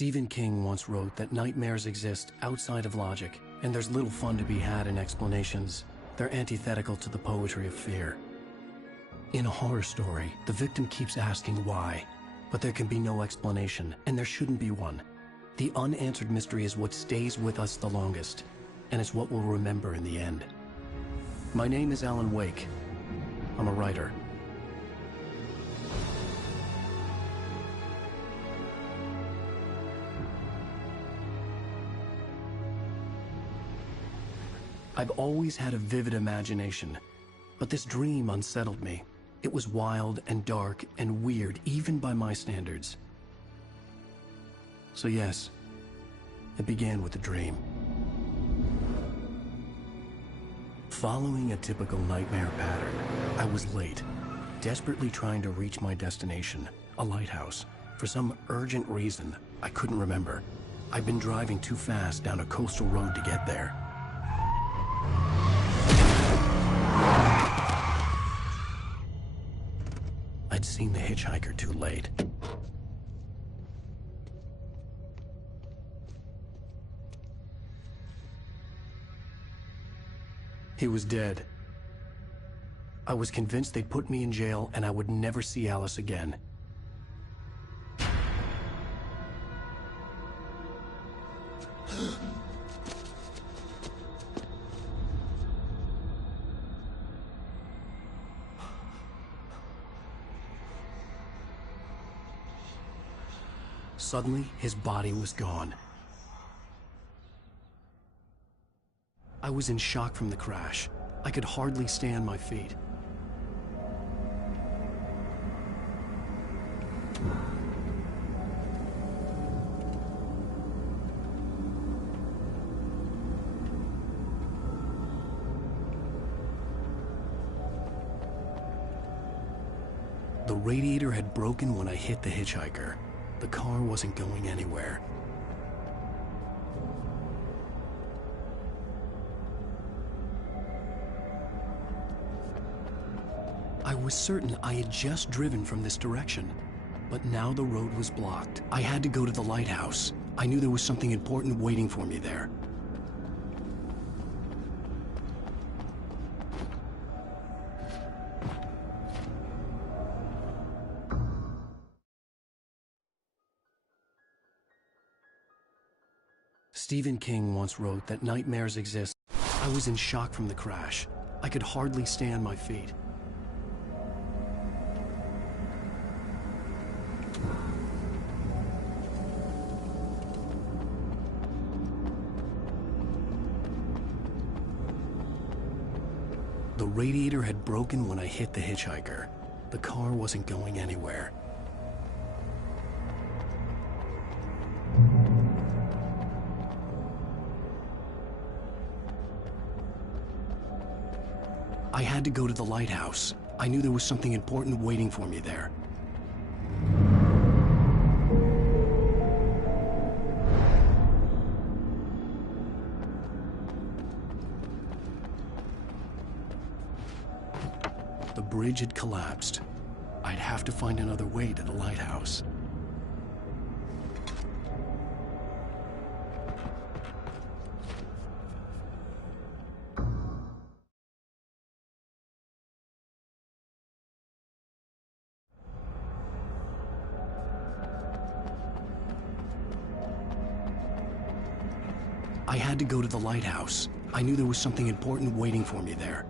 Stephen King once wrote that nightmares exist outside of logic, and there's little fun to be had in explanations. They're antithetical to the poetry of fear. In a horror story, the victim keeps asking why, but there can be no explanation, and there shouldn't be one. The unanswered mystery is what stays with us the longest, and it's what we'll remember in the end. My name is Alan Wake. I'm a writer. I've always had a vivid imagination, but this dream unsettled me. It was wild and dark and weird, even by my standards. So yes, it began with a dream. Following a typical nightmare pattern, I was late, desperately trying to reach my destination, a lighthouse. For some urgent reason, I couldn't remember. I'd been driving too fast down a coastal road to get there. I'd seen the hitchhiker too late. He was dead. I was convinced they'd put me in jail and I would never see Alice again. Suddenly, his body was gone. I was in shock from the crash. I could hardly stay on my feet. The radiator had broken when I hit the hitchhiker. The car wasn't going anywhere. I was certain I had just driven from this direction, but now the road was blocked. I had to go to the lighthouse. I knew there was something important waiting for me there. Stephen King once wrote that nightmares exist. I was in shock from the crash. I could hardly stay on my feet. The radiator had broken when I hit the hitchhiker. The car wasn't going anywhere. I had to go to the lighthouse. I knew there was something important waiting for me there. The bridge had collapsed. I'd have to find another way to the lighthouse. I had to go to the lighthouse. I knew there was something important waiting for me there.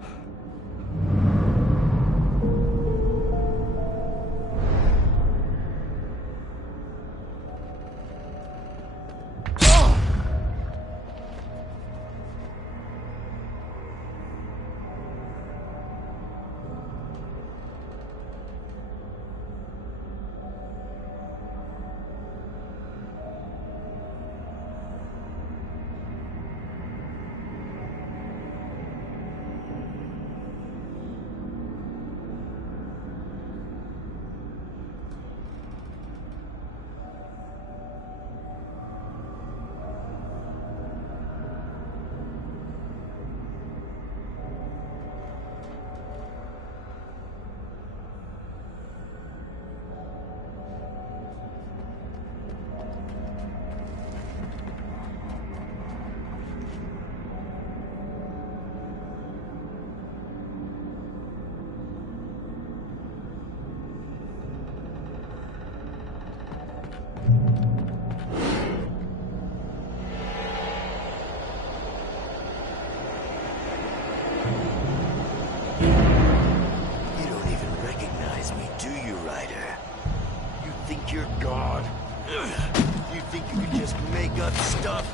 gut stuff?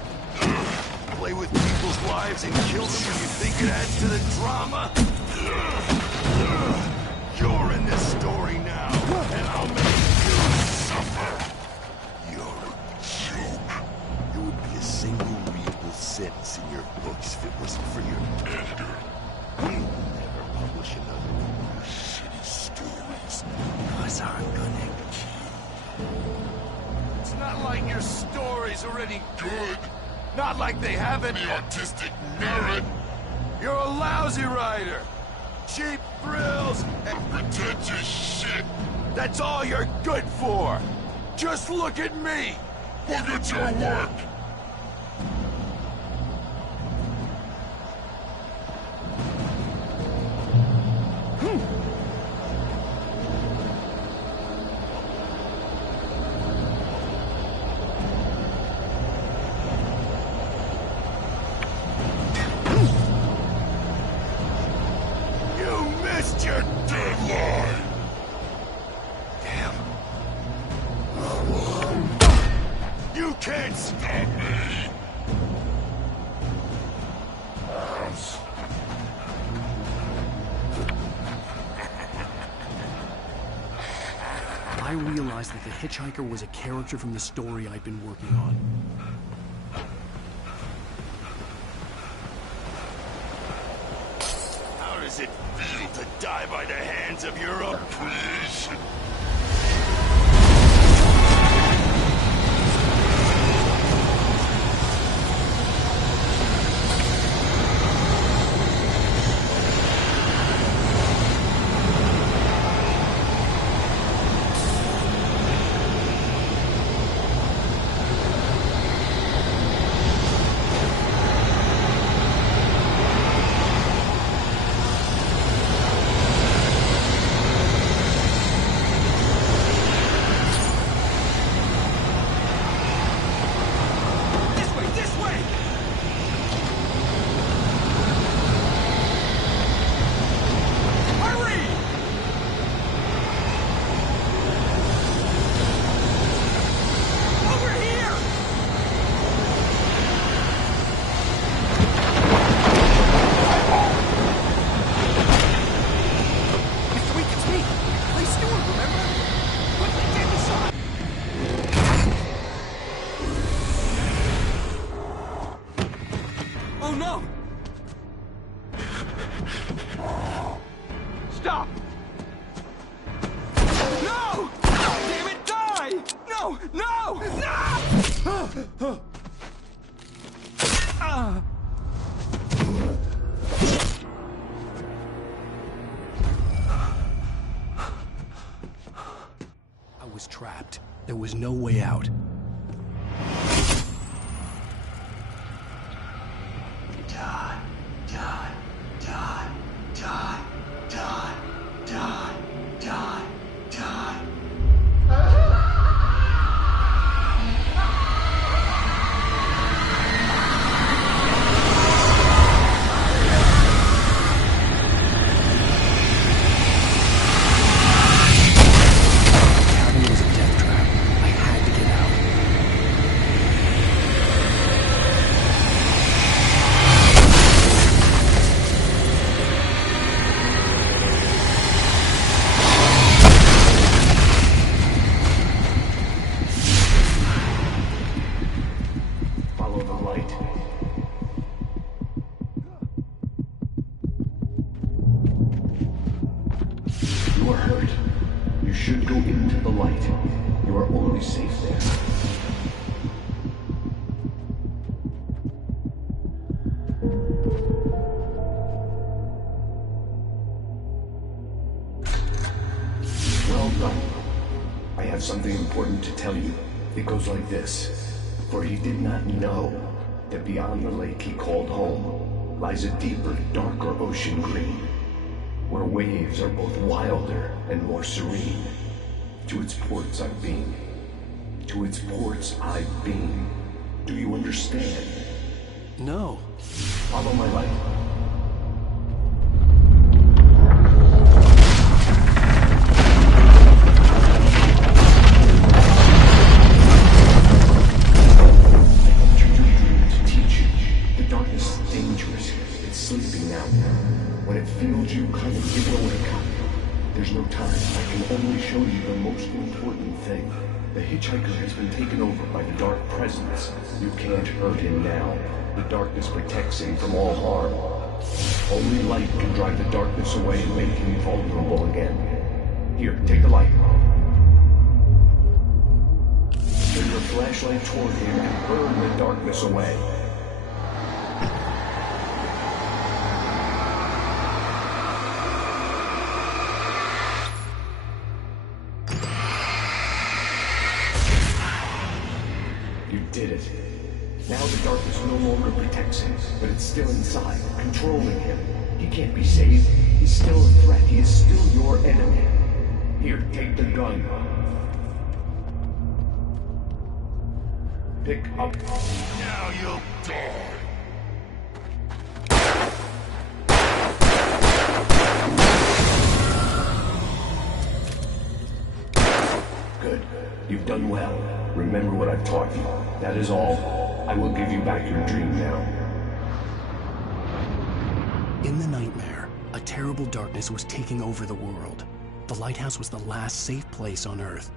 Play with people's lives and kill them when you think it adds to the drama? You're in this story now, and I'll make you suffer. You're a joke. There would be a single readable sentence in your books if it wasn't for your editor. You'll never publish another one of your shitty stories, because I'm gonna kill. It's not like your stories are any good. Not like they haven't the artistic merit. You're a lousy writer. Cheap thrills and pretentious shit. That's all you're good for. Just look at me. Look at your work. Your deadline! Damn. You can't stop me! I realized that the hitchhiker was a character from the story I'd been working on. How does it feel to die by the hands of your own creation? Oh no! Stop! No! Damn it, die! No! No! No! I was trapped. There was no way out. Die, die, die, die, die, die, die, die. Cabin was a death trap. I had to get out. Follow the light. You are hurt. You should go into the light. You are only safe there. Well done. I have something important to tell you. It goes like this. For he did not know that beyond the lake he called home lies a deeper, darker ocean green, where waves are both wilder and more serene. To its ports I've been. To its ports I've been. Do you understand? No. Follow my light. you the most important thing. The hitchhiker has been taken over by the Dark Presence. You can't hurt him now. The darkness protects him from all harm. Only light can drive the darkness away and make him vulnerable again. Here, take the light. Turn your flashlight toward him and burn the darkness away. You did it. Now the darkness no longer protects him, but it's still inside, controlling him. He can't be saved. He's still a threat. He is still your enemy. Here, take the gun. Pick up. Now you'll die. Good. You've done well. Remember what I've taught you. That is all. I will give you back your dream now. In the nightmare, a terrible darkness was taking over the world. The lighthouse was the last safe place on Earth.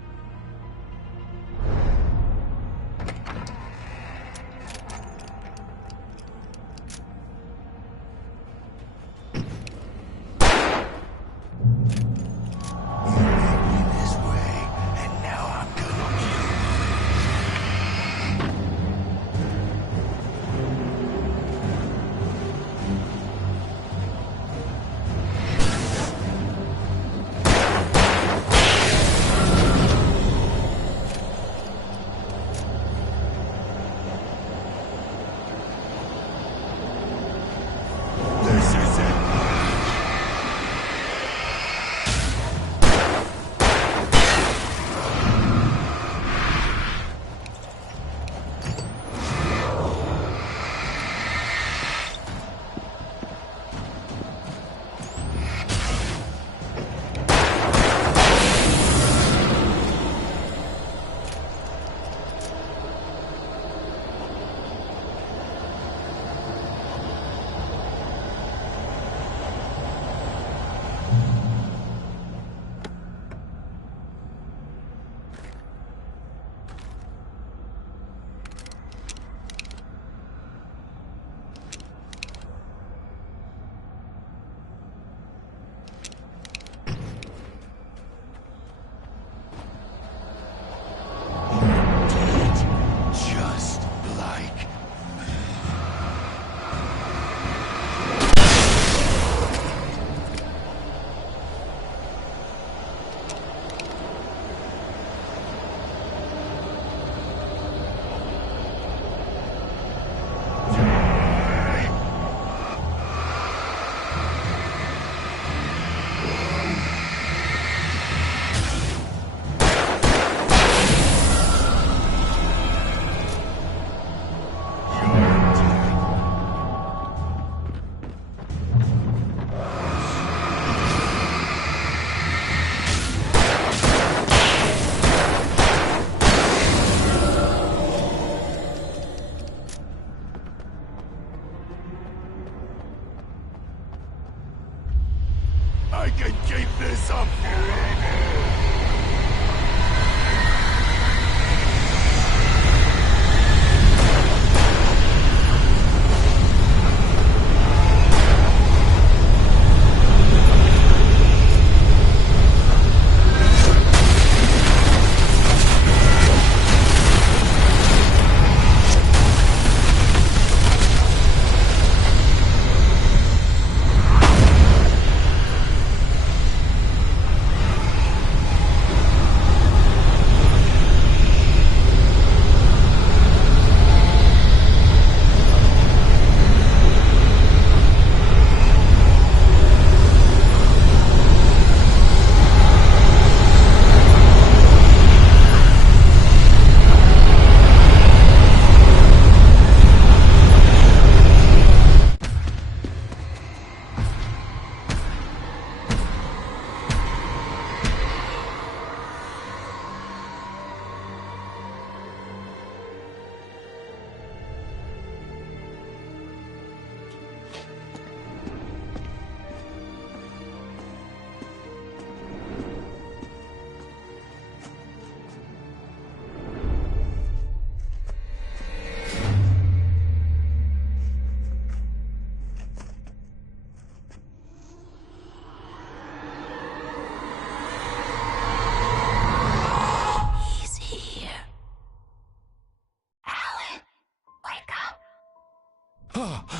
I can keep this up.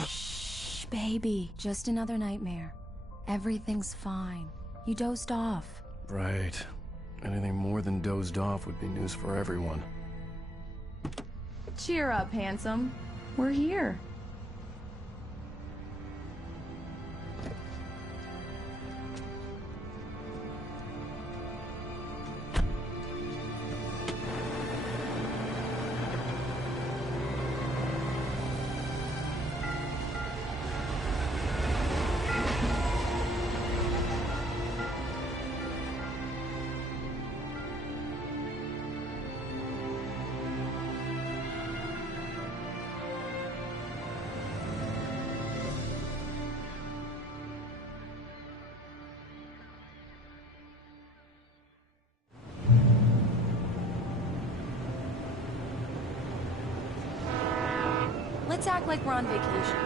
Shh, baby. Just another nightmare. Everything's fine. You dozed off. Right. Anything more than dozed off would be news for everyone. Cheer up, handsome. We're here. Let's act like we're on vacation.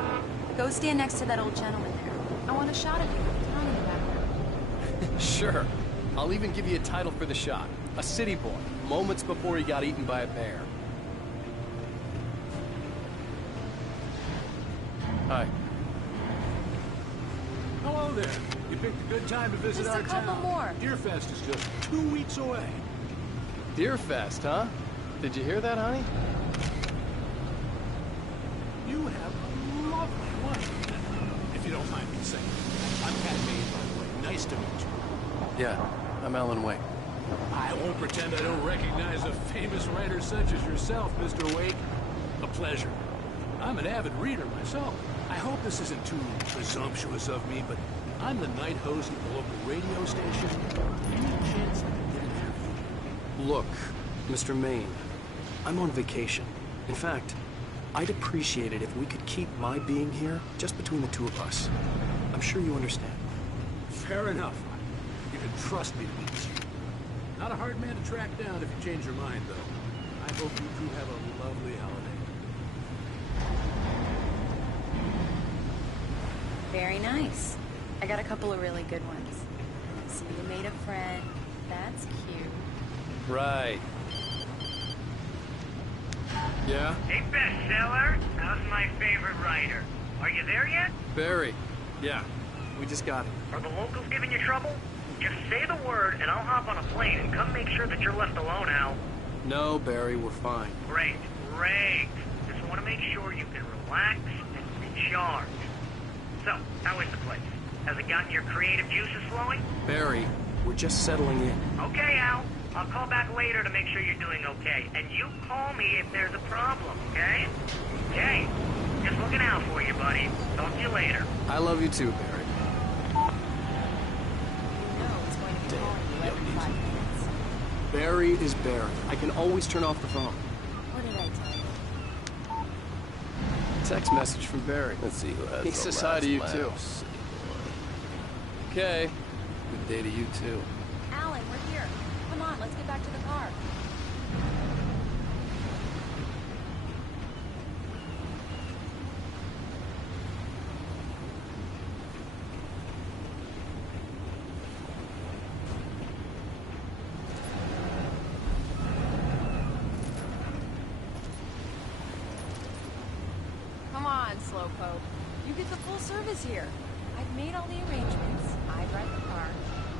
Go stand next to that old gentleman there. I want a shot of you with town in the background. Sure. I'll even give you a title for the shot. A city boy, moments before he got eaten by a bear. Hi. Hello there. You picked a good time to visit Just our a couple town. more. Deerfest is just 2 weeks away. Deerfest, huh? Did you hear that, honey? You have a lovely wife. If you don't mind me saying. I'm Pat Maine, by the way. Nice to meet you. Yeah, I'm Alan Wake. I won't pretend I don't recognize a famous writer such as yourself, Mr. Wake. A pleasure. I'm an avid reader myself. I hope this isn't too presumptuous of me, but I'm the night host of the local radio station. Any chance I can get an interview? Look, Mr. Maine, I'm on vacation. In fact, I'd appreciate it if we could keep my being here just between the two of us. I'm sure you understand. Fair enough. You can trust me to be discreet. Not a hard man to track down if you change your mind, though. I hope you two have a lovely holiday. Very nice. I got a couple of really good ones. So you made a friend. That's cute. Right. Yeah? Hey, bestseller. How's my favorite writer? Are you there yet? Barry. Yeah, we just got it. Are the locals giving you trouble? Just say the word, and I'll hop on a plane and come make sure that you're left alone, Al. No, Barry, we're fine. Great, great. Just want to make sure you can relax and recharge. So, how is the place? Has it gotten your creative juices flowing? Barry, we're just settling in. Okay, Al. I'll call back later to make sure you're doing okay. And you call me if there's a problem, okay? Okay. Just looking out for you, buddy. Talk to you later. I love you too, Barry. No, it's going to be calling you every 5 minutes. Barry is Barry. I can always turn off the phone. What did I tell you? Text message from Barry. Let's see who has He the says hi last to you laugh. too. Okay. Good day to you too. Alan, we're here. Come on, let's get back to the car. Come on, Slowpoke. You get the full service here. I've made all the arrangements. I drive the car.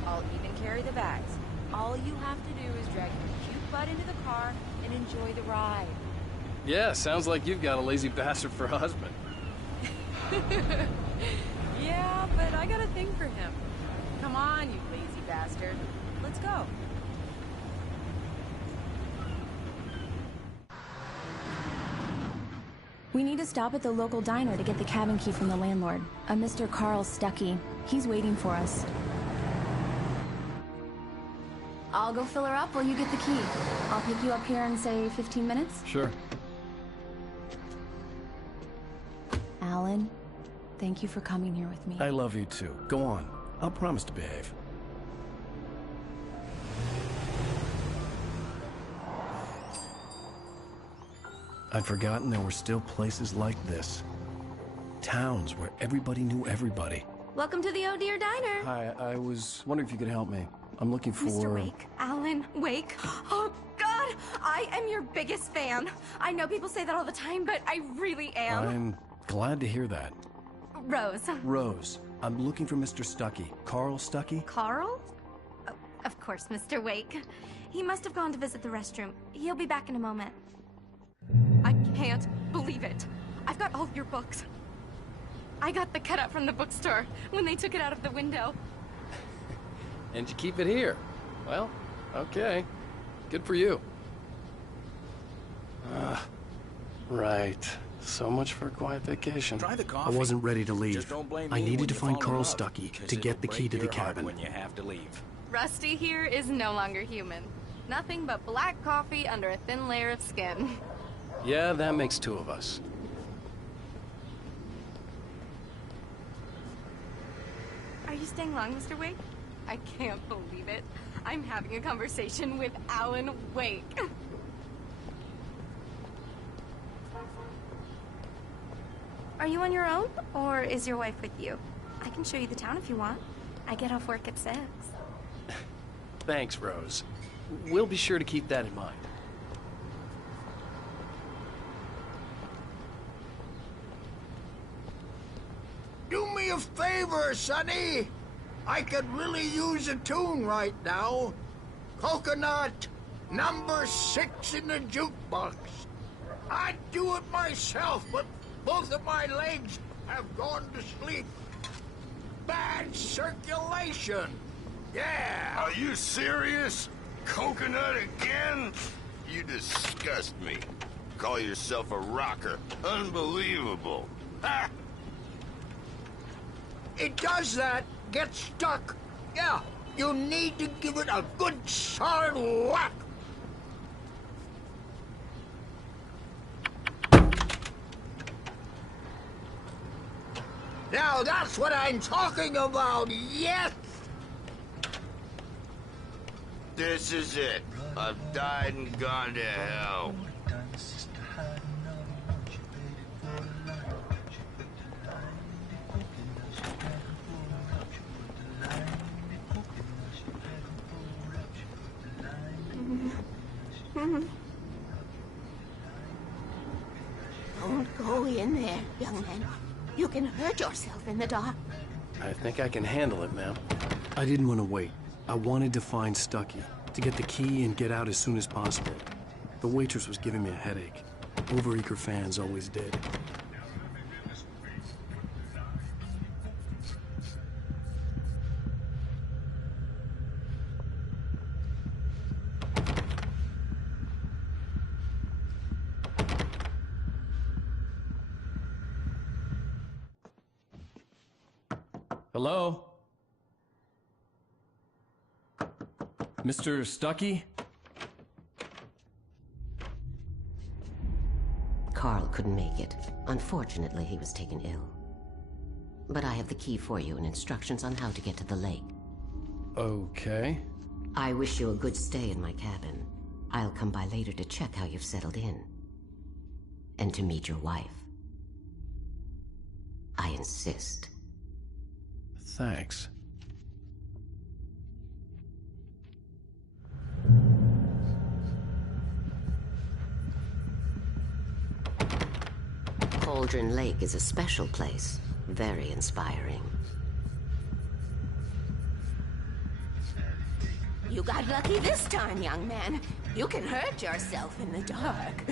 I'll even carry the bags. All you have to do is drag your cute butt into the car and enjoy the ride. Yeah, sounds like you've got a lazy bastard for a husband. Yeah, but I got a thing for him. Come on, you lazy bastard. Let's go. We need to stop at the local diner to get the cabin key from the landlord, a Mr. Carl Stuckey. He's waiting for us. I'll go fill her up while you get the key. I'll pick you up here in, say, 15 minutes? Sure. Alan, thank you for coming here with me. I love you too. Go on. I'll promise to behave. I'd forgotten there were still places like this. Towns where everybody knew everybody. Welcome to the Oh Dear Diner. Hi, I was wondering if you could help me. I'm looking for... Mr. Wake. Alan Wake. Oh, God! I am your biggest fan. I know people say that all the time, but I really am. I'm Glad to hear that. Rose. Rose, I'm looking for Mr. Stuckey. Carl Stuckey? Carl? Oh, of course, Mr. Wake. He must have gone to visit the restroom. He'll be back in a moment. I can't believe it. I've got all your books. I got the cutout from the bookstore when they took it out of the window. And you keep it here. Well, okay. Good for you. Right. So much for a quiet vacation. Try the coffee. I wasn't ready to leave. Just don't blame I me needed when to you find fall in Carl love, Stuckey 'cause to it'll get the key break to the your heart cabin. when you have to leave. Rusty here is no longer human. Nothing but black coffee under a thin layer of skin. Yeah, that makes two of us. Are you staying long, Mr. Wake? I can't believe it. I'm having a conversation with Alan Wake. Are you on your own, or is your wife with you? I can show you the town if you want. I get off work at 6. Thanks, Rose. We'll be sure to keep that in mind. Do me a favor, Sonny. I could really use a tune right now. Coconut, number 6 in the jukebox. I'd do it myself, but both of my legs have gone to sleep. Bad circulation. Yeah. Are you serious? Coconut again? You disgust me. Call yourself a rocker. Unbelievable. Ha! It does that. Get stuck. Yeah, you need to give it a good solid whack. Now that's what I'm talking about, yes! This is it. I've died and gone to hell. Don't go in there, young man. You can hurt yourself in the dark. I think I can handle it, ma'am. I didn't want to wait. I wanted to find Stuckey, to get the key and get out as soon as possible. The waitress was giving me a headache. Overeager fans always did. Hello? Mr. Stuckey? Carl couldn't make it. Unfortunately, he was taken ill. But I have the key for you and instructions on how to get to the lake. Okay. I wish you a good stay in my cabin. I'll come by later to check how you've settled in. And to meet your wife. I insist. Thanks. Cauldron Lake is a special place. Very inspiring. You got lucky this time, young man. You can hurt yourself in the dark.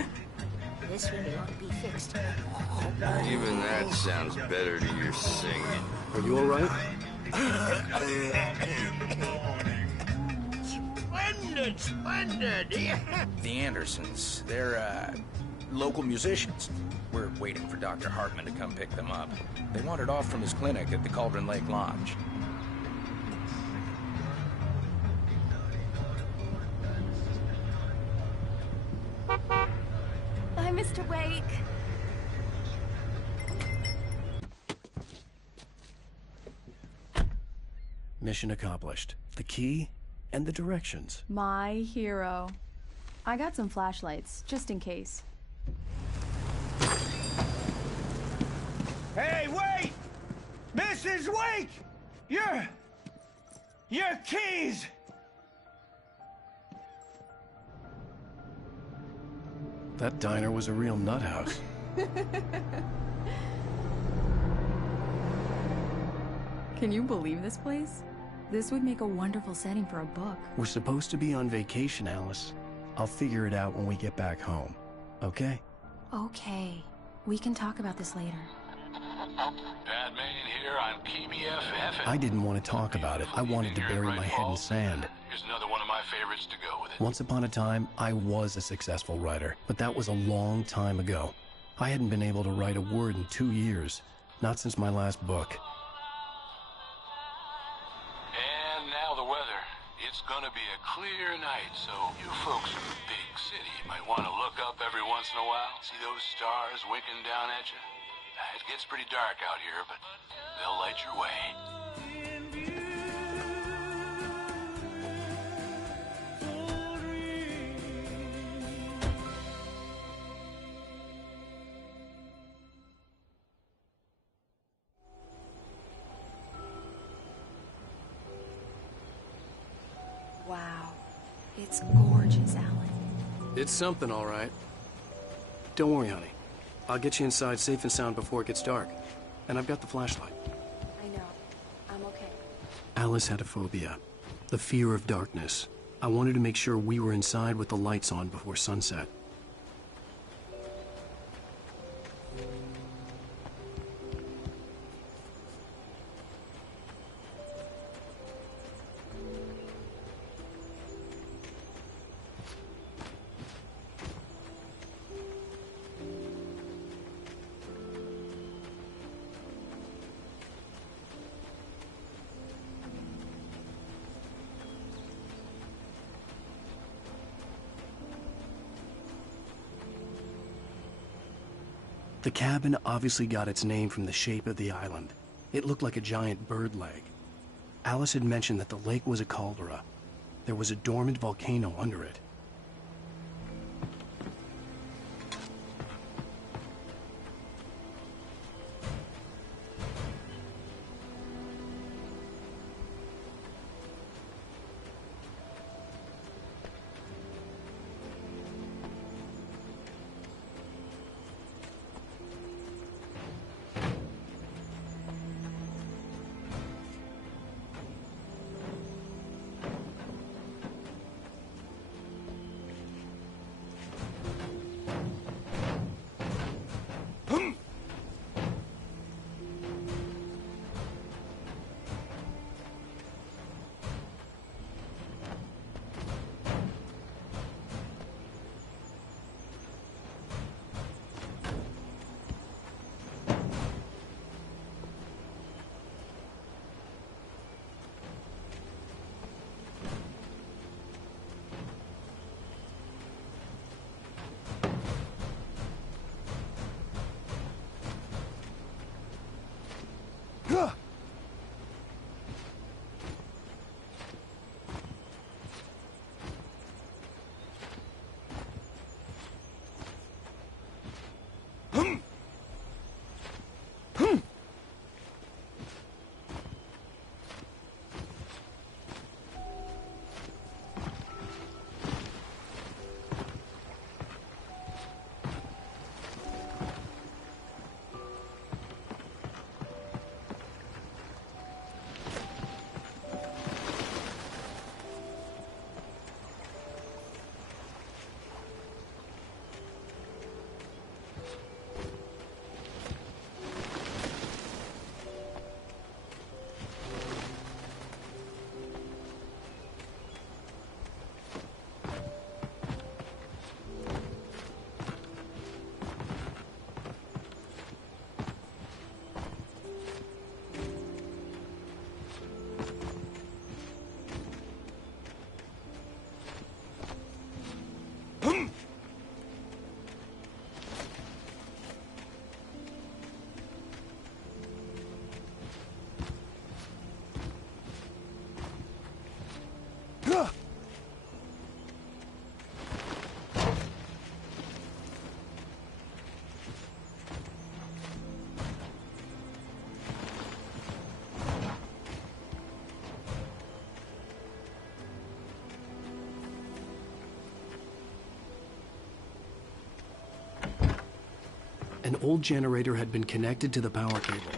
This really ought to be fixed. Even that sounds better to your singing. Are you all right? Splendid, splendid. The Andersons, they're, local musicians. We're waiting for Dr. Hartman to come pick them up. They wandered off from his clinic at the Cauldron Lake Lodge. Bye, Mr. Wake. Mission accomplished. The key and the directions. My hero. I got some flashlights, just in case. Hey, wait! Mrs. Wake! Your keys! That diner was a real nut house. Can you believe this place? This would make a wonderful setting for a book. We're supposed to be on vacation, Alice. I'll figure it out when we get back home, okay? Okay. We can talk about this later. Batman here on PBFF. I didn't want to talk about it. I wanted to bury my head in sand. Here's another one of my favorites to go with it. Once upon a time, I was a successful writer, but that was a long time ago. I hadn't been able to write a word in 2 years, not since my last book. And now the weather. It's gonna be a clear night, so you folks in the big city might want to look up every once in a while, see those stars winking down at you. It gets pretty dark out here, but they'll light your way. Wow. It's gorgeous, Alan. It's something, all right. Don't worry, honey. I'll get you inside safe and sound before it gets dark. And I've got the flashlight. I know. I'm okay. Alice had a phobia. The fear of darkness. I wanted to make sure we were inside with the lights on before sunset. The cabin obviously got its name from the shape of the island. It looked like a giant bird leg. Alice had mentioned that the lake was a caldera. There was a dormant volcano under it. An old generator had been connected to the power cable.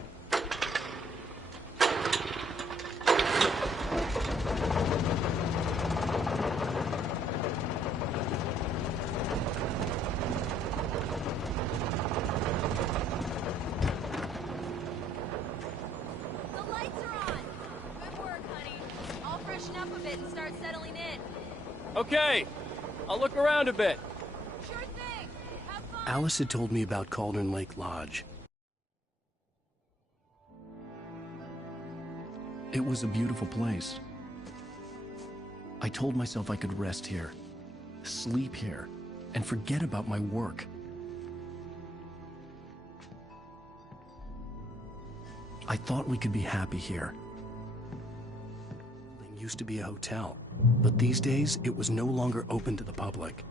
Okay, I'll look around a bit. Sure thing. Have fun. Alice had told me about Cauldron Lake Lodge. It was a beautiful place. I told myself I could rest here, sleep here, and forget about my work. I thought we could be happy here. It used to be a hotel, but these days it was no longer open to the public.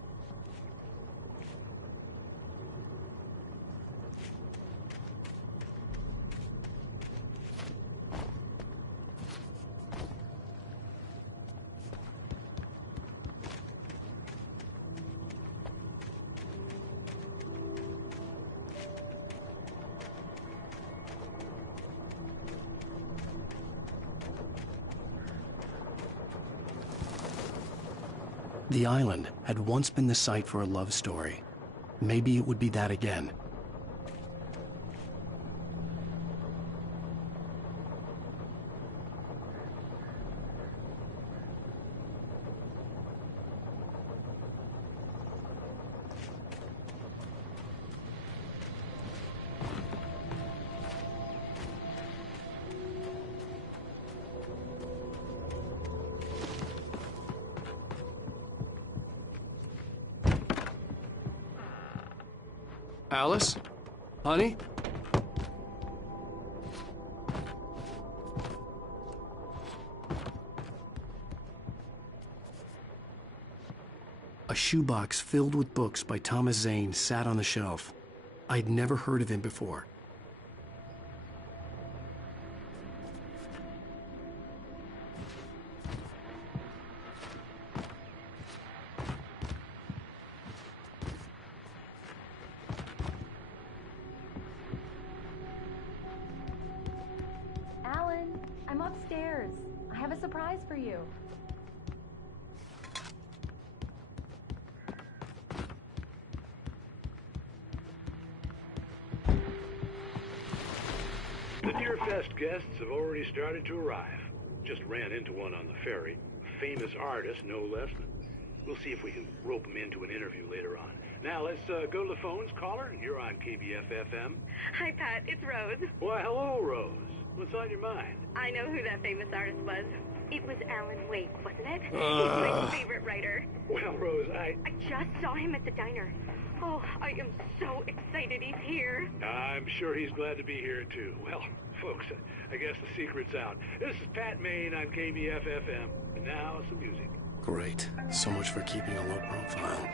The island had once been the site for a love story. Maybe it would be that again. Alice? Honey? A shoebox filled with books by Thomas Zane sat on the shelf. I'd never heard of him before. Alan, I'm upstairs. I have a surprise for you. The Deerfest guests have already started to arrive. Just ran into one on the ferry. A famous artist, no less. We'll see if we can rope him into an interview later on. Now, let's go to the phones. Caller, you're on KBF-FM. Hi, Pat. It's Rose. Why, hello, Rose. What's on your mind? I know who that famous artist was. It was Alan Wake, wasn't it? He's my favorite writer. Well, Rose, I just saw him at the diner. Oh, I am so excited he's here. I'm sure he's glad to be here, too. Well, folks, I guess the secret's out. This is Pat Maine on KBF-FM. And now, some music. Great. So much for keeping a low profile.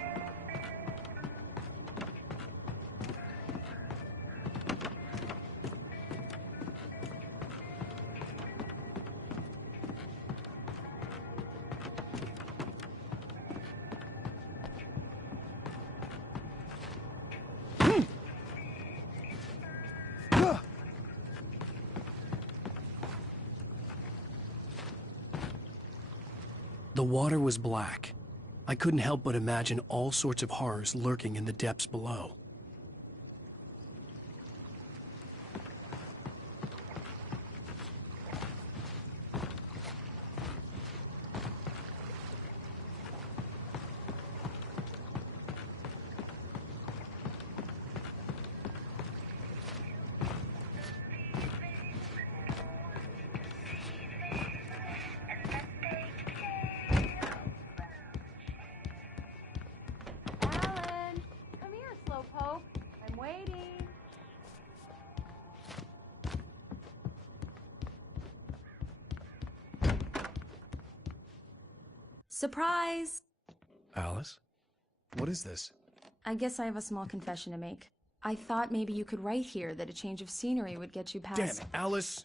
The water was black. I couldn't help but imagine all sorts of horrors lurking in the depths below. Surprise! Alice? What is this? I guess I have a small confession to make. I thought maybe you could write here that a change of scenery would get you past... Damn it, Alice!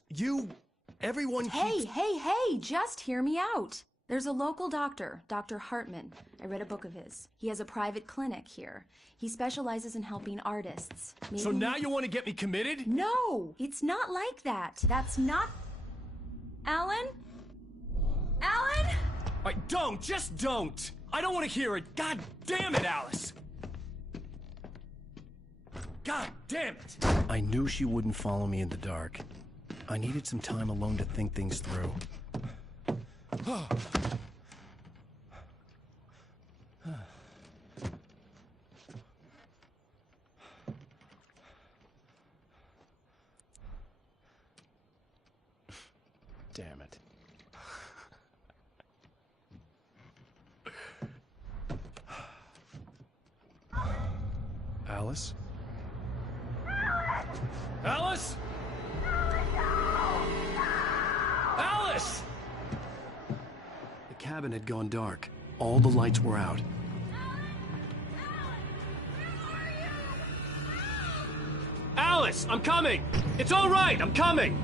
Everyone keeps... Hey! Just hear me out! There's a local doctor, Dr. Hartman. I read a book of his. He has a private clinic here. He specializes in helping artists. Maybe So now you want to get me committed? No! It's not like that. That's not... Alan? Alan? Just don't! I don't want to hear it! God damn it, Alice! God damn it! I knew she wouldn't follow me in the dark. I needed some time alone to think things through. Damn it. Alice? Alice? Alice! The cabin had gone dark. All the lights were out. Alice, I'm coming! It's all right, I'm coming!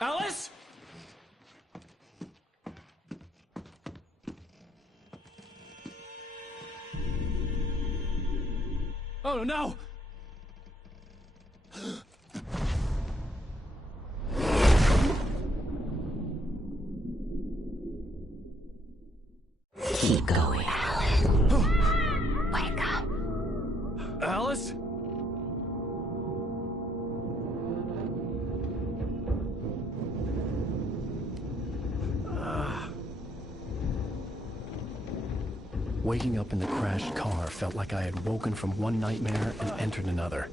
Alice? Oh, no! Keep going, Alan. Wake up. Alice? Waking up in the crashed car felt like I had woken from one nightmare and entered another.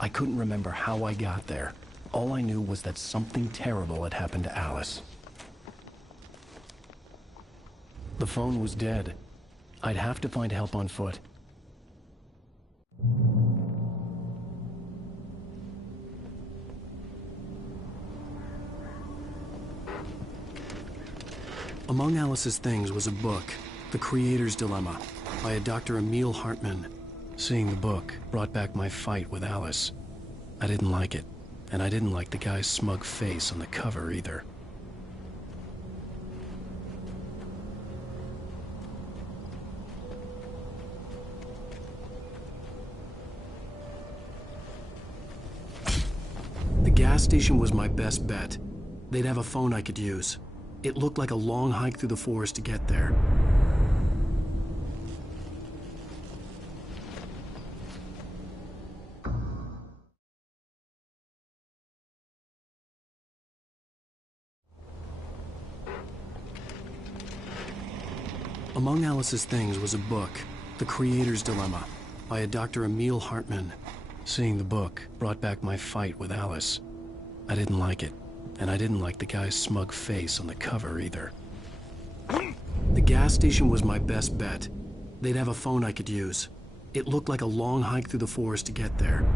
I couldn't remember how I got there. All I knew was that something terrible had happened to Alice. The phone was dead. I'd have to find help on foot. Among Alice's things was a book, The Creator's Dilemma, by a Dr. Emil Hartman. Seeing the book brought back my fight with Alice. I didn't like it, and I didn't like the guy's smug face on the cover either. The gas station was my best bet. They'd have a phone I could use. It looked like a long hike through the forest to get there. Among Alice's things was a book, The Creator's Dilemma, by a Dr. Emil Hartman. Seeing the book brought back my fight with Alice. I didn't like it, and I didn't like the guy's smug face on the cover either. The gas station was my best bet. They'd have a phone I could use. It looked like a long hike through the forest to get there.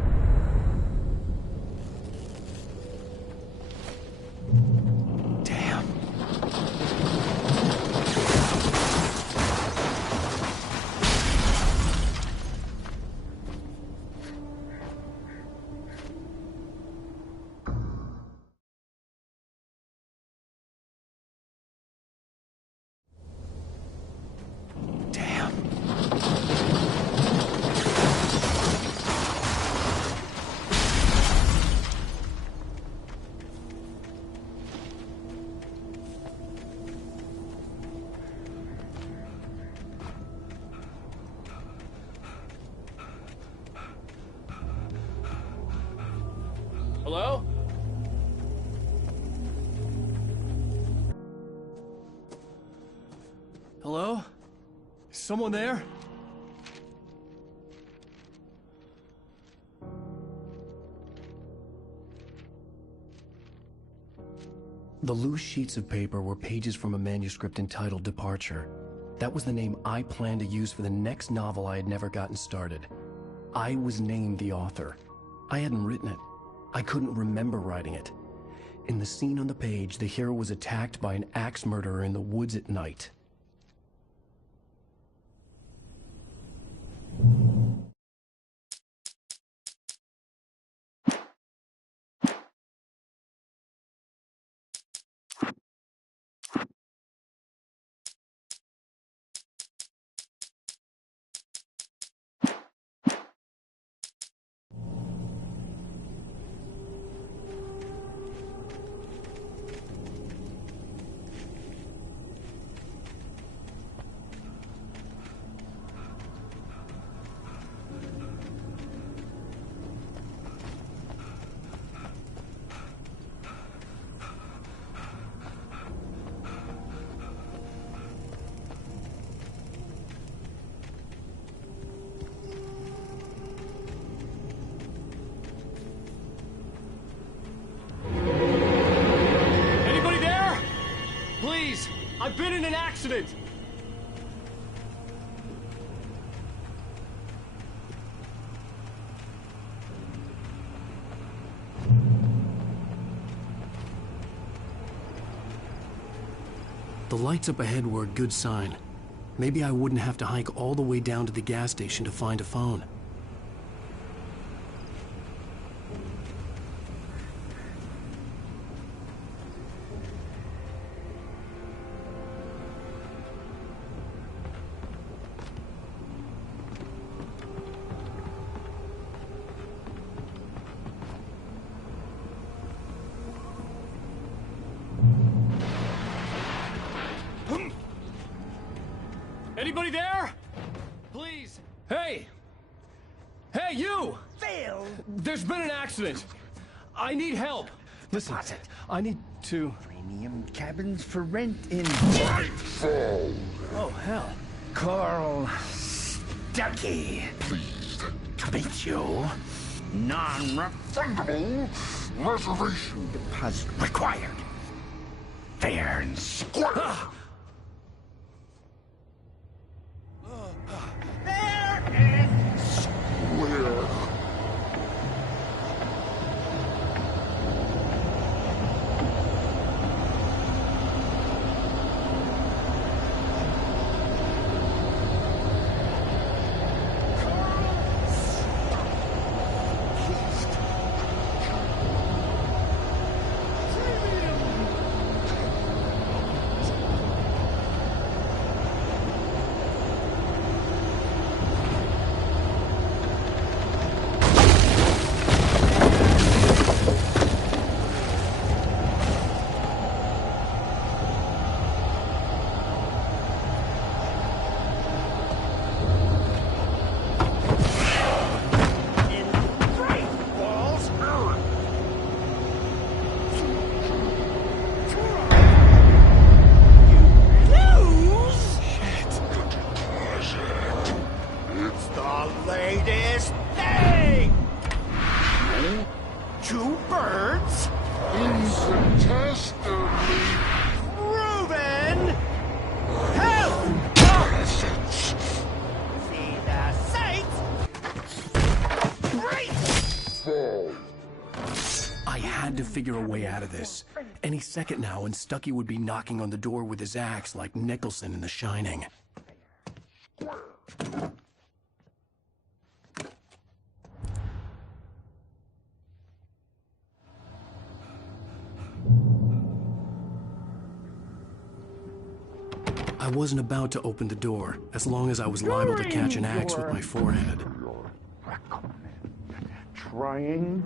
Hello? Hello? Is someone there? The loose sheets of paper were pages from a manuscript entitled Departure. That was the name I planned to use for the next novel I had never gotten started. I was named the author. I hadn't written it. I couldn't remember writing it. In the scene on the page, the hero was attacked by an axe murderer in the woods at night. I've been in an accident! The lights up ahead were a good sign. Maybe I wouldn't have to hike all the way down to the gas station to find a phone. Anybody there? Please. Hey! Hey, you! Phil! There's been an accident. I need help. Listen, I need to... Premium cabins for rent in... Nightfall! Oh, hell. Carl Stuckey. Pleased To meet you. Non-refundable reservation deposit required. Fair and square. Fair and square. had to figure a way out of this. Any second now, and Stucky would be knocking on the door with his axe like Nicholson in The Shining. I wasn't about to open the door, as long as I was liable to catch an axe with my forehead. Trying.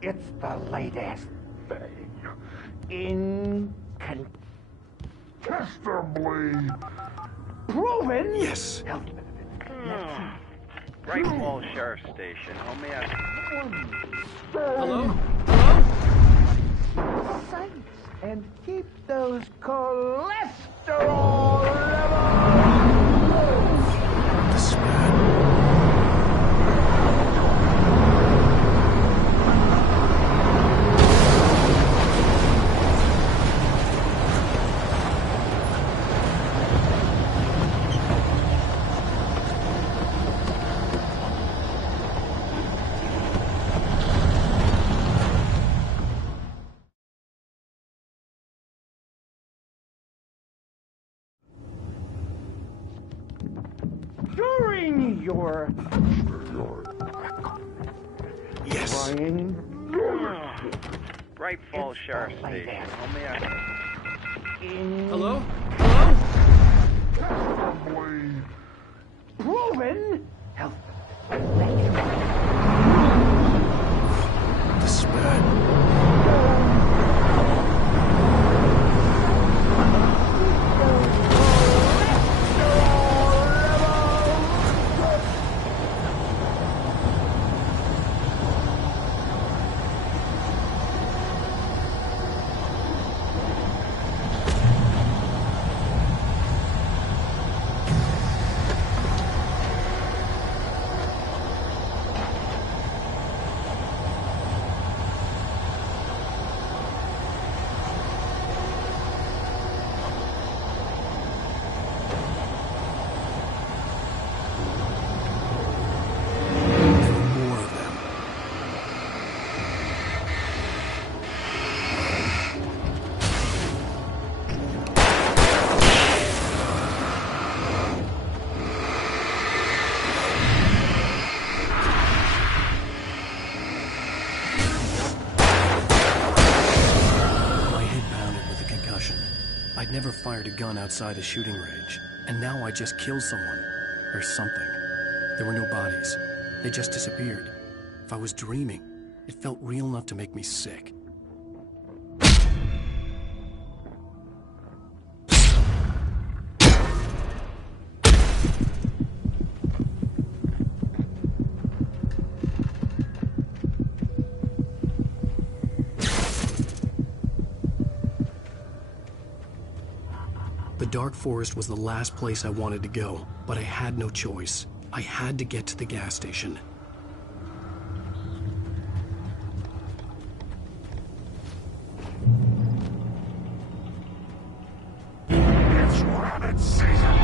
It's the latest thing. Incontestably proven. Yes. Bright Falls Sheriff Station. How may I... Hello? Sights and keep those cholesterol levels. During your yes. Bright Falls Sheriff Station. How may I... Hello? Proven health. I'd never fired a gun outside a shooting range, and now I just killed someone. Or something. There were no bodies. They just disappeared. If I was dreaming, it felt real enough to make me sick. The dark forest was the last place I wanted to go, but I had no choice. I had to get to the gas station. It's rabbit season!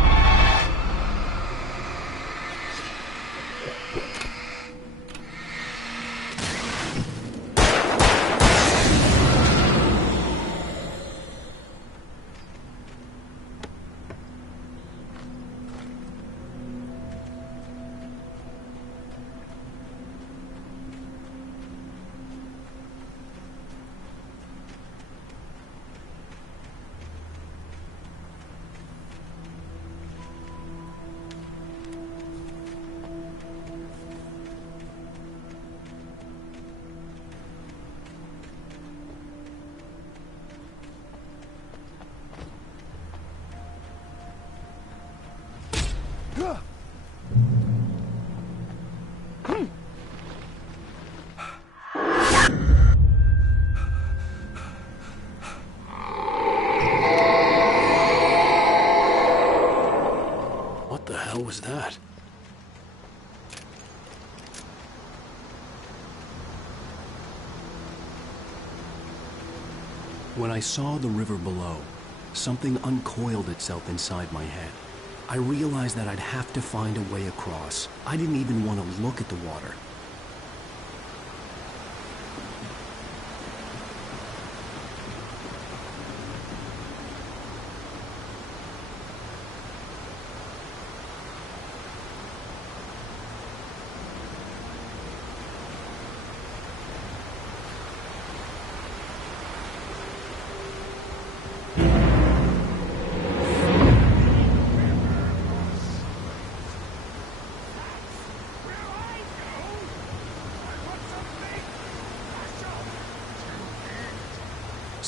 What the hell was that? When I saw the river below, something uncoiled itself inside my head. I realized that I'd have to find a way across. I didn't even want to look at the water.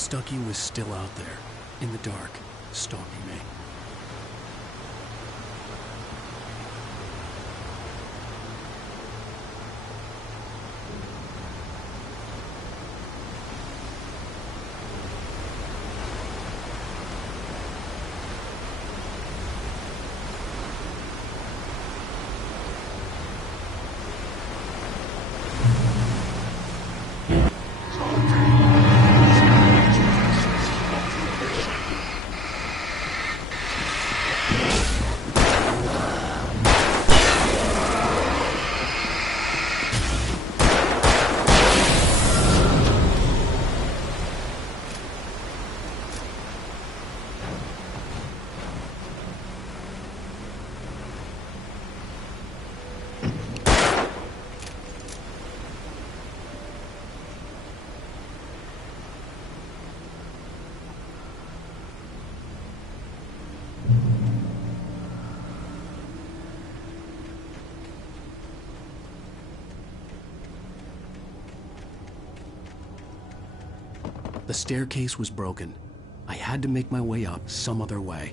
Stucky was still out there, in the dark, stalking me. The staircase was broken. I had to make my way up some other way.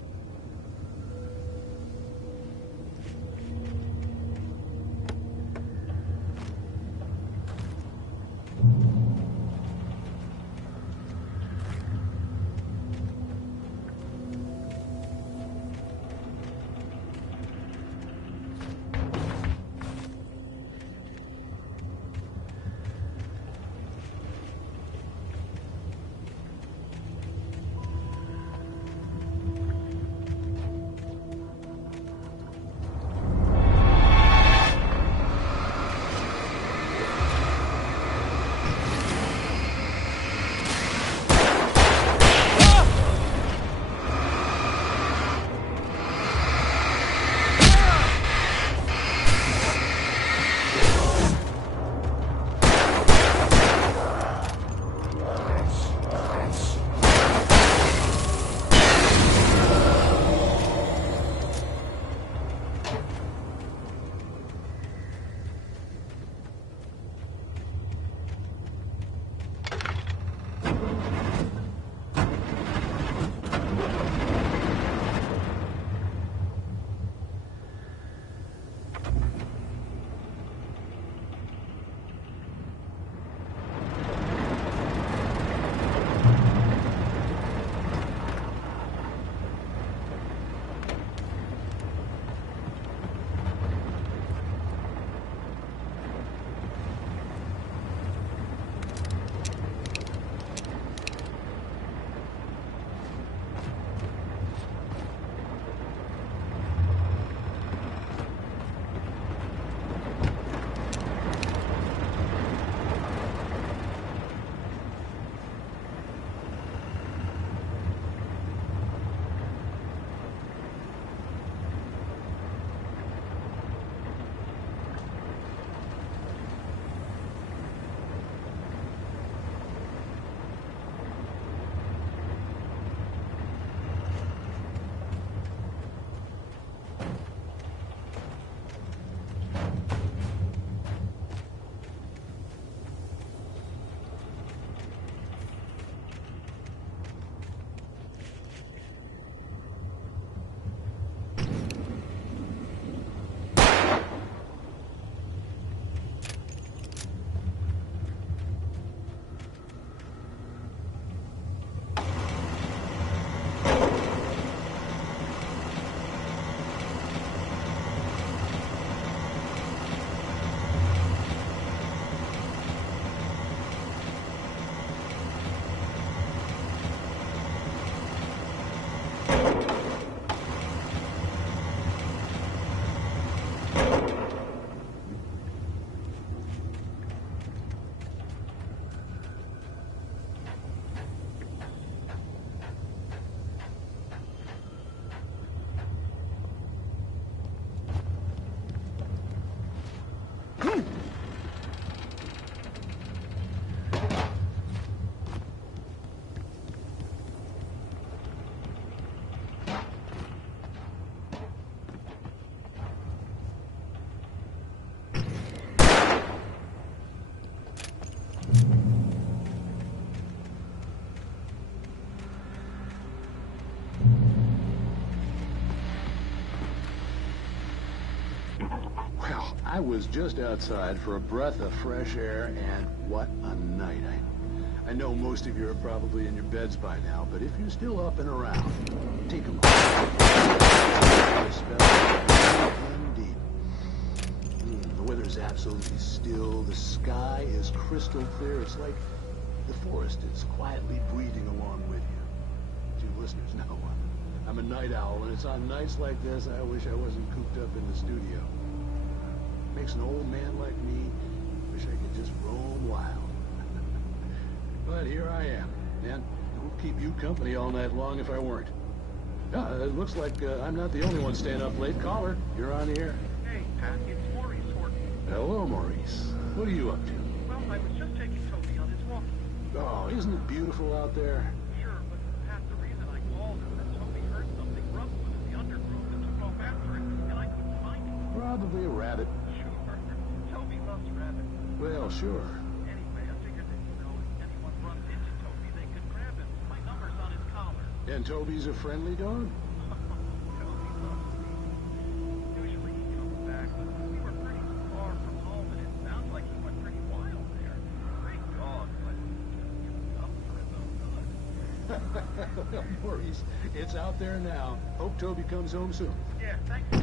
I was just outside for a breath of fresh air, and what a night. I know most of you are probably in your beds by now, but if you're still up and around, take a moment. Deep. The weather's absolutely still. The sky is crystal clear. It's like the forest is quietly breathing along with you. You listeners know I'm a night owl, and it's on nights like this I wish I wasn't cooped up in the studio. Makes an old man like me wish I could just roam wild. But here I am, and it would keep you company all night long if I weren't. It looks like I'm not the only one staying up late. Caller, you're on the air. Hey, Pat, it's Maurice Horton. Hello, Maurice. What are you up to? Well, I was just taking Toby on his walk. Oh, isn't it beautiful out there? Sure, but Pat, the reason I called is that Toby heard something rumbling in the undergrowth and took off after it, and I couldn't find him. Probably a rabbit. Sure. Toby loves rabbits. Well, sure. Anyway, I figured that, if anyone runs into Toby, they could grab him. My number's on his collar. And Toby's a friendly dog? Toby loves me. Usually he comes back, but we were pretty far from home, and it sounds like he went pretty wild there. Great dog, but up for his own good. Well, Maurice, it's out there now. Hope Toby comes home soon. Yeah, thank you.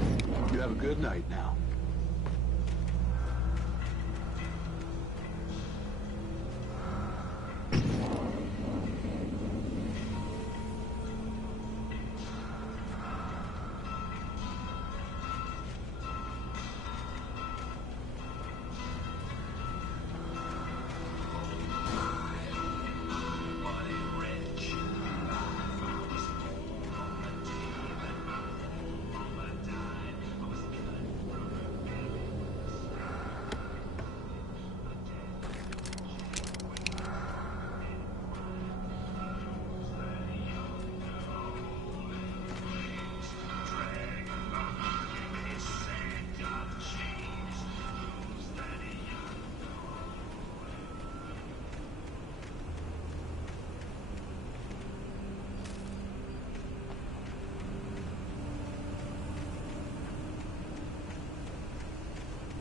You have a good night now.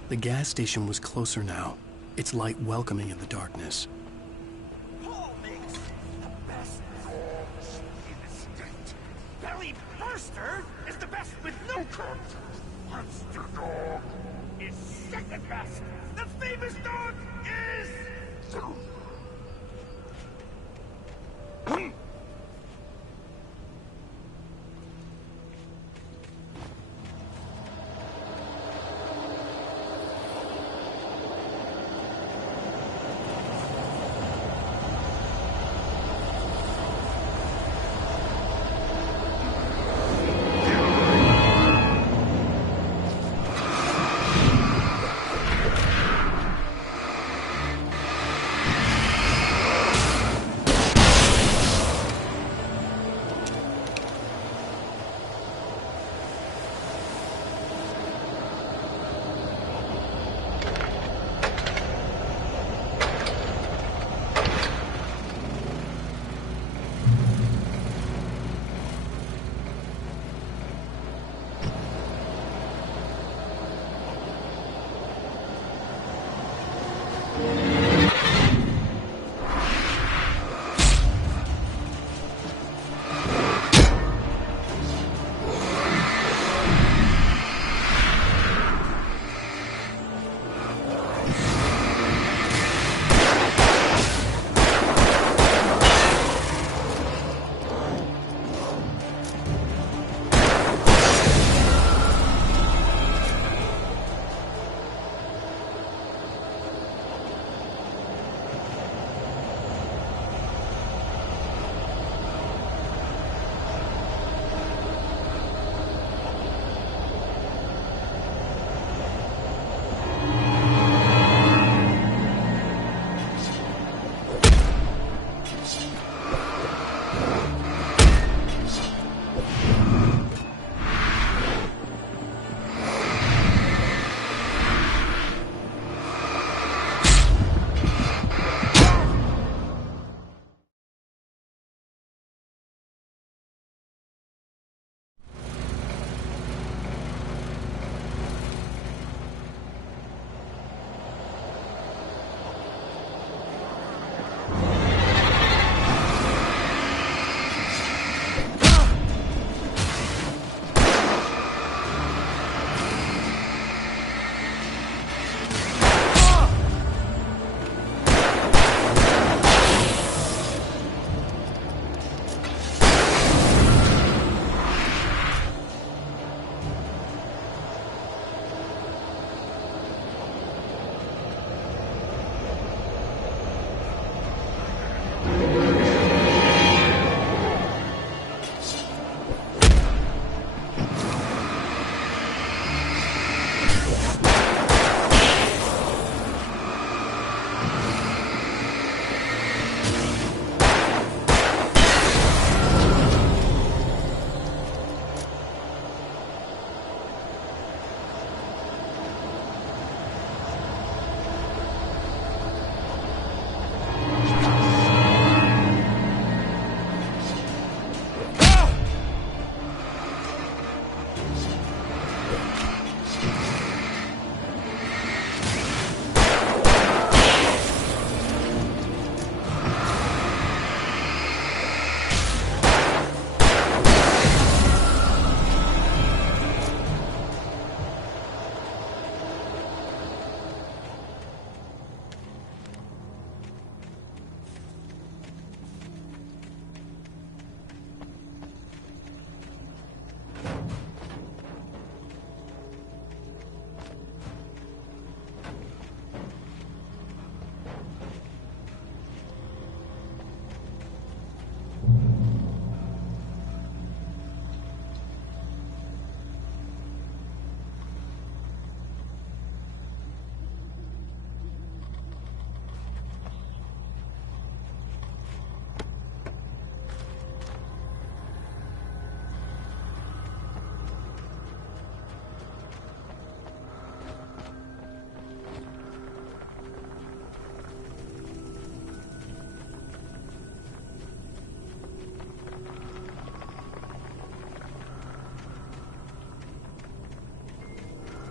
The gas station was closer now, its light welcoming in the darkness. Paul makes the best dogs in the state. Belly Burster is the best with no curves. Monster Dog is second best. The famous dog is...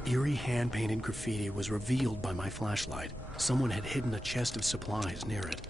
eerie hand-painted graffiti was revealed by my flashlight. Someone had hidden a chest of supplies near it.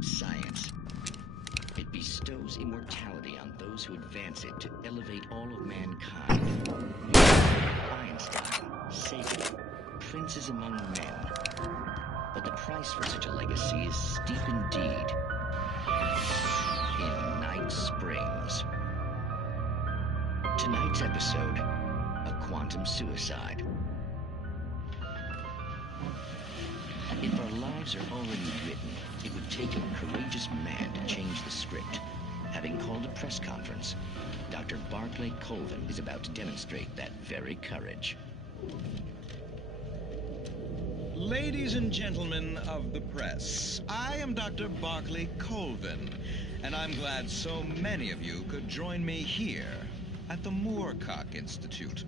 Science. It bestows immortality on those who advance it to elevate all of mankind. Einstein, Sagan, princes among men. But the price for such a legacy is steep indeed. In Night Springs. Tonight's episode, a quantum suicide. If our lives are already written, it would take a courageous man to change the script. Having called a press conference, Dr. Barclay Colvin is about to demonstrate that very courage. Ladies and gentlemen of the press, I am Dr. Barclay Colvin, and I'm glad so many of you could join me here at the Moorcock Institute.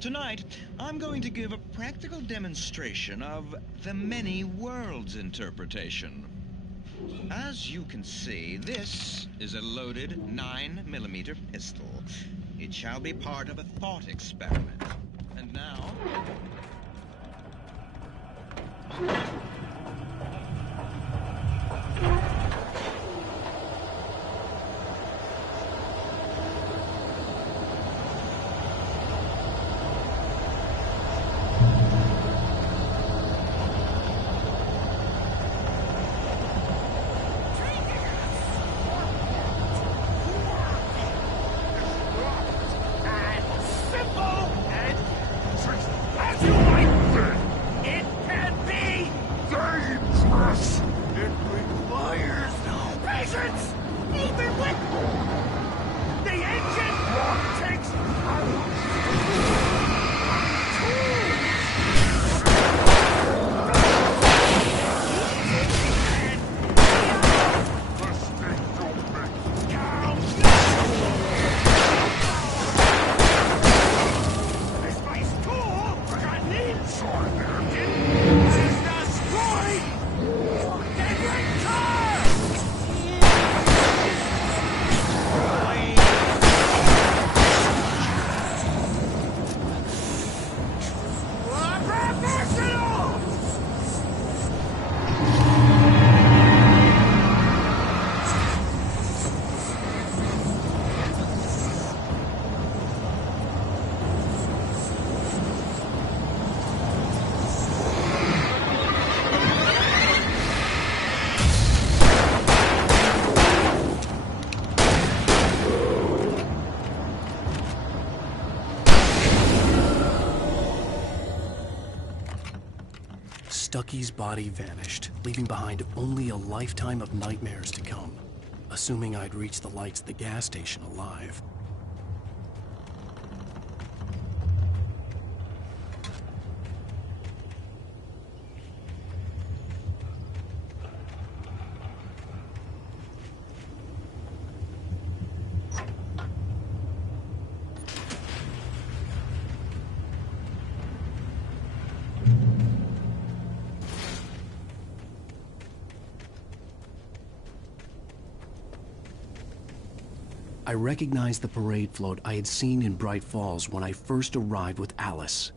Tonight, I'm going to give a practical demonstration of the many worlds interpretation. As you can see, this is a loaded 9mm pistol. It shall be part of a thought experiment. And now... Stucky's body vanished, leaving behind only a lifetime of nightmares to come. Assuming I'd reached the lights at the gas station alive. I recognized the parade float I had seen in Bright Falls when I first arrived with Alice.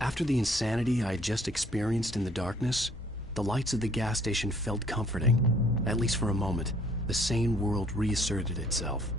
After the insanity I had just experienced in the darkness, the lights of the gas station felt comforting. At least for a moment, the sane world reasserted itself.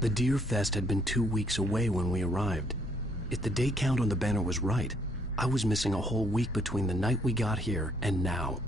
The Deer Fest had been 2 weeks away when we arrived. If the day count on the banner was right, I was missing a whole week between the night we got here and now.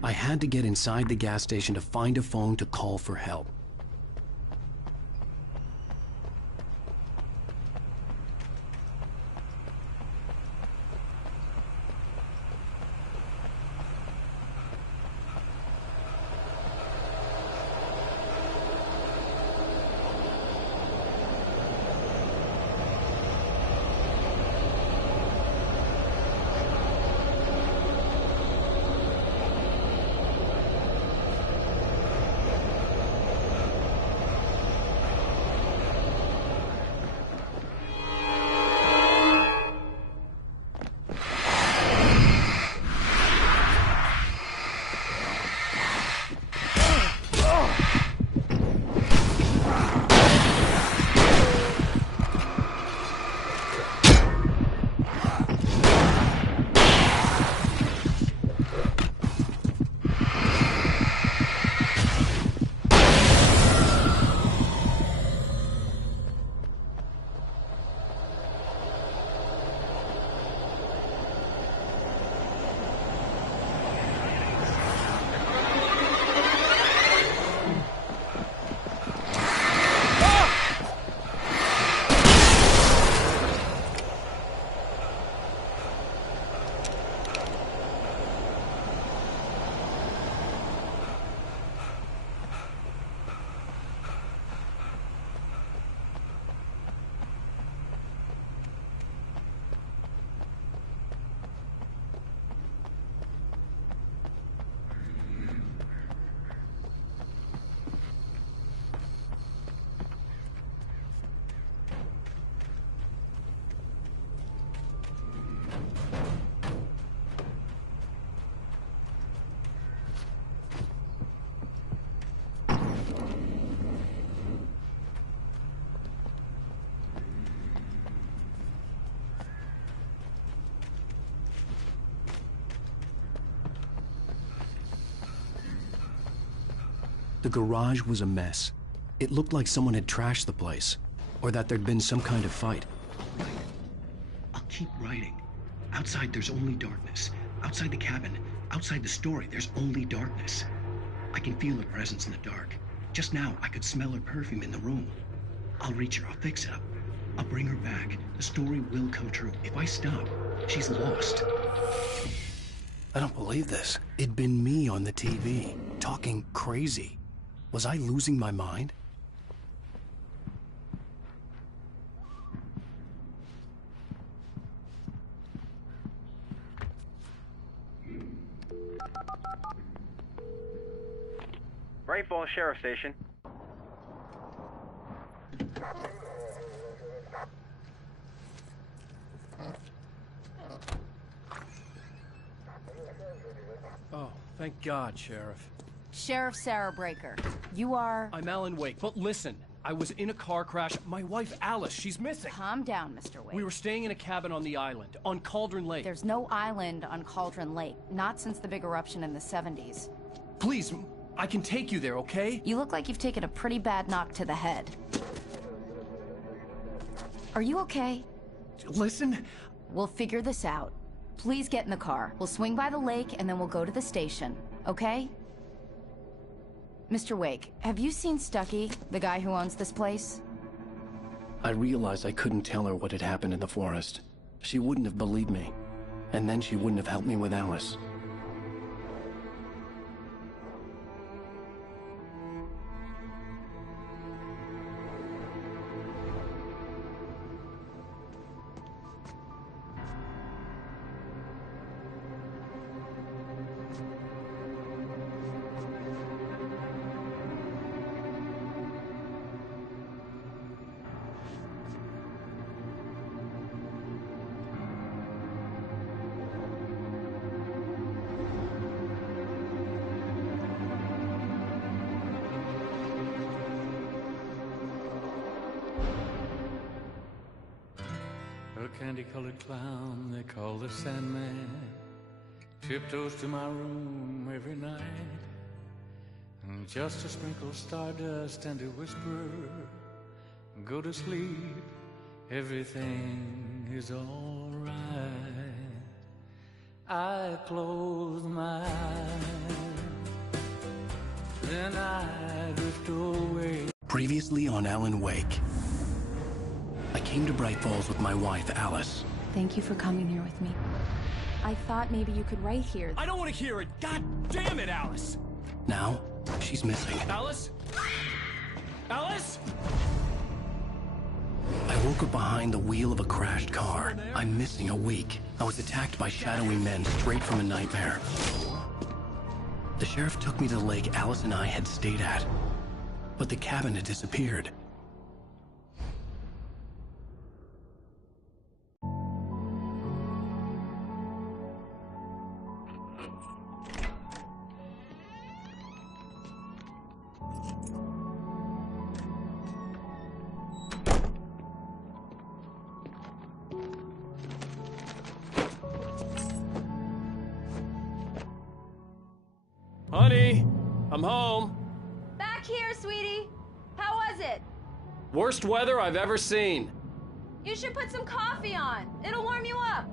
I had to get inside the gas station to find a phone to call for help. The garage was a mess. It looked like someone had trashed the place, or that there'd been some kind of fight. I'll keep writing. Outside, there's only darkness. Outside the cabin, outside the story, there's only darkness. I can feel her presence in the dark. Just now, I could smell her perfume in the room. I'll reach her, I'll fix it up. I'll bring her back. The story will come true. If I stop, she's lost. I don't believe this. It'd been me on the TV, talking crazy. Was I losing my mind? Bright Falls Sheriff Station. Oh, thank God, Sheriff. Sheriff Sarah Breaker. You are... I'm Alan Wake, but listen. I was in a car crash. My wife, Alice, she's missing. Calm down, Mr. Wake. We were staying in a cabin on the island, on Cauldron Lake. There's no island on Cauldron Lake. Not since the big eruption in the 70s. Please, I can take you there, okay? You look like you've taken a pretty bad knock to the head. Are you okay? Listen. We'll figure this out. Please get in the car. We'll swing by the lake and then we'll go to the station, okay? Mr. Wake, have you seen Stucky, the guy who owns this place? I realized I couldn't tell her what had happened in the forest. She wouldn't have believed me. And then she wouldn't have helped me with Alice. A candy-colored clown they call the Sandman tiptoes to my room every night, and just to sprinkle stardust and to whisper, go to sleep, everything is all right. I close my eyes, then I drift away. Previously on Alan Wake. I came to Bright Falls with my wife, Alice. Thank you for coming here with me. I thought maybe you could write here. I don't want to hear it! God damn it, Alice! Now, she's missing. Alice? Alice? I woke up behind the wheel of a crashed car. I'm missing a week. I was attacked by shadowy men straight from a nightmare. The sheriff took me to the lake Alice and I had stayed at. But the cabin had disappeared. Honey, I'm home. Back here, sweetie. How was it? Worst weather I've ever seen. You should put some coffee on. It'll warm you up.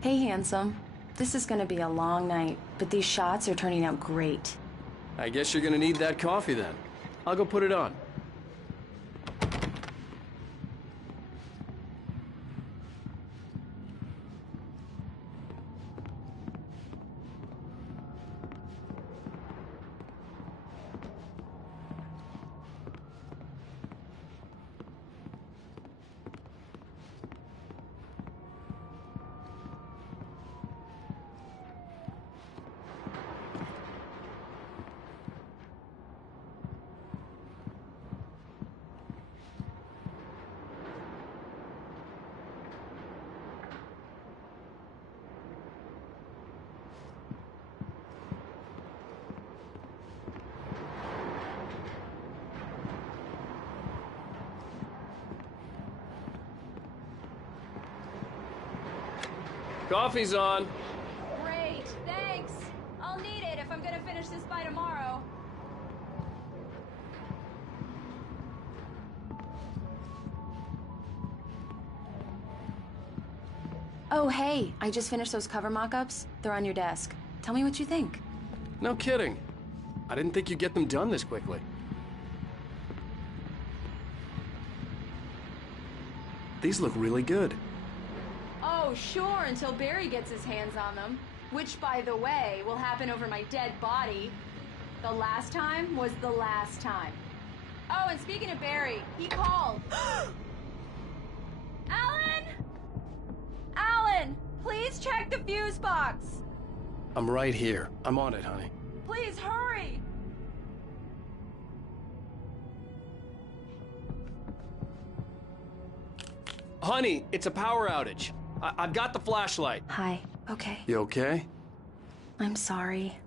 Hey, handsome. This is gonna be a long night, but these shots are turning out great. I guess you're gonna need that coffee then. I'll go put it on. Coffee's on. Great, thanks. I'll need it if I'm gonna finish this by tomorrow. Oh, hey, I just finished those cover mock-ups. They're on your desk. Tell me what you think. No kidding. I didn't think you'd get them done this quickly. These look really good. Oh, sure, until Barry gets his hands on them. Which, by the way, will happen over my dead body. The last time was the last time. Oh, and speaking of Barry, he called. Alan! Alan, please check the fuse box. I'm right here. I'm on it, honey. Please hurry. Honey, it's a power outage. I've got the flashlight. Hi, okay. You okay? I'm sorry.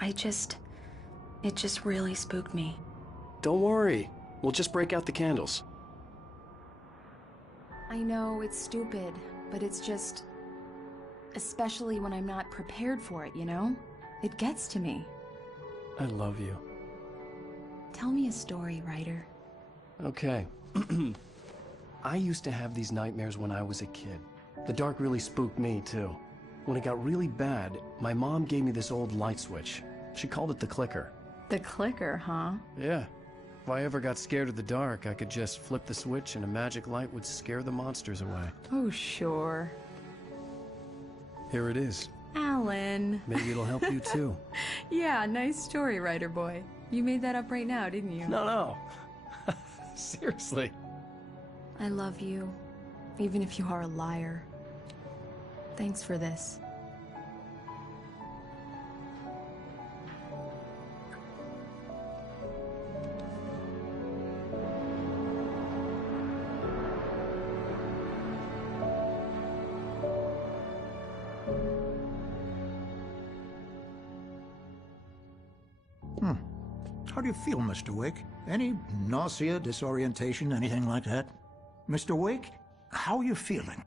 It just really spooked me. Don't worry. We'll just break out the candles. I know it's stupid, but it's just... especially when I'm not prepared for it, you know? It gets to me. I love you. Tell me a story, writer. Okay. I used to have these nightmares when I was a kid. The dark really spooked me, too. When it got really bad, my mom gave me this old light switch. She called it the clicker. The clicker, huh? Yeah. If I ever got scared of the dark, I could just flip the switch and a magic light would scare the monsters away. Oh, sure. Here it is. Alan. Maybe it'll help you, too. Yeah, nice story, writer boy. You made that up right now, didn't you? No. Seriously. I love you, even if you are a liar. Thanks for this. How do you feel, Mr. Wake? Any nausea, disorientation, anything like that? Mr. Wake, how are you feeling?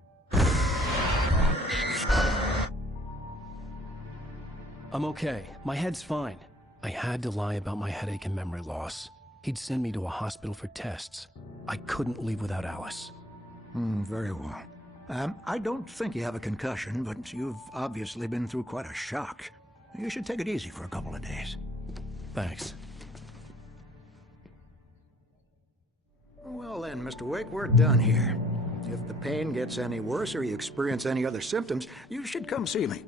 I'm okay. My head's fine. I had to lie about my headache and memory loss. He'd send me to a hospital for tests. I couldn't leave without Alice. Very well. I don't think you have a concussion, but you've obviously been through quite a shock. You should take it easy for a couple of days. Thanks. Well then, Mr. Wake, we're done here. If the pain gets any worse or you experience any other symptoms, you should come see me.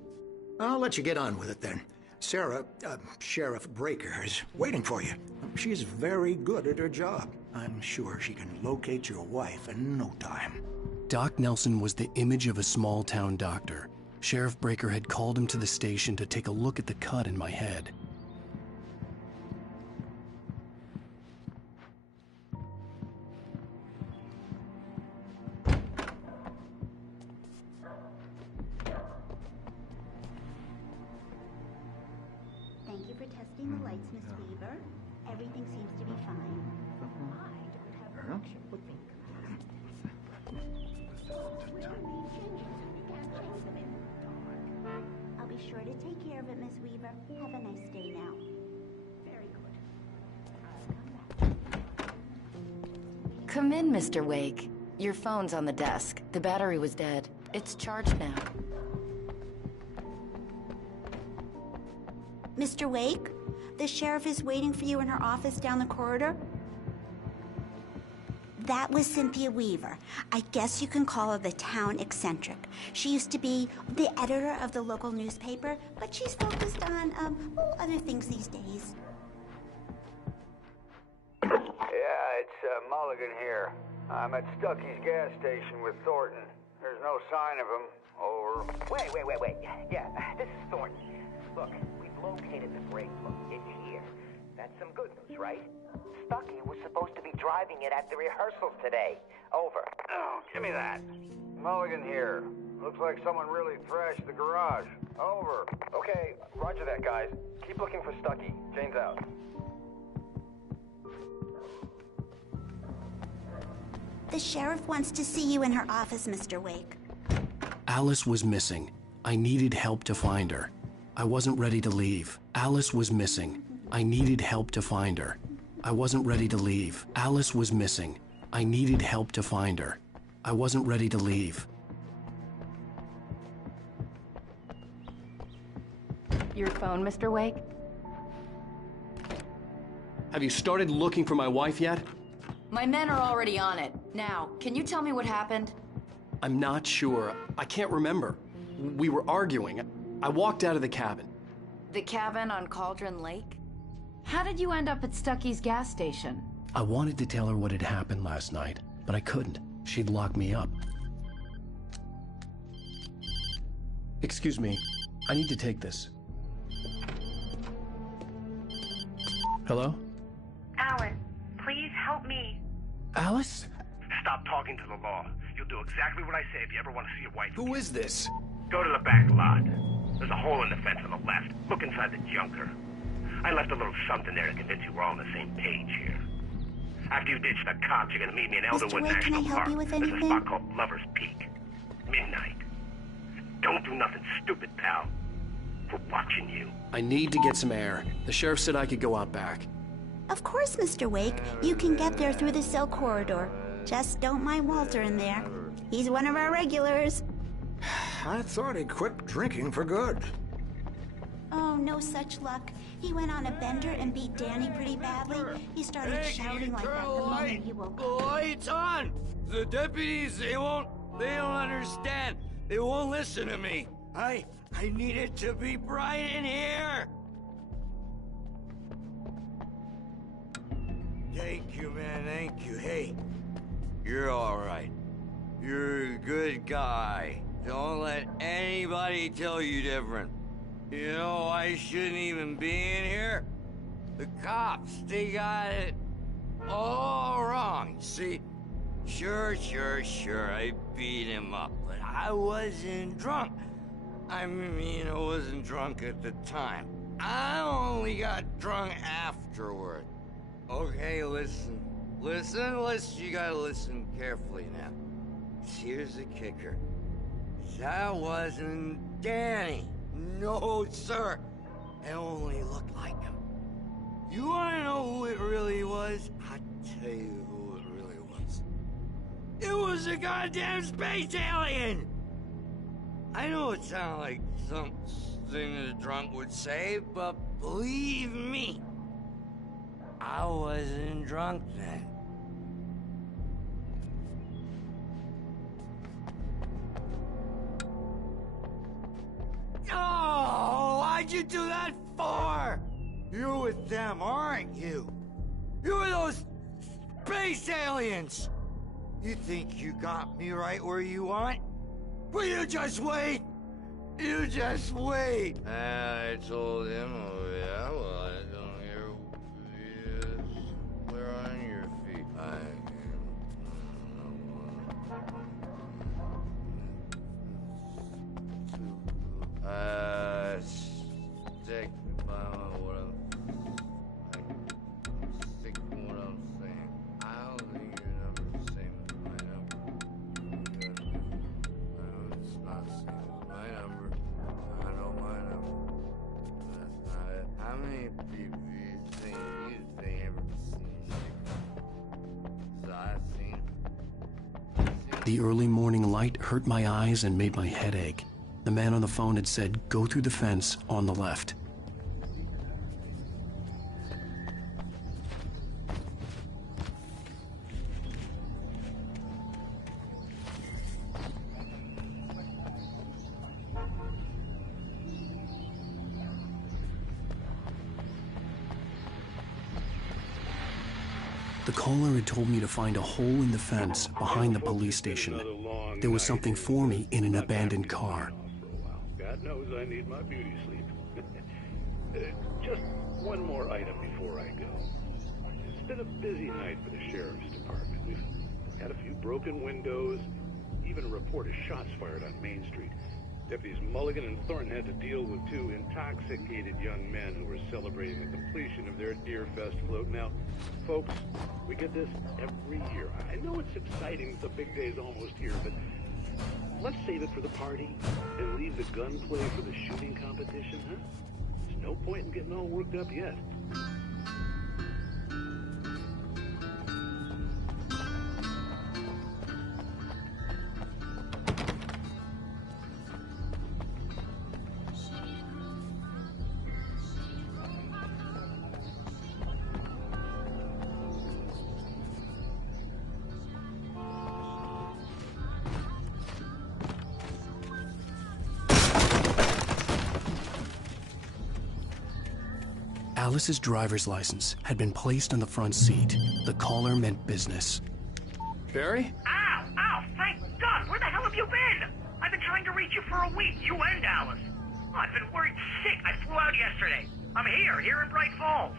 I'll let you get on with it then. Sarah, Sheriff Breaker, is waiting for you. She's very good at her job. I'm sure she can locate your wife in no time. Doc Nelson was the image of a small-town doctor. Sheriff Breaker had called him to the station to take a look at the cut in my head. Thank you for testing the lights, Miss Weaver. Everything seems to be fine. I don't have much to think about. I'll be sure to take care of it, Miss Weaver. Have a nice day now. Very good. Come in, Mr. Wake. Your phone's on the desk. The battery was dead. It's charged now. Mr. Wake, the sheriff is waiting for you in her office down the corridor. That was Cynthia Weaver. I guess you can call her the town eccentric. She used to be the editor of the local newspaper, but she's focused on, other things these days. Yeah, it's Mulligan here. I'm at Stucky's gas station with Thornton. There's no sign of him. Over. Wait. Yeah, this is Thornton. Look, we've located the brake book. It's here. That's some good news, right? Stucky was supposed to be driving it at the rehearsals today. Over. Oh, give me that. Mulligan here. Looks like someone really thrashed the garage. Over. Okay, roger that, guys. Keep looking for Stucky. Jane's out. The sheriff wants to see you in her office, Mr. Wake. Alice was missing. I needed help to find her. I wasn't ready to leave. Alice was missing. I needed help to find her. I wasn't ready to leave. Alice was missing. I needed help to find her. I wasn't ready to leave. Your phone, Mr. Wake? Have you started looking for my wife yet? My men are already on it. Now, can you tell me what happened? I'm not sure. I can't remember. We were arguing. I walked out of the cabin. The cabin on Cauldron Lake? How did you end up at Stucky's gas station? I wanted to tell her what had happened last night, but I couldn't. She'd lock me up. Excuse me. I need to take this. Hello? Alan, please help me. Alice? Stop talking to the law. You'll do exactly what I say if you ever want to see your wife. Who is this? Go to the back lot. There's a hole in the fence on the left. Look inside the junker. I left a little something there to convince you we're all on the same page here. After you ditch the cops, you're gonna meet me in Elderwood Wade, can I National help Park. you with There's a anything? spot called Lover's Peak. Midnight. Don't do nothing stupid, pal. We're watching you. I need to get some air. The sheriff said I could go out back. Of course, Mr. Wake. You can get there through the cell corridor. Just don't mind Walter in there. He's one of our regulars. I thought he quit drinking for good. Oh, no such luck. He went on a bender and beat Danny pretty badly. He started shouting like that the moment he woke up. The light's on! The deputies, they don't understand. They won't listen to me. I need it to be bright in here! Thank you, man, thank you. Hey, you're alright. You're a good guy. Don't let anybody tell you different. You know, I shouldn't even be in here. The cops, they got it all wrong. See, sure, I beat him up, but I wasn't drunk. I mean, I wasn't drunk at the time. I only got drunk afterward. Okay, listen, you gotta listen carefully now. Here's the kicker. That wasn't Danny. No, sir. It only looked like him. You wanna know who it really was? I'll tell you who it really was. It was a goddamn space alien! I know it sounds like something a drunk would say, but believe me, I wasn't drunk then. Oh, why'd you do that for? You're with them, aren't you? You're those space aliens! You think you got me right where you want? Well, you just wait! You just wait! I told him, oh yeah, well, I don't hear who he is. Where on your feet? Stick by what I'm saying. I don't think your number's the same as my number. No, it's not the same as my number. I know my number. That's not it. How many people do you think ever seen you? So I've seen. The early morning light hurt my eyes and made my head ache. The man on the phone had said, go through the fence on the left. The caller had told me to find a hole in the fence behind the police station. There was something for me in an abandoned car. God knows I need my beauty sleep. Just one more item before I go. It's been a busy night for the sheriff's department. We've had a few broken windows, even a report of shots fired on Main Street. Deputies Mulligan and Thornton had to deal with two intoxicated young men who were celebrating the completion of their Deer Fest float. Now, folks, we get this every year. I know it's exciting, the big day's almost here, but let's save it for the party and leave the gunplay for the shooting competition, huh? There's no point in getting all worked up yet. Alice's driver's license had been placed on the front seat. The caller meant business. Barry? Ow! Ow! Thank God! Where the hell have you been? I've been trying to reach you for a week, you and Alice. Oh, I've been worried sick. I flew out yesterday. I'm here in Bright Falls.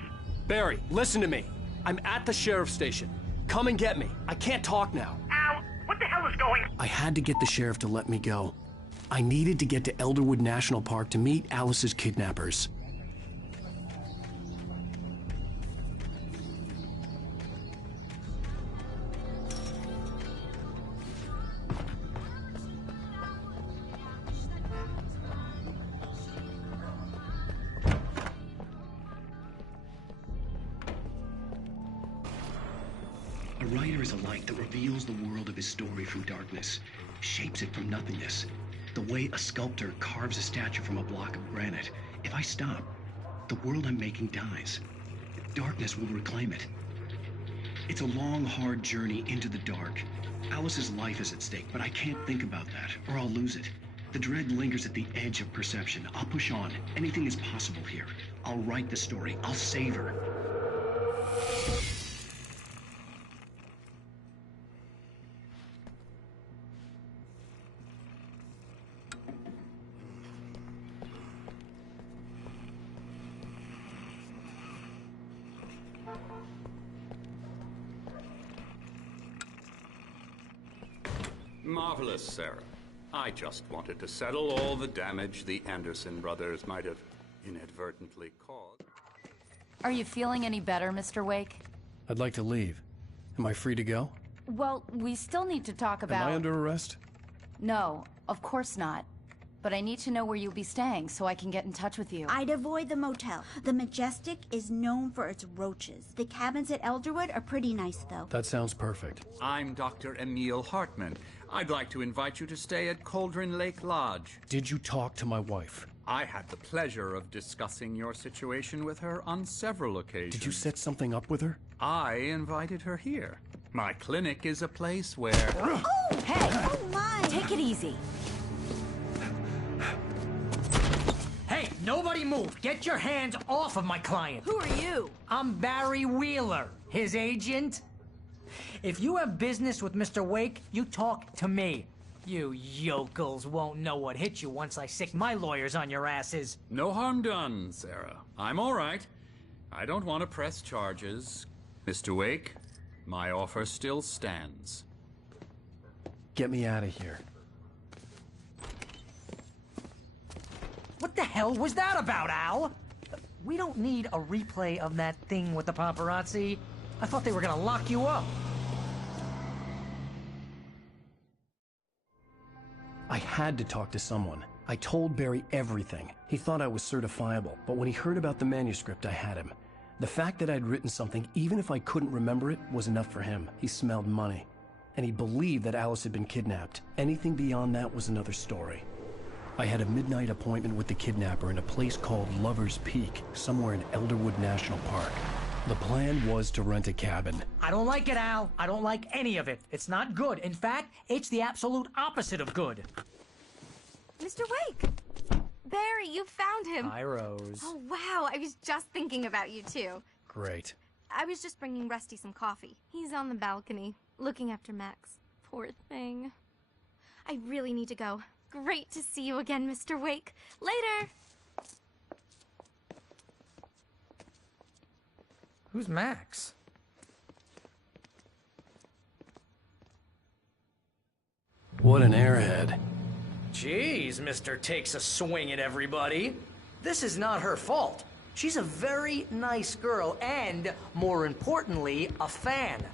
Barry, listen to me. I'm at the sheriff's station. Come and get me. I can't talk now. Ow! What the hell is going on? I had to get the sheriff to let me go. I needed to get to Elderwood National Park to meet Alice's kidnappers. A writer is a light that reveals the world of his story from darkness, shapes it from nothingness. The way a sculptor carves a statue from a block of granite. If I stop, the world I'm making dies. Darkness will reclaim it. It's a long, hard journey into the dark. Alice's life is at stake, but I can't think about that, or I'll lose it. The dread lingers at the edge of perception. I'll push on. Anything is possible here. I'll write the story. I'll save her. Marvelous, Sarah. I just wanted to settle all the damage the Anderson brothers might have inadvertently caused. Are you feeling any better, Mr. Wake? I'd like to leave. Am I free to go? Well, we still need to talk about... Am I under arrest? No, of course not. But I need to know where you'll be staying so I can get in touch with you. I'd avoid the motel. The Majestic is known for its roaches. The cabins at Elderwood are pretty nice, though. That sounds perfect. I'm Dr. Emil Hartman. I'd like to invite you to stay at Cauldron Lake Lodge. Did you talk to my wife? I had the pleasure of discussing your situation with her on several occasions. Did you set something up with her? I invited her here. My clinic is a place where... Oh, hey! Oh, my! Take it easy. Hey, nobody move! Get your hands off of my client! Who are you? I'm Barry Wheeler, his agent. If you have business with Mr. Wake, you talk to me. You yokels won't know what hit you once I sick my lawyers on your asses. No harm done, Sarah. I'm all right. I don't want to press charges. Mr. Wake, my offer still stands. Get me out of here. What the hell was that about, Al? We don't need a replay of that thing with the paparazzi. I thought they were gonna lock you up. I had to talk to someone. I told Barry everything. He thought I was certifiable, but when he heard about the manuscript, I had him. The fact that I'd written something, even if I couldn't remember it, was enough for him. He smelled money. And he believed that Alice had been kidnapped. Anything beyond that was another story. I had a midnight appointment with the kidnapper in a place called Lover's Peak, somewhere in Elderwood National Park. The plan was to rent a cabin. I don't like it, Al. I don't like any of it. It's not good. In fact, it's the absolute opposite of good. Mr. Wake! Barry, you found him. Hi, Rose. Oh, wow. I was just thinking about you, too. Great. I was just bringing Rusty some coffee. He's on the balcony, looking after Max. Poor thing. I really need to go. Great to see you again, Mr. Wake. Later! Who's Max? What an airhead. Jeez, Mr. Takes a swing at everybody. This is not her fault. She's a very nice girl and, more importantly, a fan.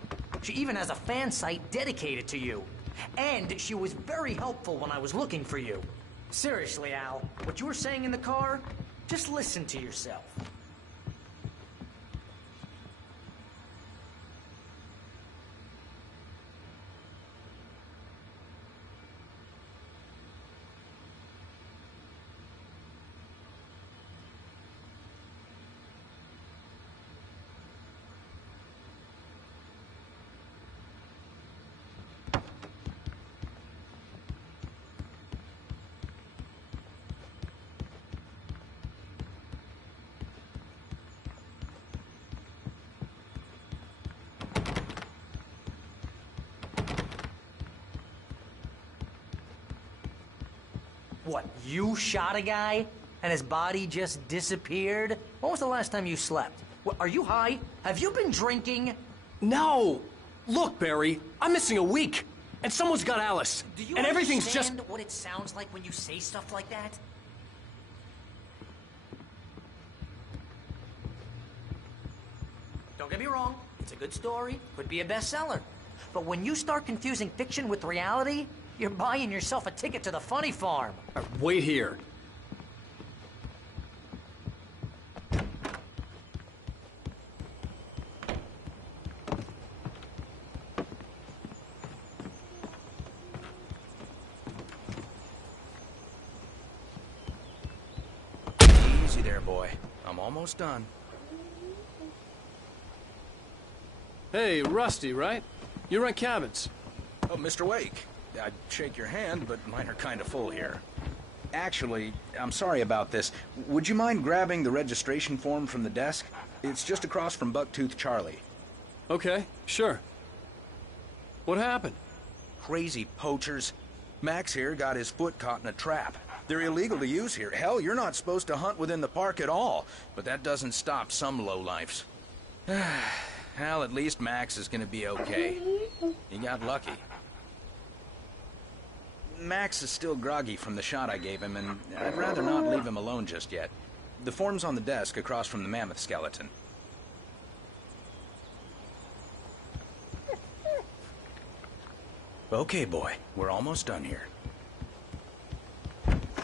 She even has a fan site dedicated to you. And she was very helpful when I was looking for you. Seriously, Al, what you were saying in the car, just listen to yourself. What, you shot a guy and his body just disappeared? When was the last time you slept? What, are you high? Have you been drinking? No! Look, Barry, I'm missing a week. And someone's got Alice. Do you and everything's just... understand what it sounds like when you say stuff like that? Don't get me wrong, it's a good story, could be a bestseller. But when you start confusing fiction with reality, you're buying yourself a ticket to the funny farm. Wait here. Easy there, boy. I'm almost done. Hey, Rusty, right? You rent cabins. Oh, Mr. Wake. I'd shake your hand, but mine are kind of full here. Actually, I'm sorry about this. Would you mind grabbing the registration form from the desk? It's just across from Bucktooth Charlie. Okay, sure. What happened? Crazy poachers. Max here got his foot caught in a trap. They're illegal to use here. Hell, you're not supposed to hunt within the park at all. But that doesn't stop some lowlifes. Well, at least Max is gonna be okay. He got lucky. Max is still groggy from the shot I gave him, and I'd rather not leave him alone just yet. The form's on the desk across from the mammoth skeleton. Okay, boy. We're almost done here.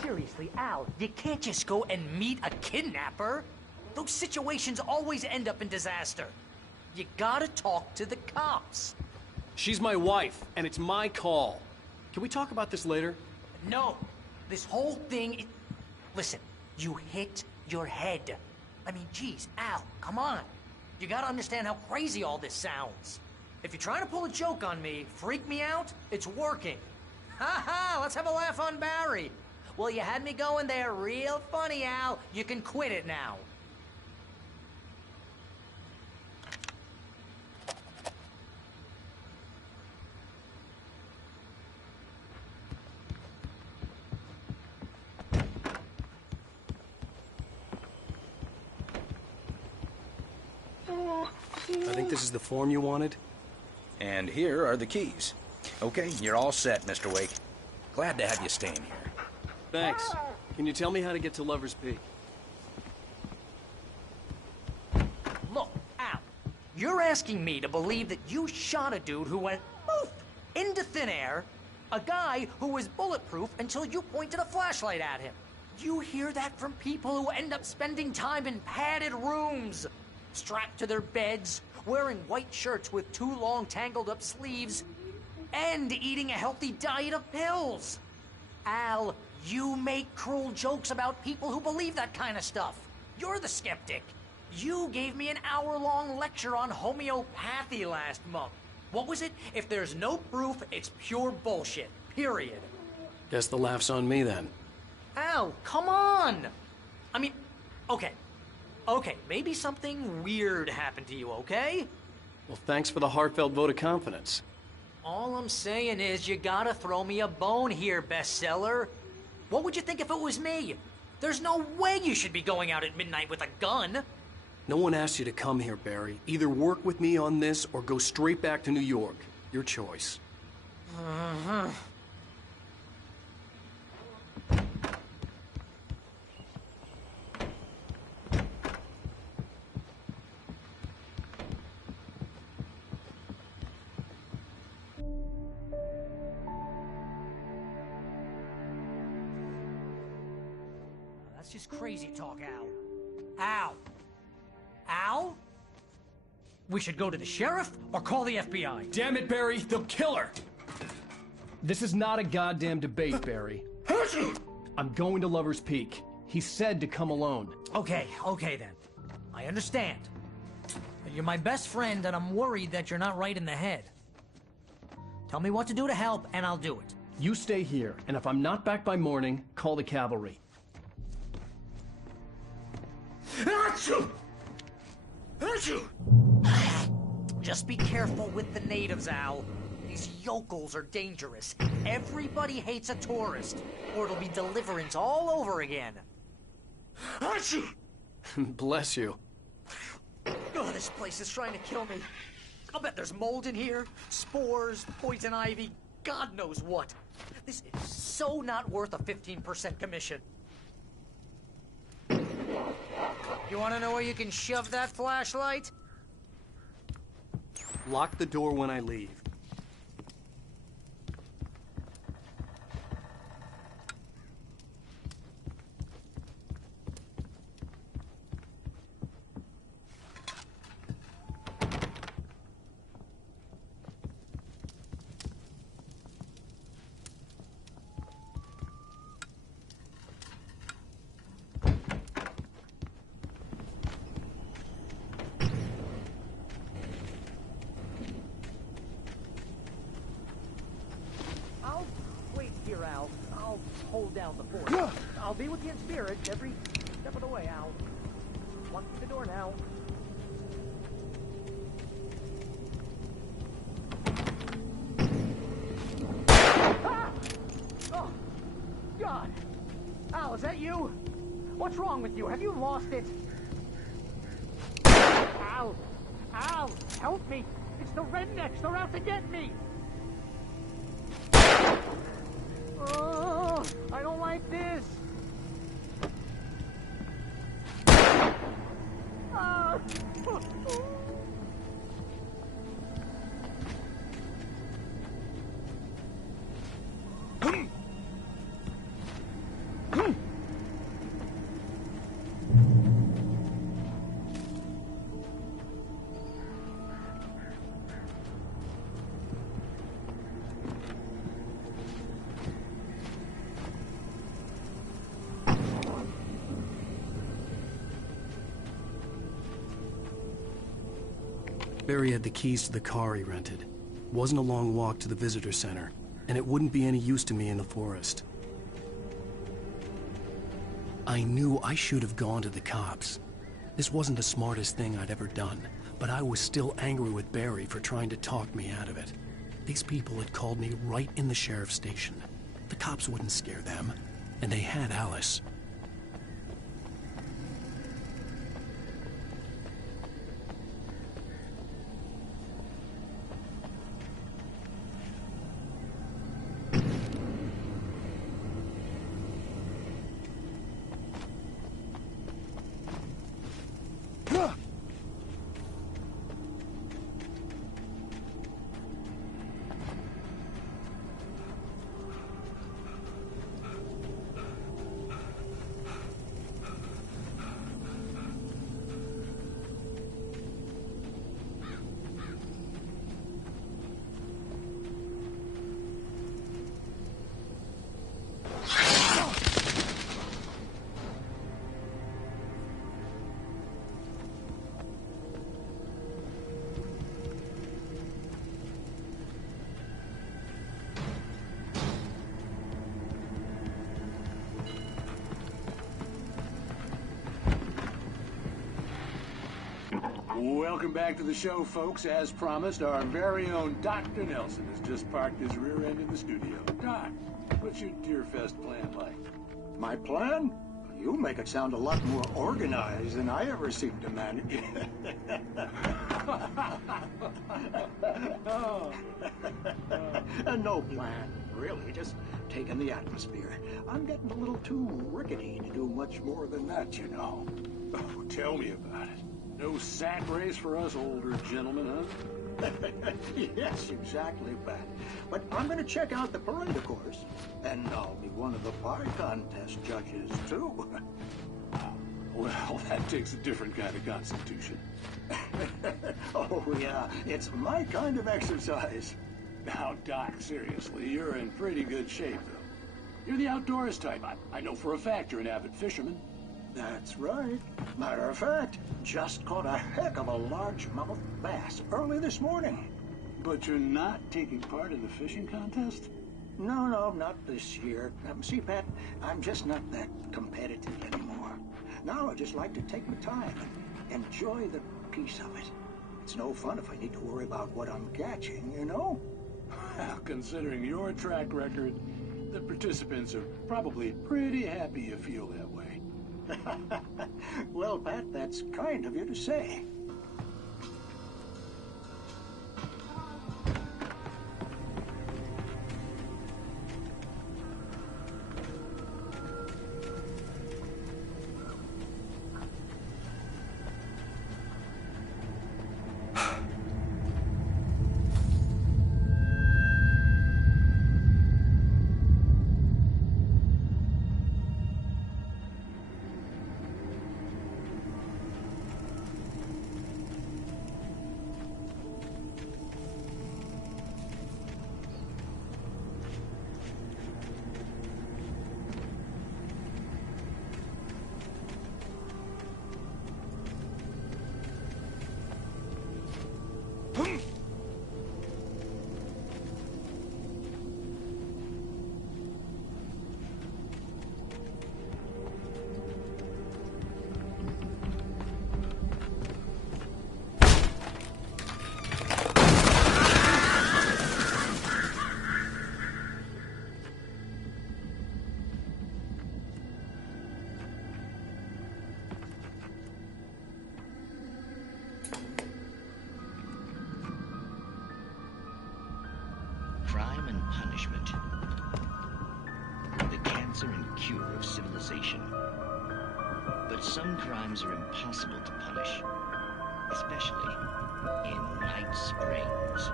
Seriously, Al, you can't just go and meet a kidnapper. Those situations always end up in disaster. You gotta talk to the cops. She's my wife, and it's my call. Can we talk about this later? No. This whole thing... Listen, you hit your head. I mean, geez, Al, come on. You gotta understand how crazy all this sounds. If you're trying to pull a joke on me, freak me out, it's working. Ha ha, let's have a laugh on Barry. Well, you had me going there real funny, Al. You can quit it now. I think this is the form you wanted. And here are the keys. Okay, you're all set, Mr. Wake. Glad to have you staying here. Thanks. Can you tell me how to get to Lover's Peak? Look, Al, you're asking me to believe that you shot a dude who went poof into thin air, a guy who was bulletproof until you pointed a flashlight at him. You hear that from people who end up spending time in padded rooms, strapped to their beds, wearing white shirts with too long tangled up sleeves, and eating a healthy diet of pills. Al, you make cruel jokes about people who believe that kind of stuff. You're the skeptic. You gave me an hour-long lecture on homeopathy last month. What was it? If there's no proof, it's pure bullshit. Period. Guess the laugh's on me then. Al, come on! I mean, okay. Okay, maybe something weird happened to you, okay? Well, thanks for the heartfelt vote of confidence. All I'm saying is you gotta throw me a bone here, bestseller. What would you think if it was me? There's no way you should be going out at midnight with a gun. No one asked you to come here, Barry. Either work with me on this or go straight back to New York. Your choice. Uh-huh. That's just crazy talk, Al. Al! Al? We should go to the sheriff or call the FBI. Damn it, Barry, they'll kill her! This is not a goddamn debate, Barry. I'm going to Lover's Peak. He said to come alone. Okay then. I understand. But you're my best friend and I'm worried that you're not right in the head. Tell me what to do to help and I'll do it. You stay here, and if I'm not back by morning, call the cavalry. Achoo! Achoo! Just be careful with the natives, Al. These yokels are dangerous. Everybody hates a tourist, or it'll be Deliverance all over again. Bless you. Oh, this place is trying to kill me. I'll bet there's mold in here, spores, poison ivy, God knows what. This is so not worth a 15% commission. You want to know where you can shove that flashlight? Lock the door when I leave. I'll wait here, Al. I'll hold down the fort. I'll be with you in spirit every step of the way, Al. Walk through the door now. Ah! Oh, God! Al, is that you? What's wrong with you? Have you lost it? Al! Al! Help me! It's the rednecks! They're out to get me! Oh, I don't like this. Ah. Barry had the keys to the car he rented. Wasn't a long walk to the visitor center, and it wouldn't be any use to me in the forest. I knew I should have gone to the cops. This wasn't the smartest thing I'd ever done, but I was still angry with Barry for trying to talk me out of it. These people had called me right in the sheriff's station. The cops wouldn't scare them, and they had Alice. Welcome back to the show, folks. As promised, our very own Dr. Nelson has just parked his rear end in the studio. Doc, what's your Deerfest plan like? My plan? You make it sound a lot more organized than I ever seem to manage. No plan, really. Just taking the atmosphere. I'm getting a little too rickety to do much more than that, you know. Oh, tell me about it. No sack race for us older gentlemen, huh? Yes, exactly, Pat. But I'm going to check out the parade, of course. And I'll be one of the pie contest judges, too. Well, that takes a different kind of constitution. Oh, yeah. It's my kind of exercise. Now, Doc, seriously, you're in pretty good shape, though. You're the outdoors type. I know for a fact you're an avid fisherman. That's right. Matter of fact, just caught a heck of a largemouth bass early this morning. But you're not taking part in the fishing contest? No, not this year. See, Pat, I'm just not that competitive anymore. Now I just like to take my time and enjoy the peace of it. It's no fun if I need to worry about what I'm catching, you know? Well, considering your track record, the participants are probably pretty happy you feel that way. Well, Pat, that's kind of you to say. Crime and punishment. The cancer and cure of civilization. But some crimes are impossible to punish, especially in Night Springs.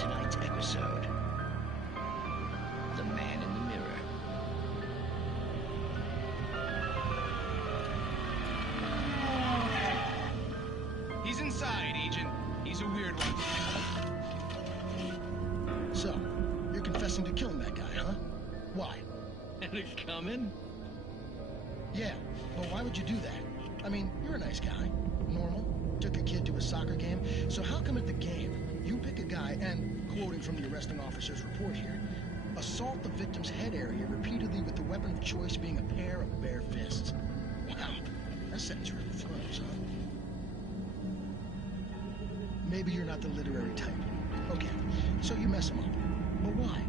Tonight's episode, The Man in the Mirror. He's inside, Agent. He's a weird one. So, you're confessing to killing that guy, huh? Why? And it's coming? Yeah, well, why would you do that? I mean, you're a nice guy. Normal. Took a kid to a soccer game. So how come at the game, you pick a guy and, quoting from the arresting officer's report here, assault the victim's head area repeatedly with the weapon of choice being a pair of bare fists? Wow, that sentence really flows, huh? Maybe you're not the literary type. Okay, so you mess him up. But why?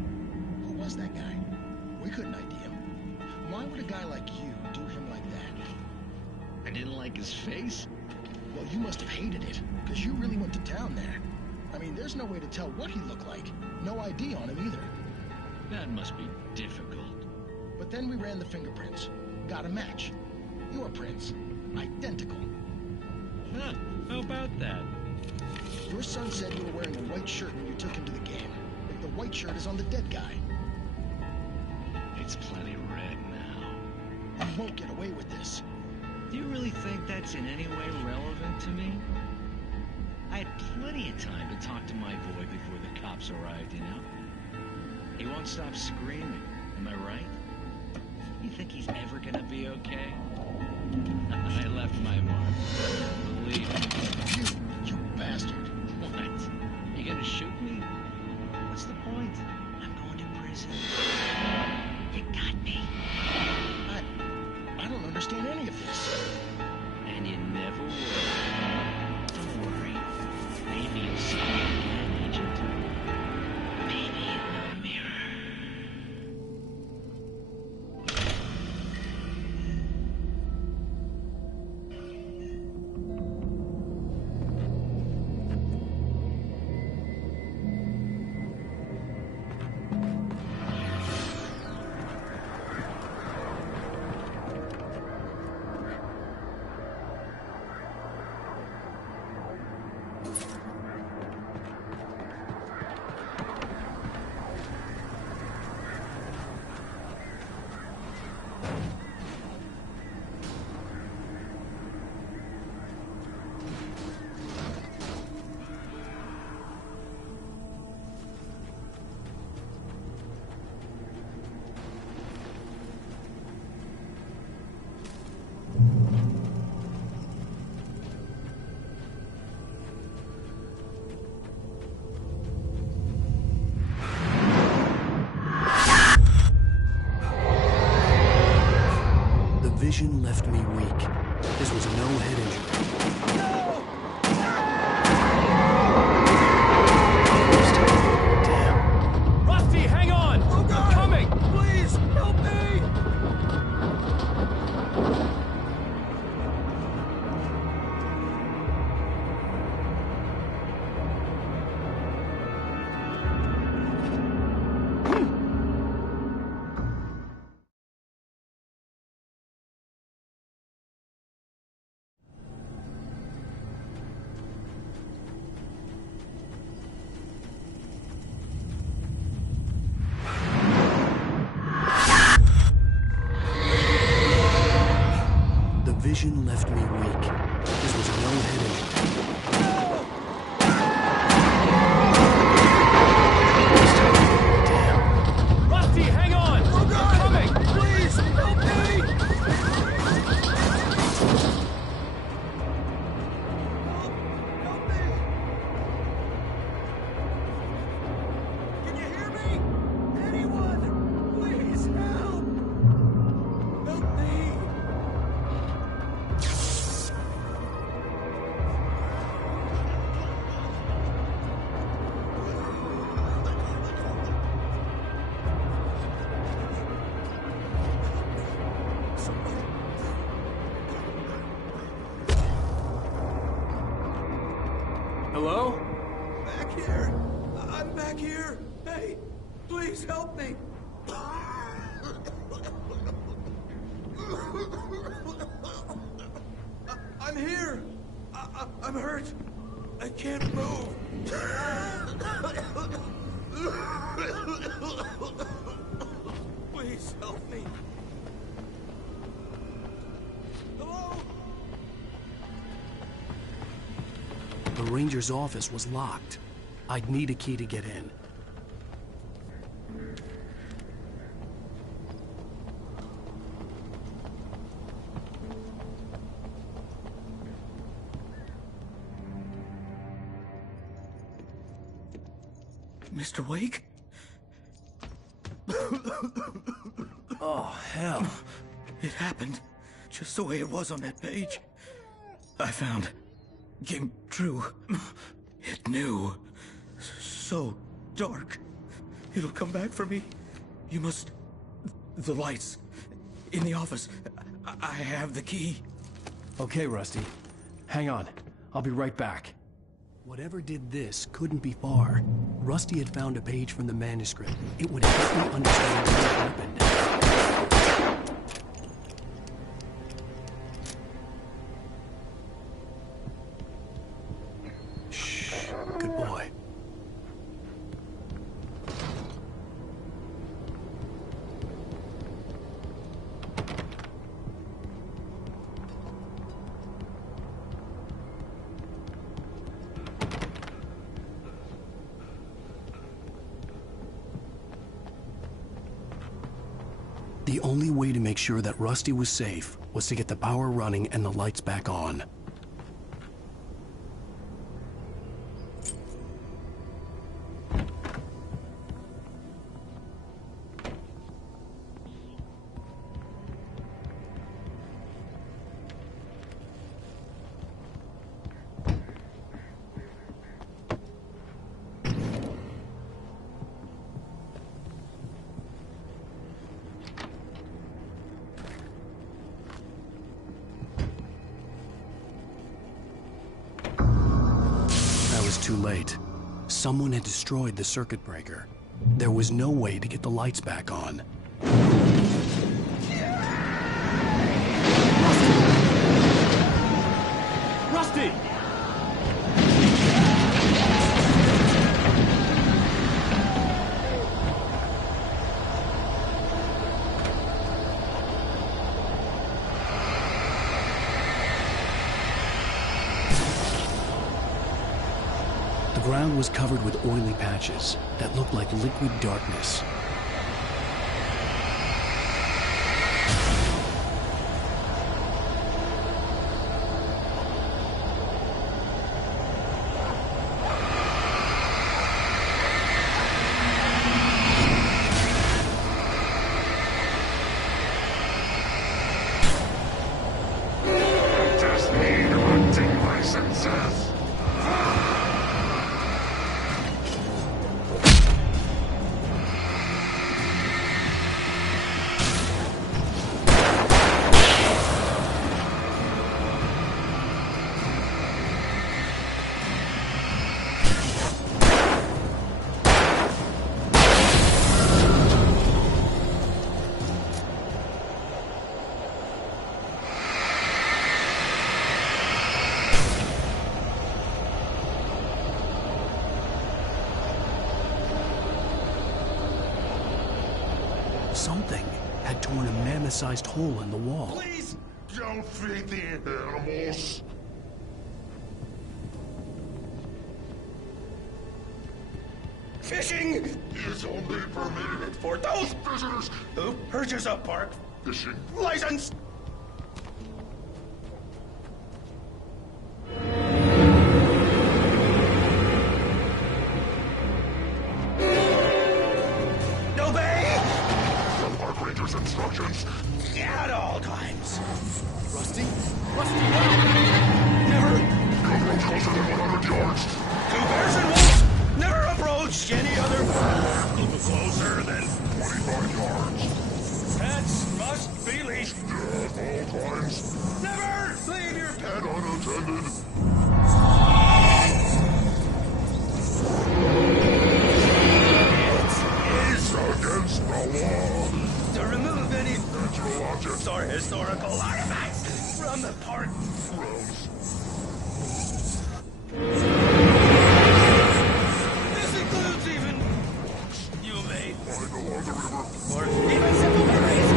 Who was that guy? We couldn't ID him. Why would a guy like you do him like that? I didn't like his face? Well, you must have hated it, because you really went to town there. I mean, there's no way to tell what he looked like. No ID on him either. That must be difficult. But then we ran the fingerprints. Got a match. Your prints. Identical. Huh, how about that? Your son said you were wearing a white shirt when you took him to the game. But the white shirt is on the dead guy. It's plenty red now. You won't get away with this. Do you really think that's in any way relevant to me? I had plenty of time to talk to my boy before the cops arrived, you know? He won't stop screaming, am I right? You think he's ever gonna be okay? I left my mark. Believe me. You bastard. What? You gonna shoot me? What's the point? I'm going to prison. You got me. I don't understand any of this. And you never will. Don't worry. Maybe you'll see me again, Agent. Maybe in the mirror. Vision left me weak. This was no head injury. vision left me weak. This was no hidden. Rusty, hang on! Oh, God! We're coming! Please, help me! Help me! Can you hear me? Anyone? Please help! Help me! Hello? Back here. I'm back here. Hey, please help me. I'm here. I'm hurt. I can't move. Please help me. Hello? The ranger's office was locked. I'd need a key to get in. Mr. Wake? Oh, hell. It happened just the way it was on that page. I found. Came true. It knew. So dark. It'll come back for me. You must... The lights. In the office. I have the key. Okay, Rusty. Hang on. I'll be right back. Whatever did this couldn't be far. Rusty had found a page from the manuscript. It would help me understand what happened. Shh. Good boy. The only way to make sure that Rusty was safe was to get the power running and the lights back on. Too late. Someone had destroyed the circuit breaker. There was no way to get the lights back on. Rusty! The ground was covered with oily patches that looked like liquid darkness. Just need hunting licenses. Something had torn a mammoth-sized hole in the wall. Please, Don't feed the animals. Fishing is only permitted for those visitors who purchase a park fishing license. Obey! The park ranger's instructions. At all times. Rusty? Rusty, Never Don't approach closer than 100 yards. Two bears and wolves. Never approach any other. Closer than 25 yards. Pets must be leashed. At all times. Never leave your pet unattended. It is against the law to remove any natural objects or historical artifacts from the park grounds. This includes even you may Find along the river or even simple berries.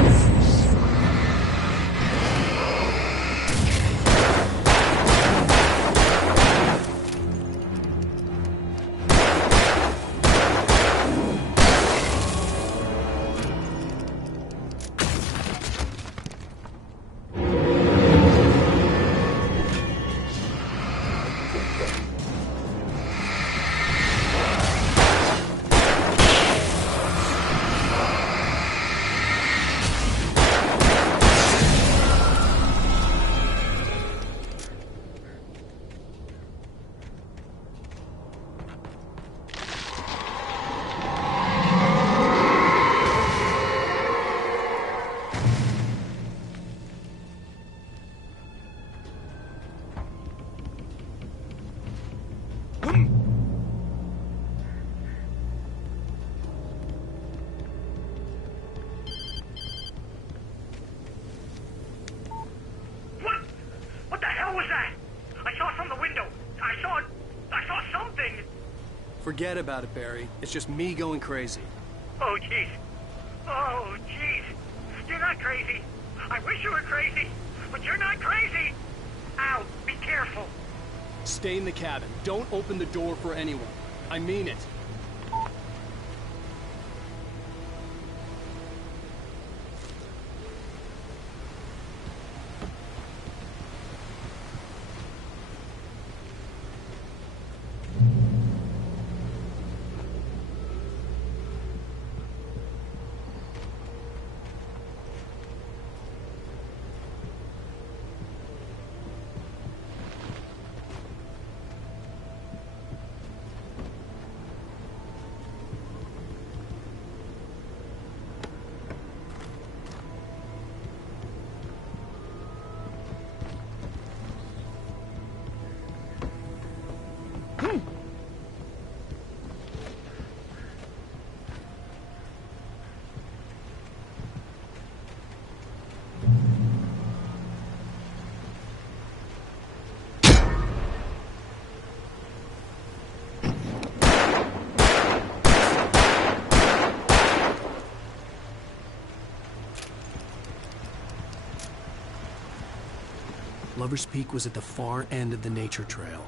What the hell was that? I saw from the window. I saw something. Forget about it, Barry. It's just me going crazy. Oh, jeez. Oh, jeez. You're not crazy. I wish you were crazy, but you're not crazy. Ow, be careful. Stay in the cabin. Don't open the door for anyone. I mean it. Lover's Peak was at the far end of the nature trail.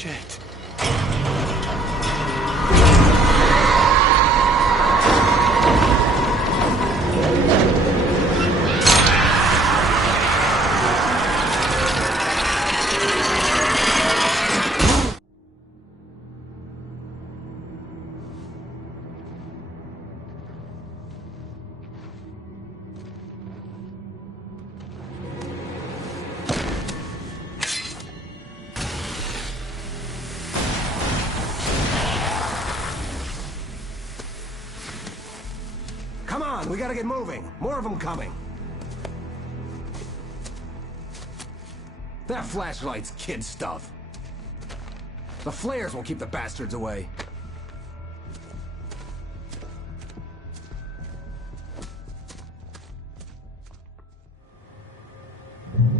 Shit. Come on, we gotta get moving. More of them coming. That flashlight's kid stuff. The flares won't keep the bastards away.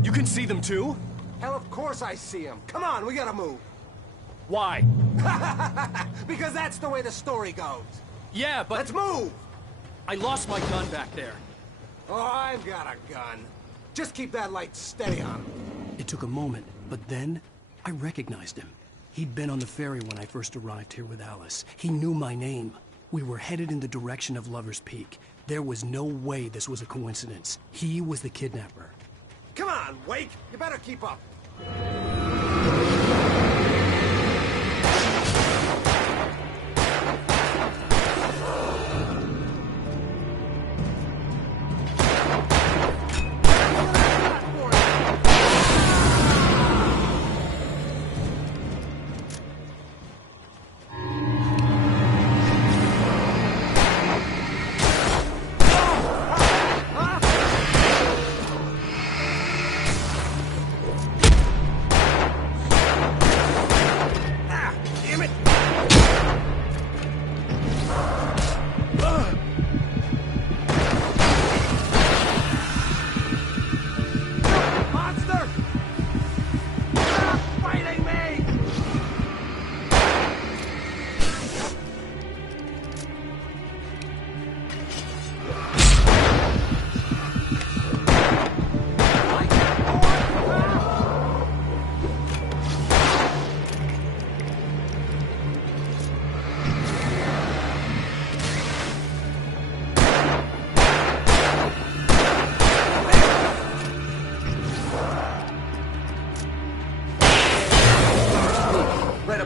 You can see them too? Hell, of course I see them. Come on, we gotta move. Why? Because that's the way the story goes. Yeah, but... Let's move! I lost my gun back there. Oh, I've got a gun. Just keep that light steady on him. It took a moment, but then I recognized him. He'd been on the ferry when I first arrived here with Alice. He knew my name. We were headed in the direction of Lover's Peak. There was no way this was a coincidence. He was the kidnapper. Come on, Wake! You better keep up.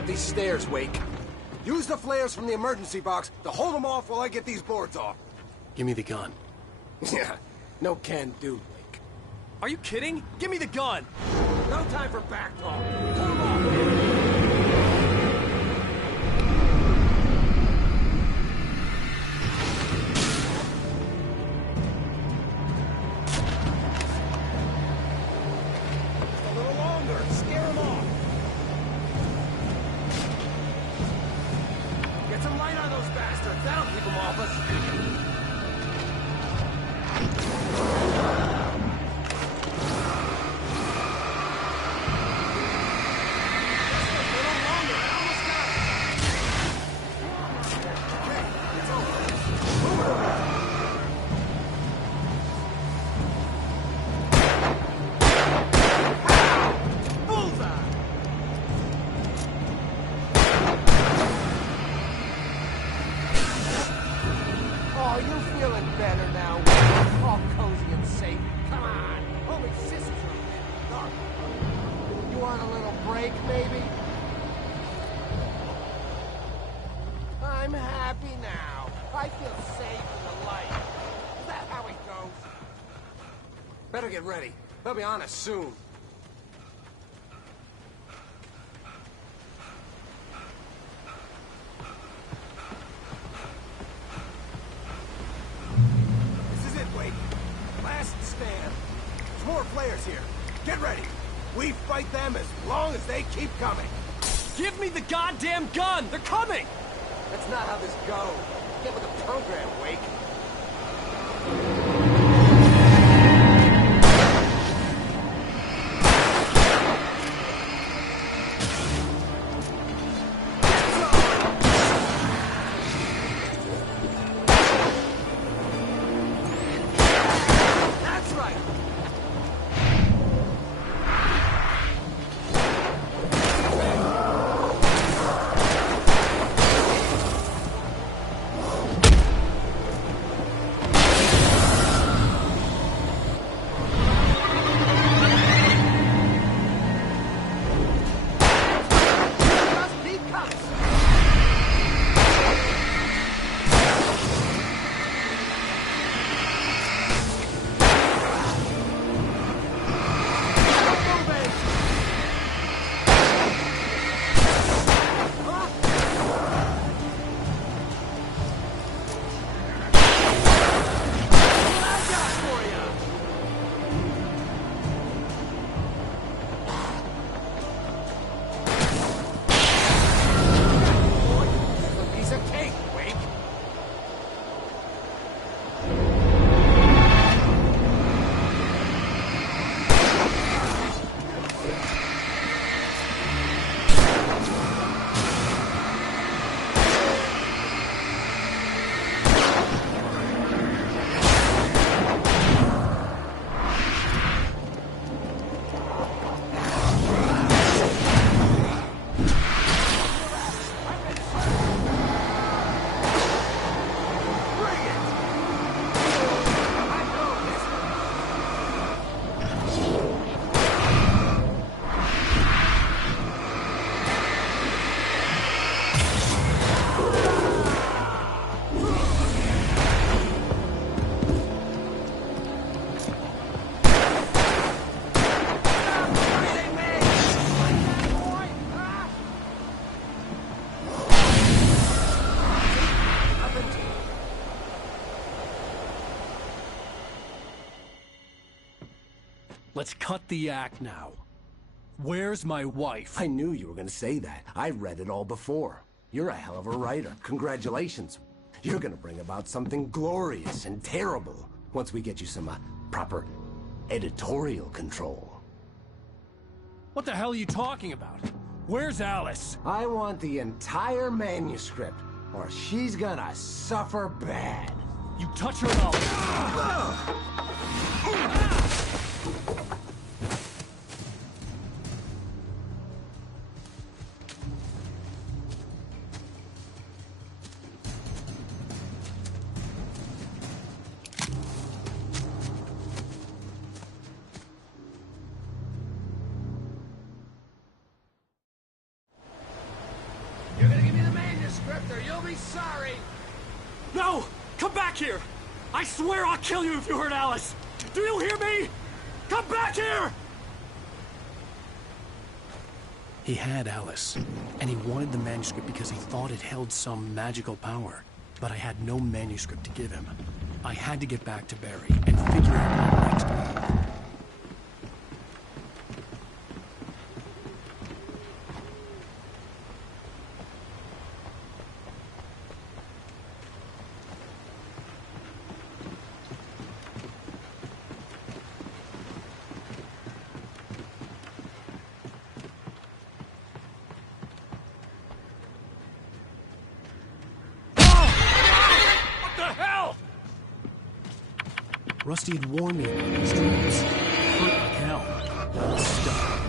These stairs, Wake. Use the flares from the emergency box to hold them off while I get these boards off. Give me the gun. Yeah, no can do, Wake. Are you kidding? Give me the gun! No time for back talk. Hold them off! Better get ready. They'll be on us soon. This is it, Wake. Last stand. There's more players here. Get ready. We fight them as long as they keep coming. Give me the goddamn gun! They're coming! That's not how this goes. Get with the program, Wake. Let's cut the act now. Where's my wife? I knew you were gonna say that. I read it all before. You're a hell of a writer. Congratulations. You're gonna bring about something glorious and terrible once we get you some proper editorial control. What the hell are you talking about? Where's Alice? I want the entire manuscript, or she's gonna suffer bad. You touch her and I'll... You're gonna give me the manuscript or you'll be sorry! No! Come back here! I swear I'll kill you if you hurt Alice! Do you hear me? Come back here! He had Alice, and he wanted the manuscript because he thought it held some magical power. But I had no manuscript to give him. I had to get back to Barry and figure out my next move. Rusty had warned me about these dreams. Hurt like hell. I was stuck.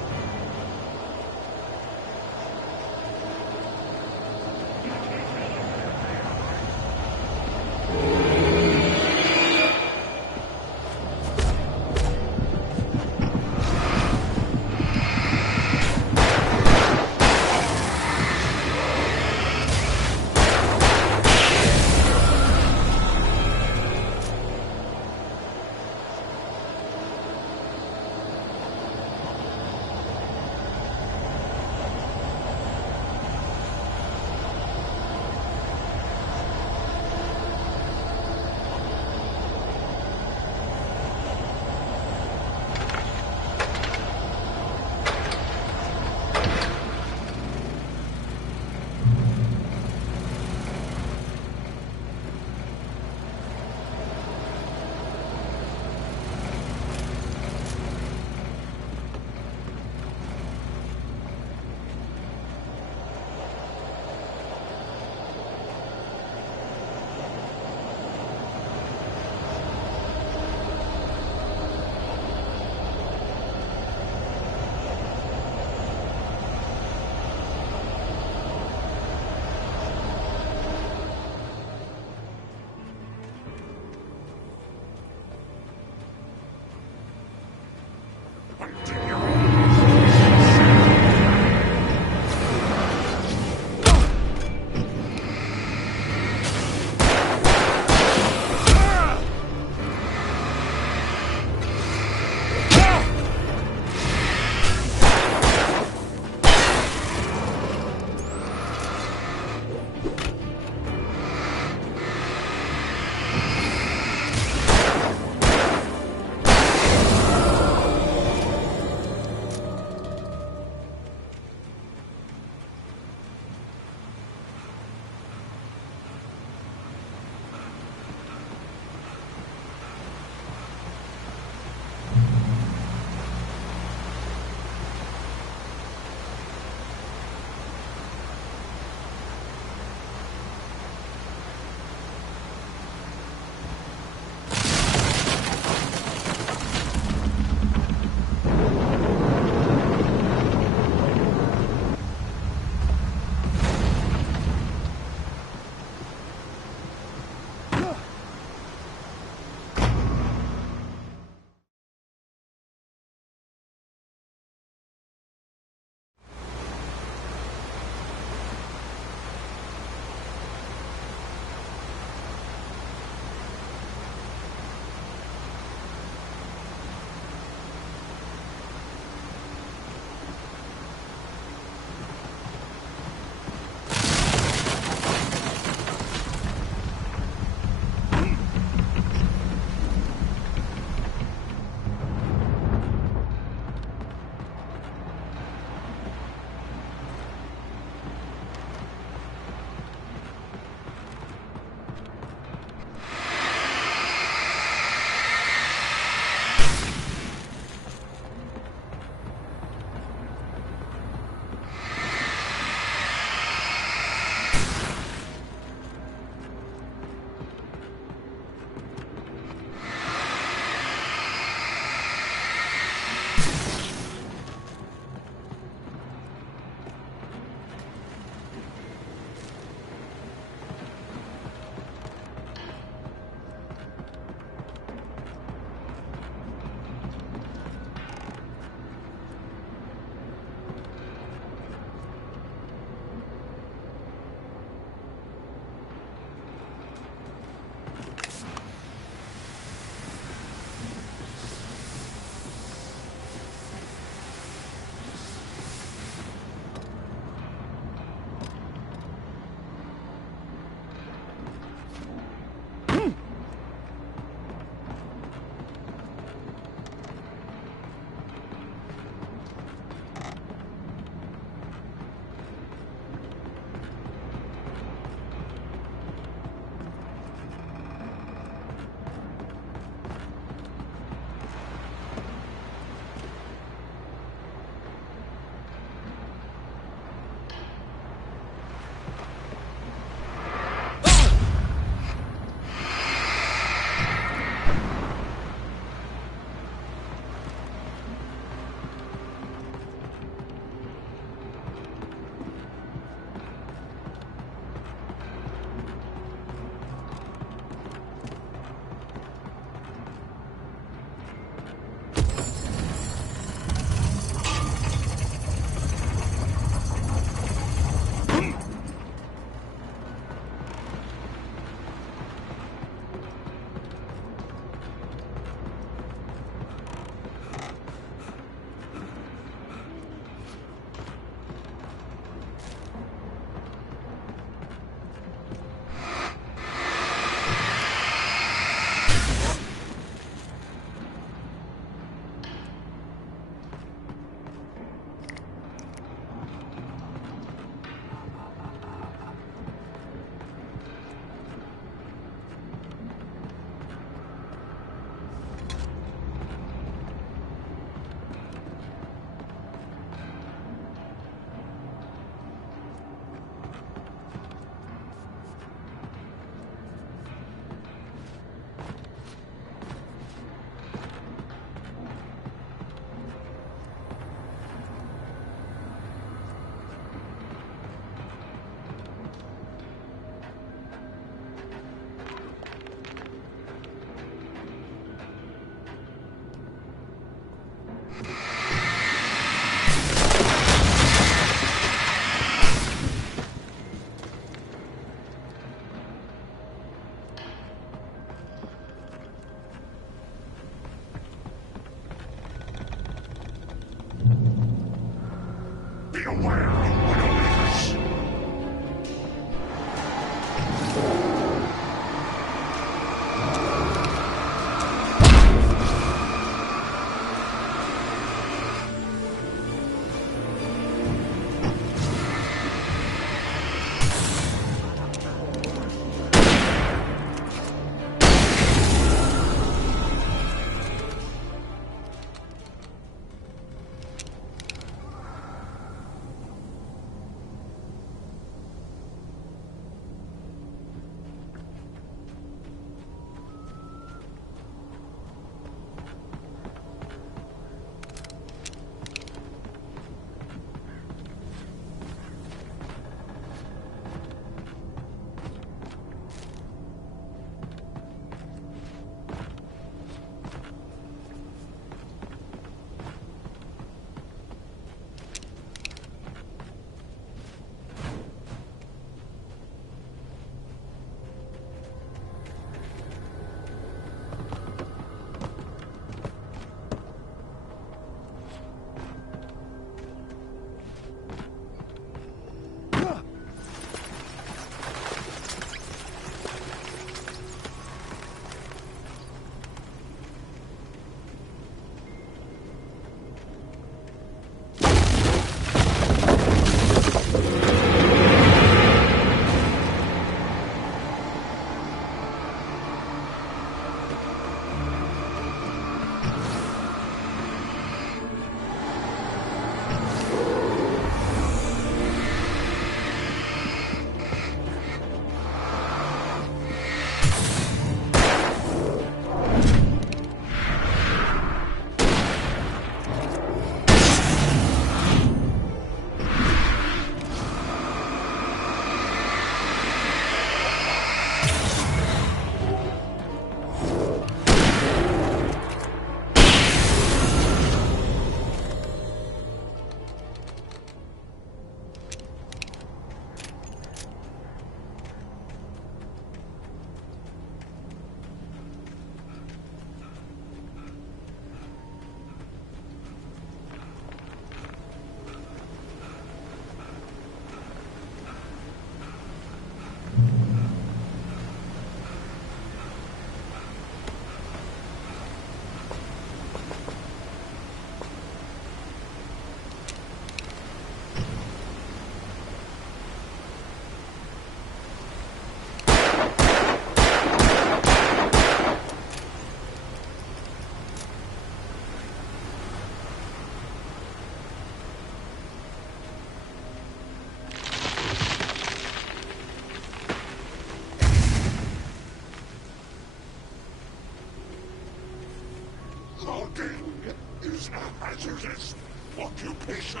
occupation.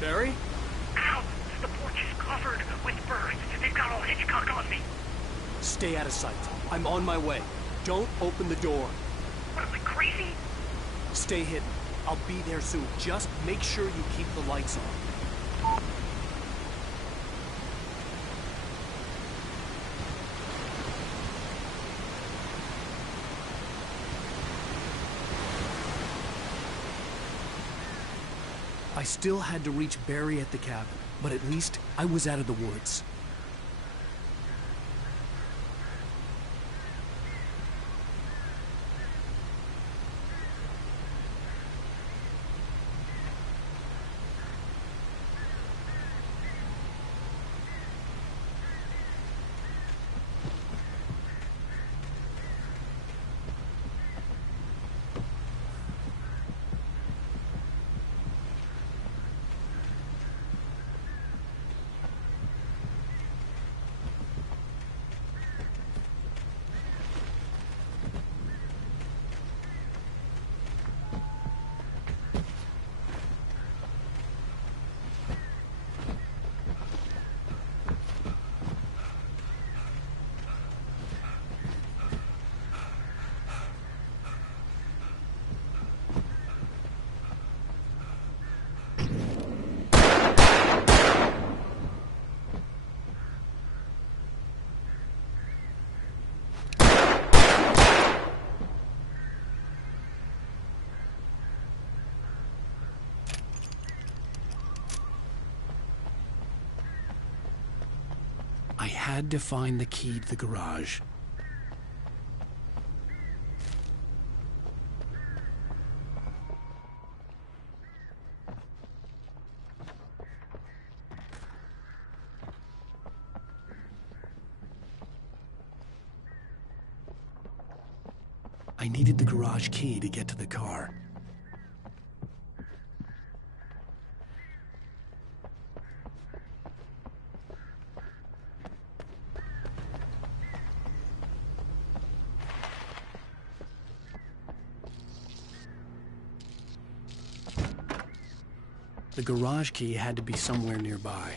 Barry? Ow! The porch is covered with birds. They've got all Hitchcock on me. Stay out of sight. I'm on my way. Don't open the door. What am I, crazy? Stay hidden. I'll be there soon. Just make sure you keep the lights on. I still had to reach Barry at the cabin, but at least I was out of the woods. I had to find the key to the garage. I needed the garage key to get to the car. The garage key had to be somewhere nearby.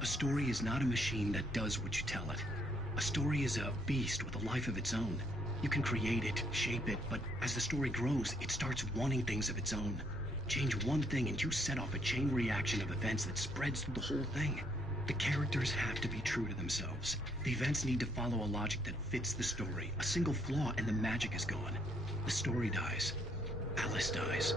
A story is not a machine that does what you tell it. A story is a beast with a life of its own. You can create it, shape it, but as the story grows, it starts wanting things of its own. Change one thing and you set off a chain reaction of events that spreads through the whole thing. The characters have to be true to themselves. The events need to follow a logic that fits the story. A single flaw and the magic is gone. The story dies. Alice dies.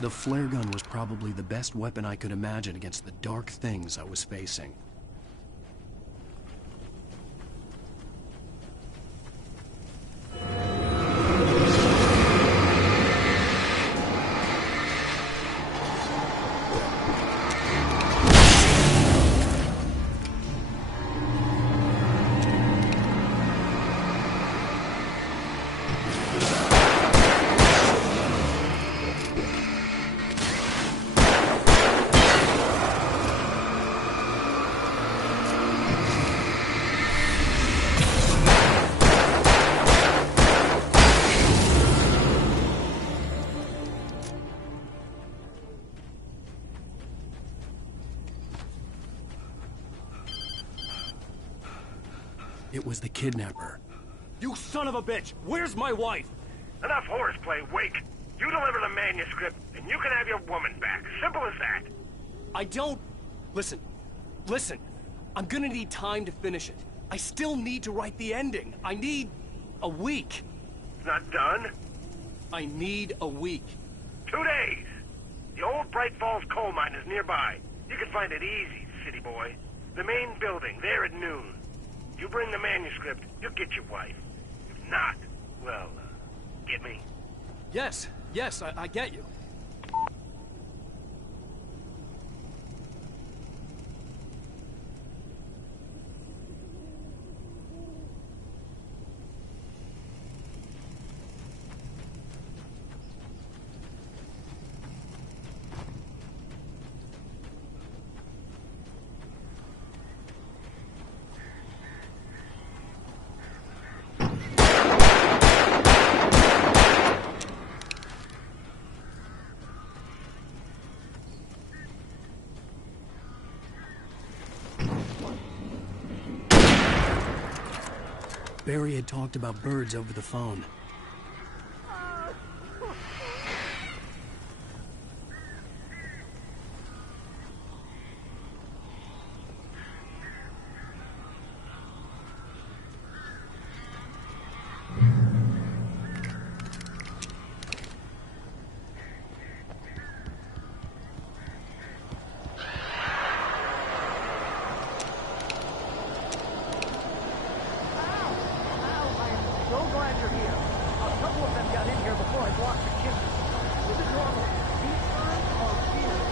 The flare gun was probably the best weapon I could imagine against the dark things I was facing. It was the kidnapper. You son of a bitch! Where's my wife? Enough horseplay, Wake. You deliver the manuscript, and you can have your woman back. Simple as that. I don't... Listen. I'm gonna need time to finish it. I still need to write the ending. I need... a week. It's not done? I need a week. 2 days. The old Bright Falls coal mine is nearby. You can find it easy, city boy. The main building, there at noon. You bring the manuscript, you'll get your wife. If not, well, get me? Yes, I get you. Barry had talked about birds over the phone. destroy blocks of kitchen. Is it normal? Deep burn or fear?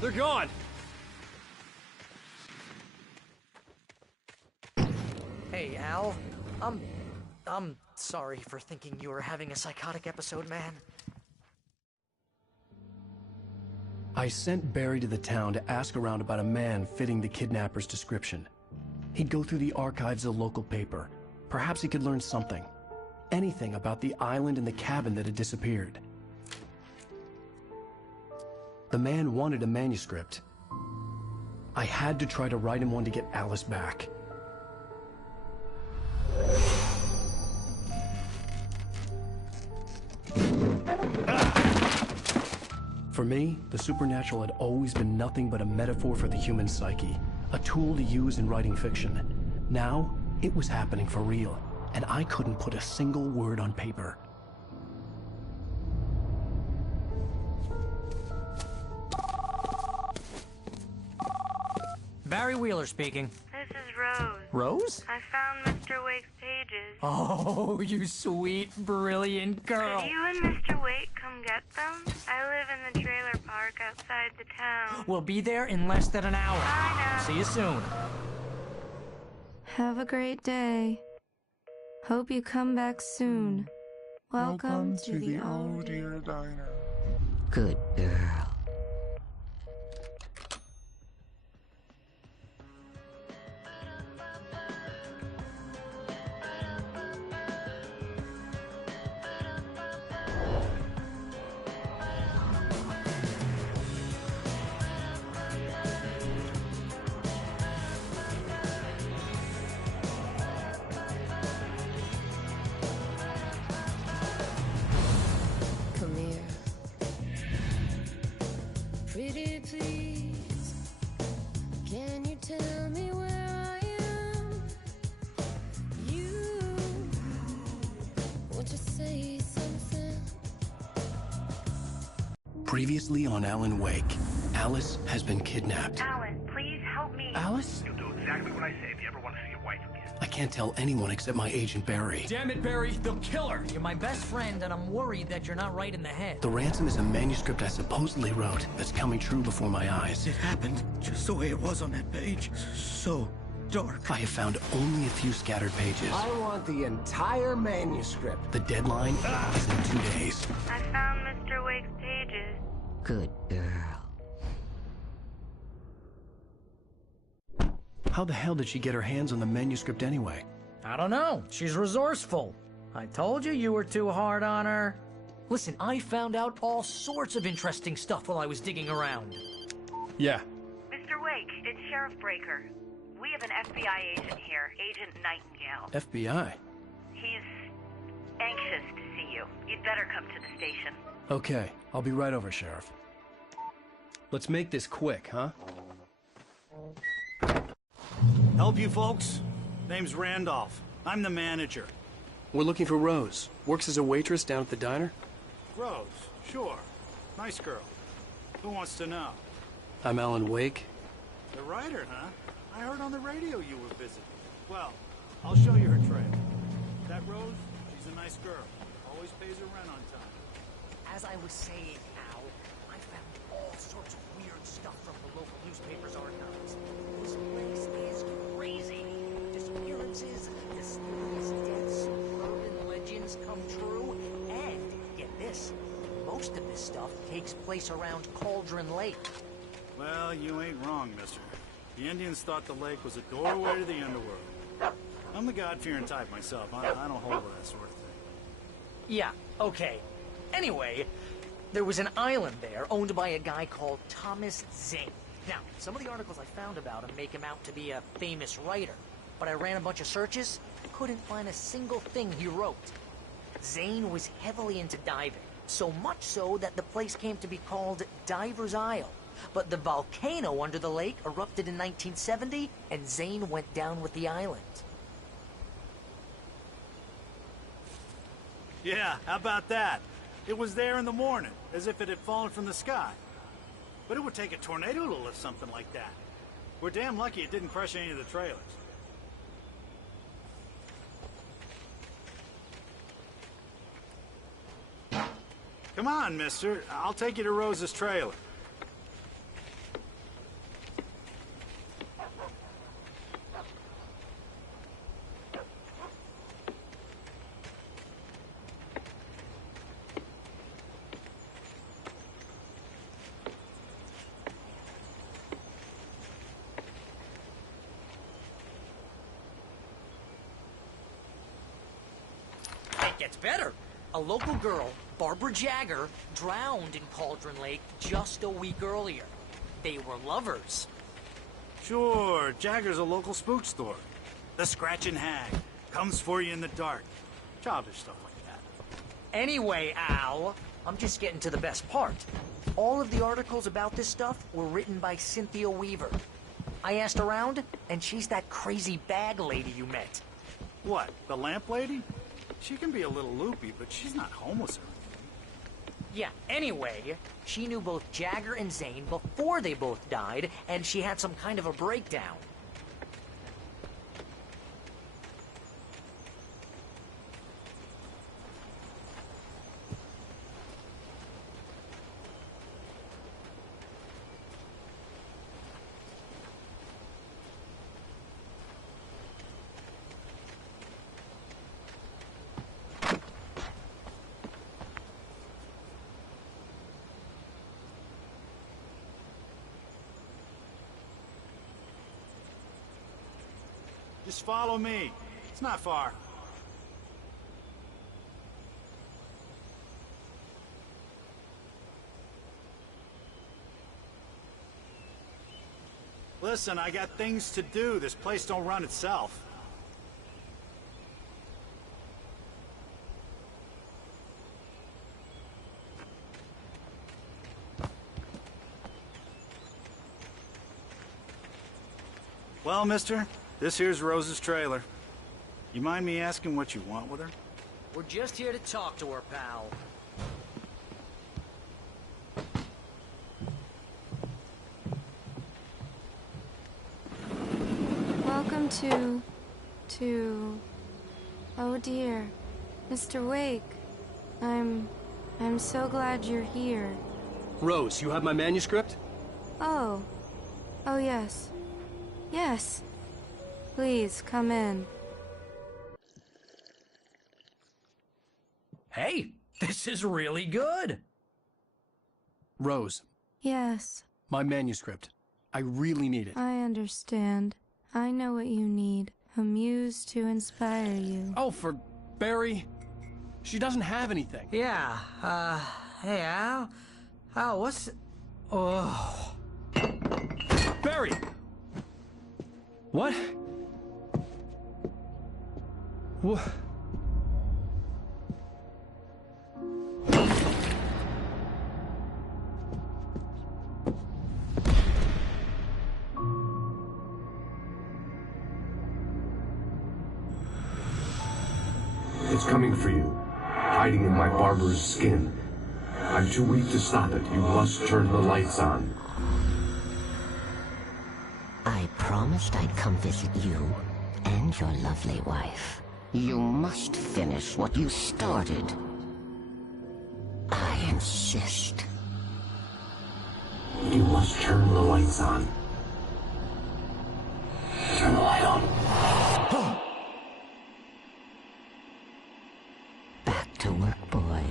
They're gone! Hey, Al. I'm sorry for thinking you were having a psychotic episode, man. I sent Barry to the town to ask around about a man fitting the kidnapper's description. He'd go through the archives of the local paper. Perhaps he could learn something. anything about the island and the cabin that had disappeared. The man wanted a manuscript. I had to try to write him one to get Alice back. For me, the supernatural had always been nothing but a metaphor for the human psyche, a tool to use in writing fiction. Now, it was happening for real, and I couldn't put a single word on paper. Barry Wheeler speaking. This is Rose. Rose? I found Mr. Wake's pages. Oh, you sweet, brilliant girl. Could you and Mr. Wake come get them? I live in the trailer park outside the town. We'll be there in less than an hour. Bye now. See you soon. Have a great day. Hope you come back soon. Welcome to the Oh Dear Diner. Good girl. Come here. Pretty please, can you tell me where I am? You, won't you say something? Previously on Alan Wake, Alice has been kidnapped. Alan, please help me. Alice? You'll do exactly what I say if you ever want to see your wife again. I can't tell anyone except my agent Barry. Damn it, Barry, they'll kill her. You're my best friend, and I'm worried that you're not right in the head. The ransom is a manuscript I supposedly wrote that's coming true before my eyes. It happened just the way it was on that page. So dark. I have found only a few scattered pages. I want the entire manuscript. The deadline is in 2 days. I found Mr. Wake's pages. Good girl. How the hell did she get her hands on the manuscript anyway? I don't know. She's resourceful. I told you you were too hard on her. Listen, I found out all sorts of interesting stuff while I was digging around. Yeah. Mr. Wake, it's Sheriff Breaker. We have an FBI agent here, Agent Nightingale. FBI? He's anxious to see you. You'd better come to the station. Okay, I'll be right over, Sheriff. Let's make this quick, huh? Help you folks? Name's Randolph. I'm the manager. We're looking for Rose. Works as a waitress down at the diner. Rose, sure. Nice girl. Who wants to know? I'm Alan Wake. The writer, huh? I heard on the radio you were visiting. Well, I'll show you her trail. That Rose, she's a nice girl. Always pays her rent on time. As I was saying, Al, I found all sorts of weird stuff from the local newspaper's archives. This place is crazy. Disappearances, mysterious deaths, urban legends come true, and, get this, most of this stuff takes place around Cauldron Lake. Well, you ain't wrong, mister. The Indians thought the lake was a doorway to the underworld. I'm the God-fearing type myself. I don't hold with that sort of thing. Yeah, okay. Anyway, there was an island there owned by a guy called Thomas Zane. Now, some of the articles I found about him make him out to be a famous writer, but I ran a bunch of searches, couldn't find a single thing he wrote. Zane was heavily into diving, so much so that the place came to be called Diver's Isle. But the volcano under the lake erupted in 1970, and Zane went down with the island. Yeah, how about that? It was there in the morning, as if it had fallen from the sky. But it would take a tornado to lift something like that. We're damn lucky it didn't crush any of the trailers. Come on, mister. I'll take you to Rose's trailer. gets better. A local girl, Barbara Jagger, drowned in Cauldron Lake just a week earlier. They were lovers. Sure, Jagger's a local spook store. The Scratching Hag. Comes for you in the dark. Childish stuff like that. Anyway, Al, I'm just getting to the best part. All of the articles about this stuff were written by Cynthia Weaver. I asked around, and she's that crazy bag lady you met. What, the lamp lady? She can be a little loopy, but she's not homeless or anything. Yeah, anyway, she knew both Jagger and Zane before they both died, and she had some kind of a breakdown. Just follow me. It's not far. Listen, I got things to do. This place don't run itself. Well, mister, this here's Rose's trailer. You mind me asking what you want with her? We're just here to talk to her, pal. Welcome to... Oh dear, Mr. Wake. I'm so glad you're here. Rose, you have my manuscript? Oh. Oh, yes. Yes. Please, come in. Hey, this is really good. Rose, Yes, my manuscript. I really need it. I understand. I know what you need. A muse to inspire you. Oh, for Barry. She doesn't have anything. Yeah, hey, Al? Al, what's... Oh... Barry! What? What? It's coming for you, hiding in my barber's skin. I'm too weak to stop it. You must turn the lights on. I promised I'd come visit you and your lovely wife. You must finish what you started. I insist. You must turn the lights on. Turn the light on. Back to work, boy.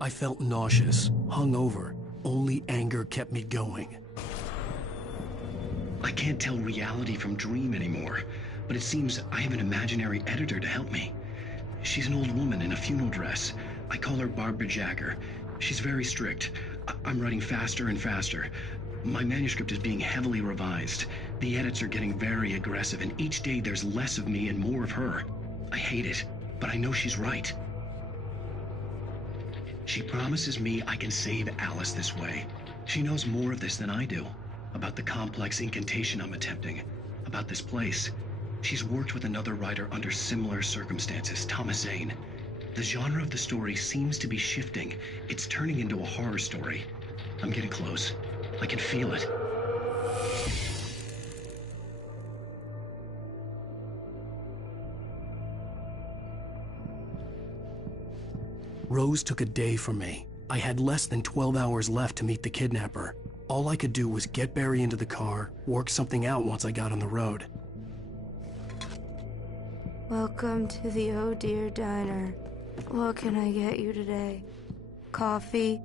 I felt nauseous, hungover. Only anger kept me going. I can't tell reality from dream anymore, but it seems I have an imaginary editor to help me. She's an old woman in a funeral dress. I call her Barbara Jagger. She's very strict. I'm writing faster and faster. My manuscript is being heavily revised. The edits are getting very aggressive, and each day there's less of me and more of her. I hate it, but I know she's right. She promises me I can save Alice this way. She knows more of this than I do. About the complex incantation I'm attempting. About this place. She's worked with another writer under similar circumstances, Thomas Zane. The genre of the story seems to be shifting. It's turning into a horror story. I'm getting close. I can feel it. Rose took a day from me. I had less than 12 hours left to meet the kidnapper. All I could do was get Barry into the car, work something out once I got on the road. Welcome to the Oh Dear Diner. What can I get you today? Coffee?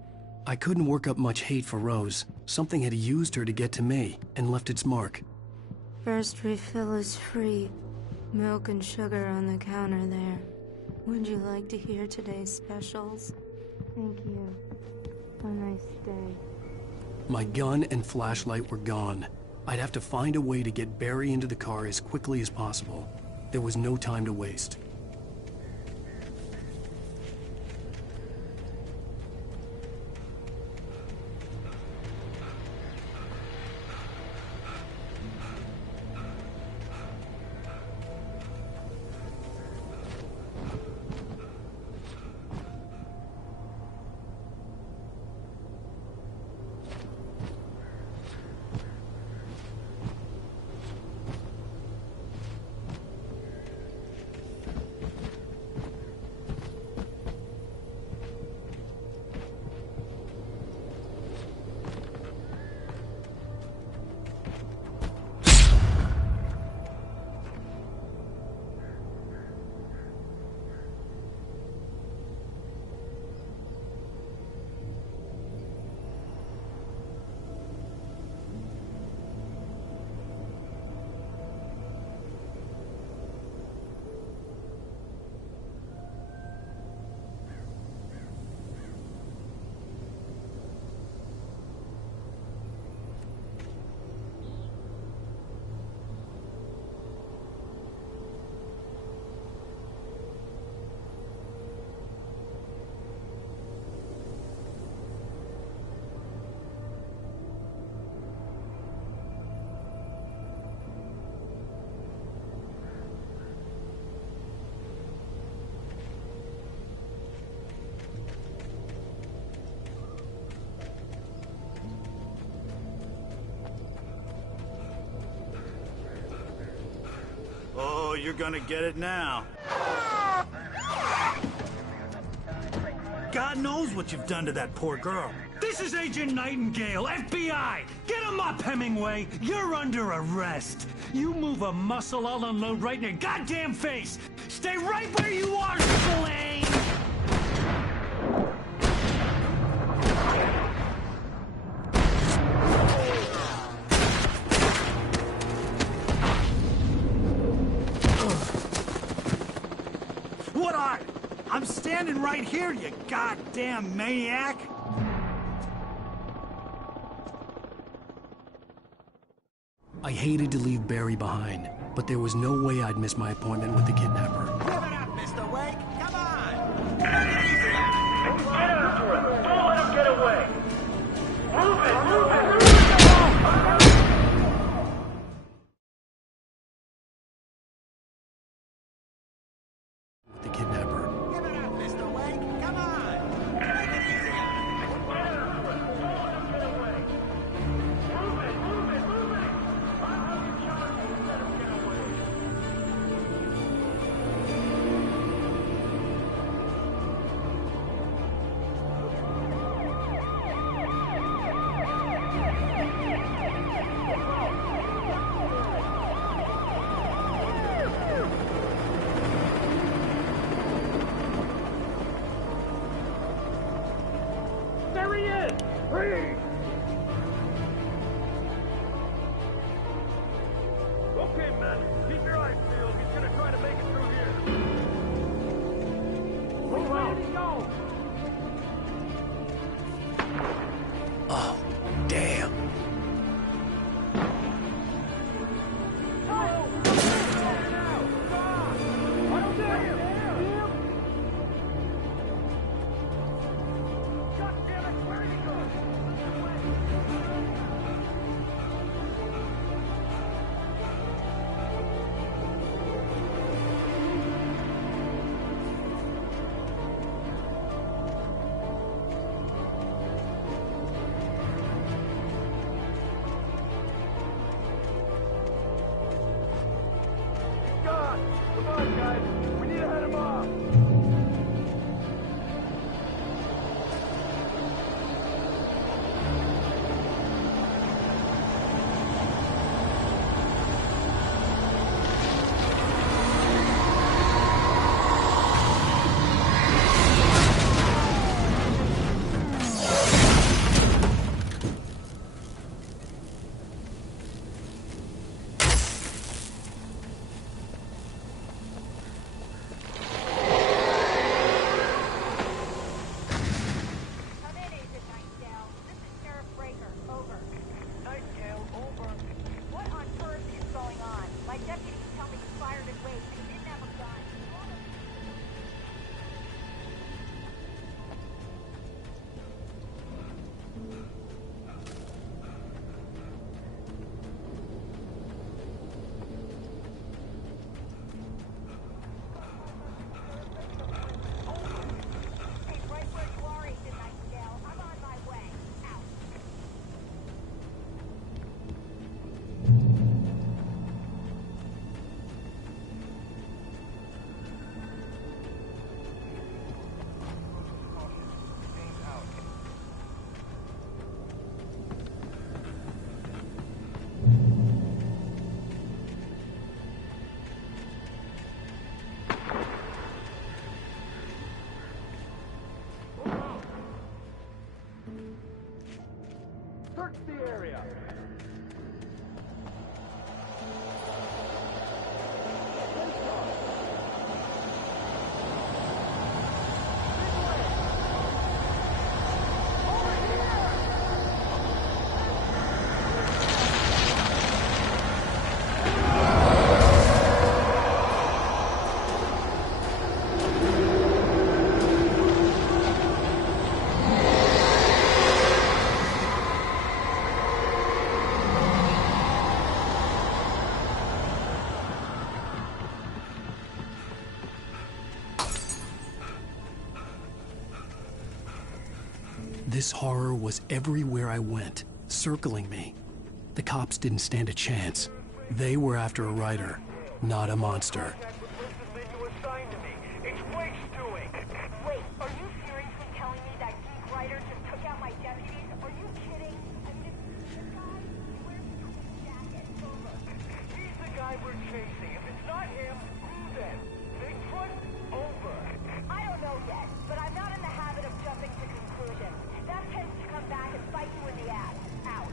I couldn't work up much hate for Rose. Something had used her to get to me, and left its mark. First refill is free. Milk and sugar on the counter there. Would you like to hear today's specials? Thank you. Have a nice day. My gun and flashlight were gone. I'd have to find a way to get Barry into the car as quickly as possible. There was no time to waste. Oh, you're gonna get it now. God knows what you've done to that poor girl. This is Agent Nightingale, FBI! Get him up, Hemingway! You're under arrest! You move a muscle, I'll unload right in your goddamn face! Stay right where you are, Slane! What are you? I'm standing right here, you goddamn maniac! I hated to leave Barry behind, but there was no way I'd miss my appointment with the kidnapper. Give it up, Mr. Wake! Come on! Get after him! Don't let him get away! Move it! Move it! The kidnapper. Give it up, Mr. Wake! Come on! Take it easy on him! Get after him! Don't let him get away! Move it! Move it! Move it! I'll have you charged and let him get away! There he is! Freeze! Okay, man. Keep your eyes peeled. He's gonna try to make it through here. Where did he go? Oh, damn. God damn it! Where did he go? Search the area. This horror was everywhere I went, circling me. The cops didn't stand a chance. They were after a writer, not a monster. It's Wake's doing. Wait, are you seriously telling me that geek writer just took out my deputies? Are you kidding? I mean, it's the guy who wears the green jacket. He's the guy we're chasing. If it's not him, who then? Bigfoot? Over. I don't know yet, but I'm not in the habit of jumping to conclusions. That tends to come back and bite you in the ass. Out.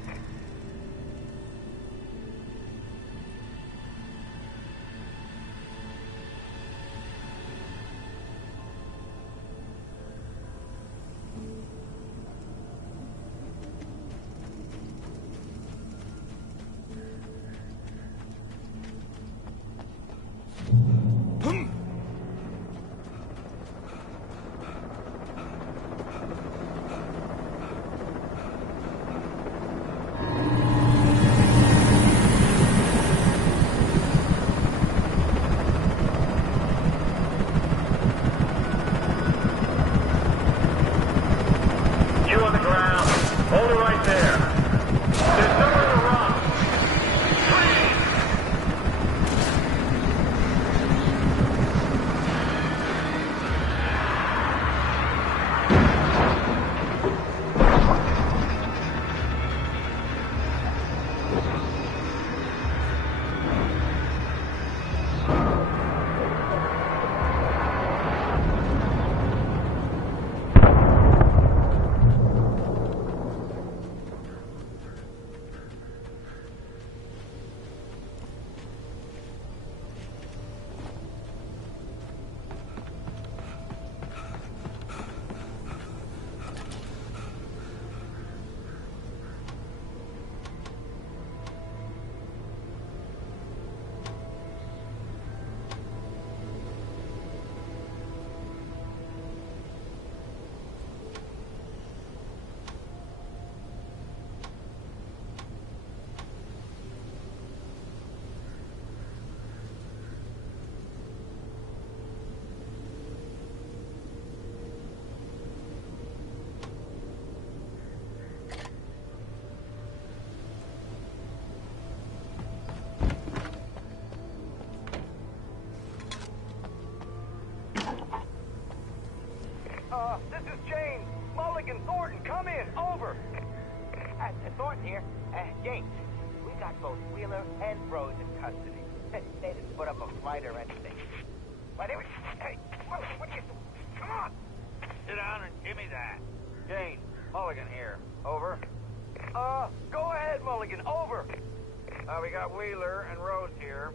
This is James. Mulligan, Thornton, come in. Over. Thornton here. James, we got both Wheeler and Rose in custody. They didn't put up a fight or anything. Why, they were... Hey, what you... Come on! Sit down and give me that. Jane, Mulligan here. Over. Go ahead, Mulligan. Over. We got Wheeler and Rose here.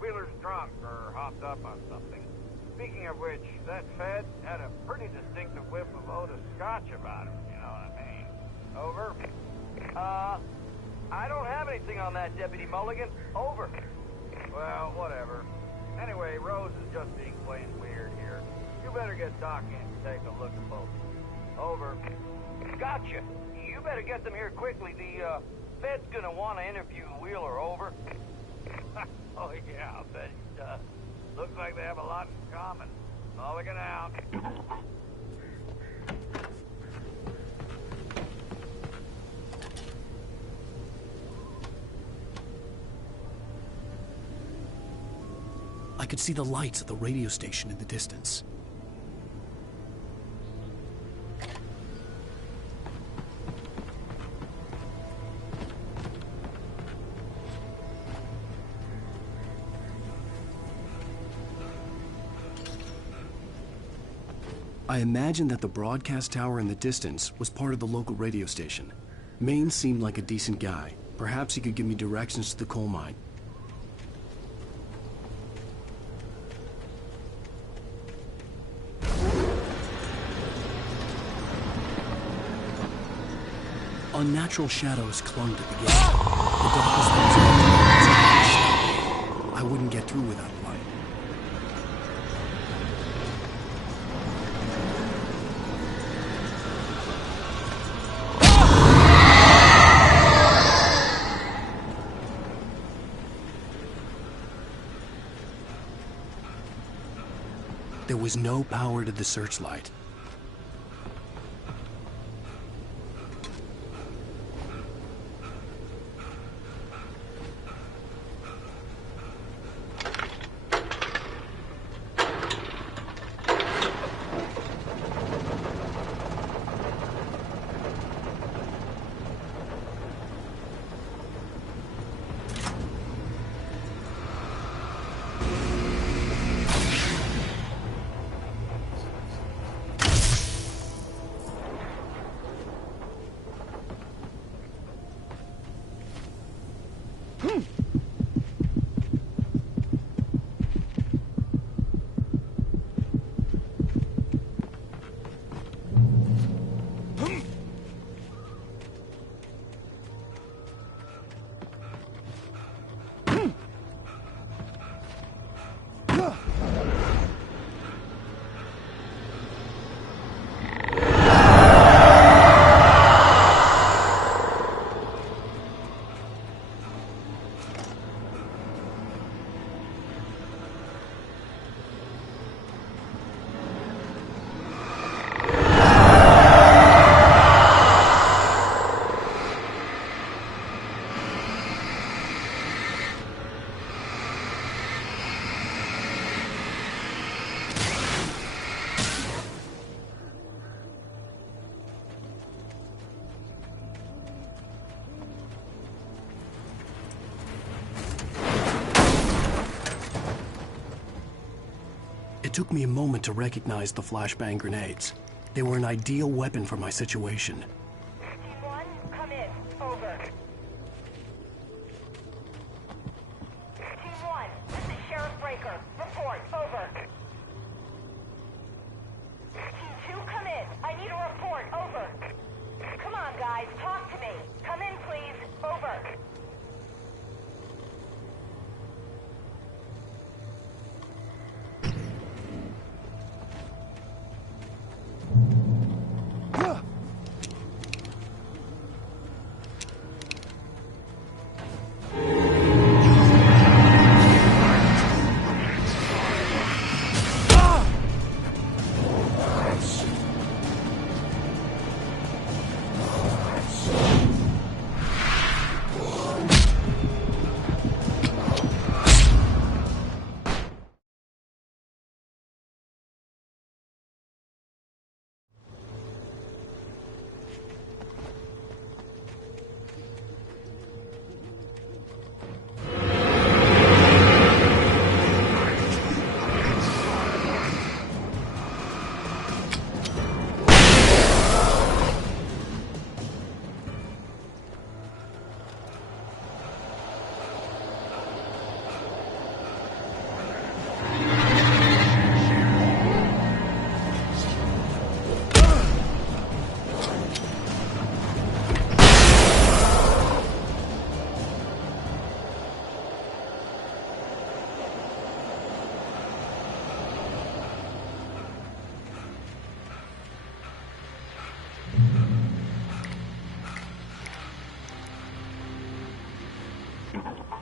Wheeler's drunk or hopped up on something. Speaking of which, that Fed had a pretty distinctive whiff of Otis Scotch about him, you know what I mean? Over. I don't have anything on that, Deputy Mulligan. Over. Well, whatever. Anyway, Rose is just being plain weird here. You better get Doc in to take a look at both. Over. Gotcha. You better get them here quickly. The, Fed's gonna want to interview Wheeler. Over. Oh, yeah, I'll bet he does. Looks like they have a lot in common. Mulligan out. I could see the lights of the radio station in the distance. I imagined that the broadcast tower in the distance was part of the local radio station. Maine seemed like a decent guy. Perhaps he could give me directions to the coal mine. Unnatural shadows clung to the gate. The darkness that was I wouldn't get through without light. There was no power to the searchlight. It took me a moment to recognize the flashbang grenades. They were an ideal weapon for my situation. Team 1, come in. Over. Team 1, this is Sheriff Breaker. Report. Over. Team 2, come in. I need a report. Over. Come on, guys. Talk to me. Come in, please. Over.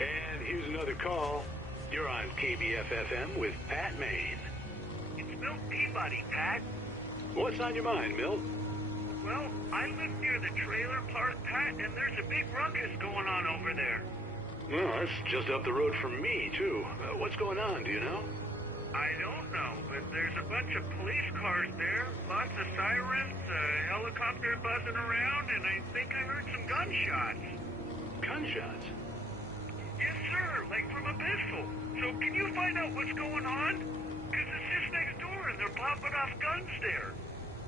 And here's another call. You're on KBF-FM with Pat Maine. It's Milt Peabody, Pat. What's on your mind, Milt? Well, I live near the trailer park, Pat, and there's a big ruckus going on over there. Well, that's just up the road from me, too. What's going on, do you know? I don't know, but there's a bunch of police cars there, lots of sirens, a helicopter buzzing around, and I think I heard some gunshots. Gunshots? Yes, sir, like from a pistol. So can you find out what's going on? Because it's just next door and they're popping off guns there.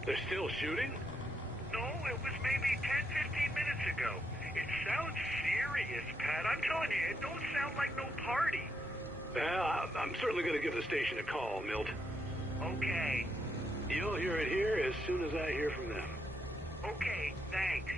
They're still shooting? No, it was maybe 10, 15 minutes ago. It sounds serious, Pat. I'm telling you, it don't sound like no party. Well, I'm certainly going to give the station a call, Milt. Okay. You'll hear it here as soon as I hear from them. Okay, thanks.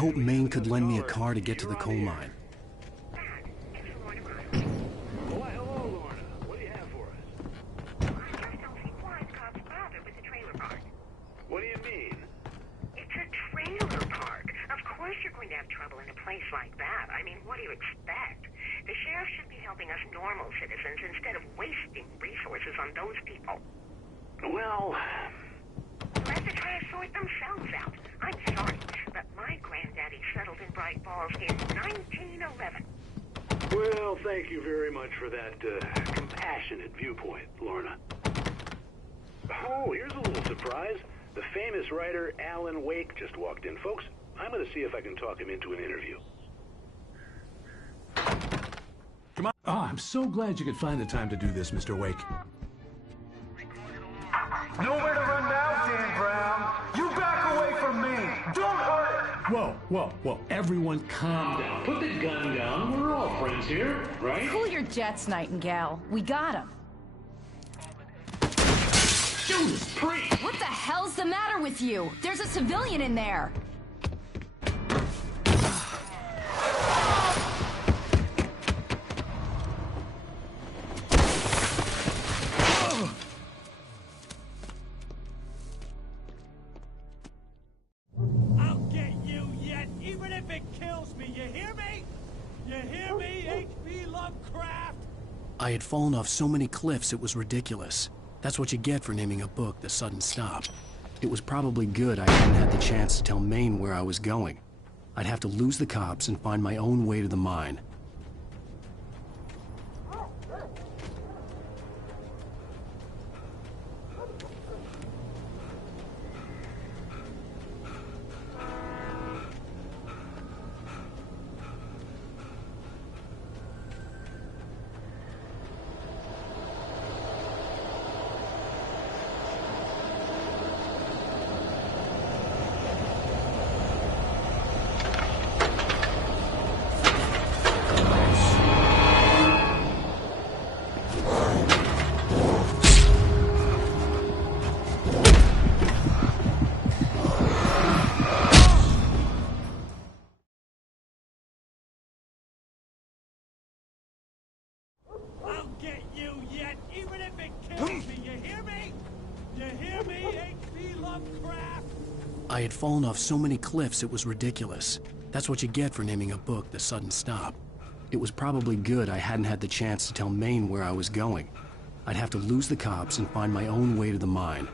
hope Maine could lend me a car to get to the coal mine. Why, hello, Lorna. What do you have for us? I just don't see why the cops bothered with the trailer park. What do you mean? It's a trailer park. Of course you're going to have trouble in a place like that. I mean, what do you expect? The sheriff should be helping us normal citizens instead of wasting resources on those people. Well... They'll have to try to sort themselves out. I'm sorry, but my granddaddy settled in Bright Falls in 1911. Well, thank you very much for that compassionate viewpoint, Lorna. Oh, here's a little surprise. The famous writer Alan Wake just walked in. Folks, I'm going to see if I can talk him into an interview. Come on. Oh, I'm so glad you could find the time to do this, Mr. Wake. Nowhere to run now, Dan Brown. You back away from me. Don't hurt it. Whoa. Everyone calm down. Put the gun down. We're all friends here, right? Cool your jets, Nightingale. We got him. Judas Priest! What the hell's the matter with you? There's a civilian in there. I'll get you yet, even if it kills me. You hear me? You hear me, H.P. Lovecraft? I had fallen off so many cliffs it was ridiculous. That's what you get for naming a book The Sudden Stop. It was probably good I hadn't had the chance to tell Maine where I was going. I'd have to lose the cops and find my own way to the mine. I'll get you yet, even if it kills me. You hear me? You hear me, H.P. Lovecraft? I had fallen off so many cliffs it was ridiculous. That's what you get for naming a book The Sudden Stop. It was probably good I hadn't had the chance to tell Maine where I was going. I'd have to lose the cops and find my own way to the mine.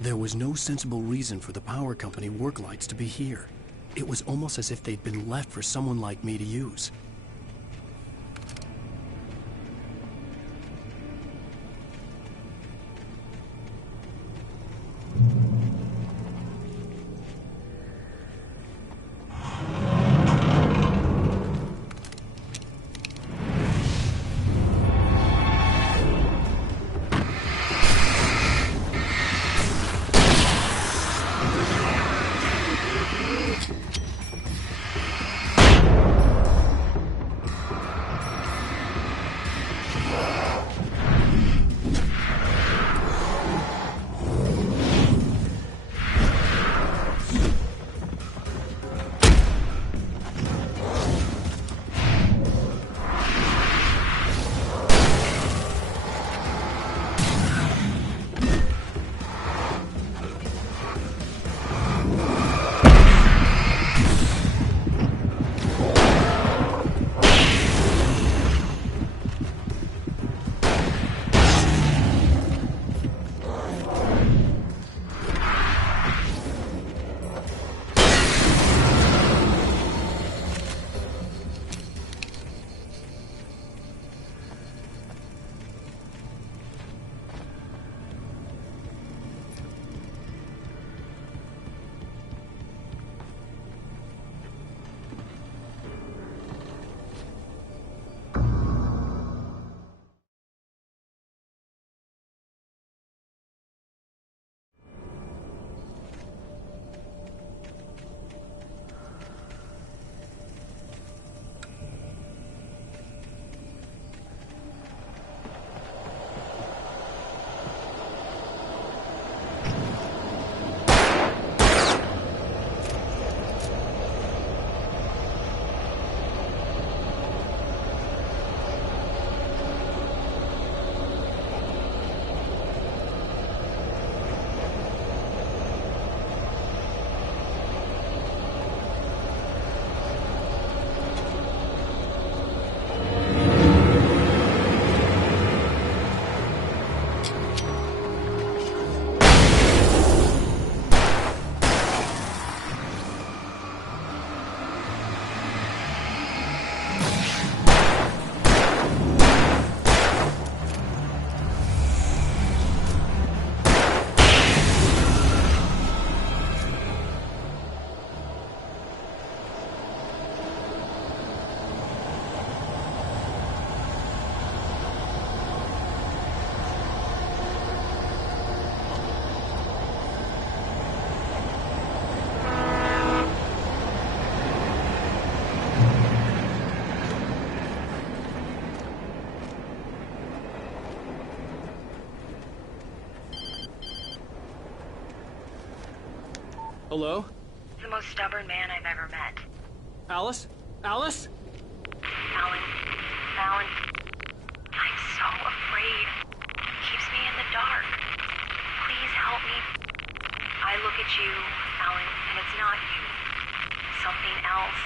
There was no sensible reason for the power company work lights to be here. It was almost as if they'd been left for someone like me to use. Hello? The most stubborn man I've ever met. Alice? Alice? Alan. Alan. I'm so afraid. It keeps me in the dark. Please help me. I look at you, Alan, and it's not you. Something else.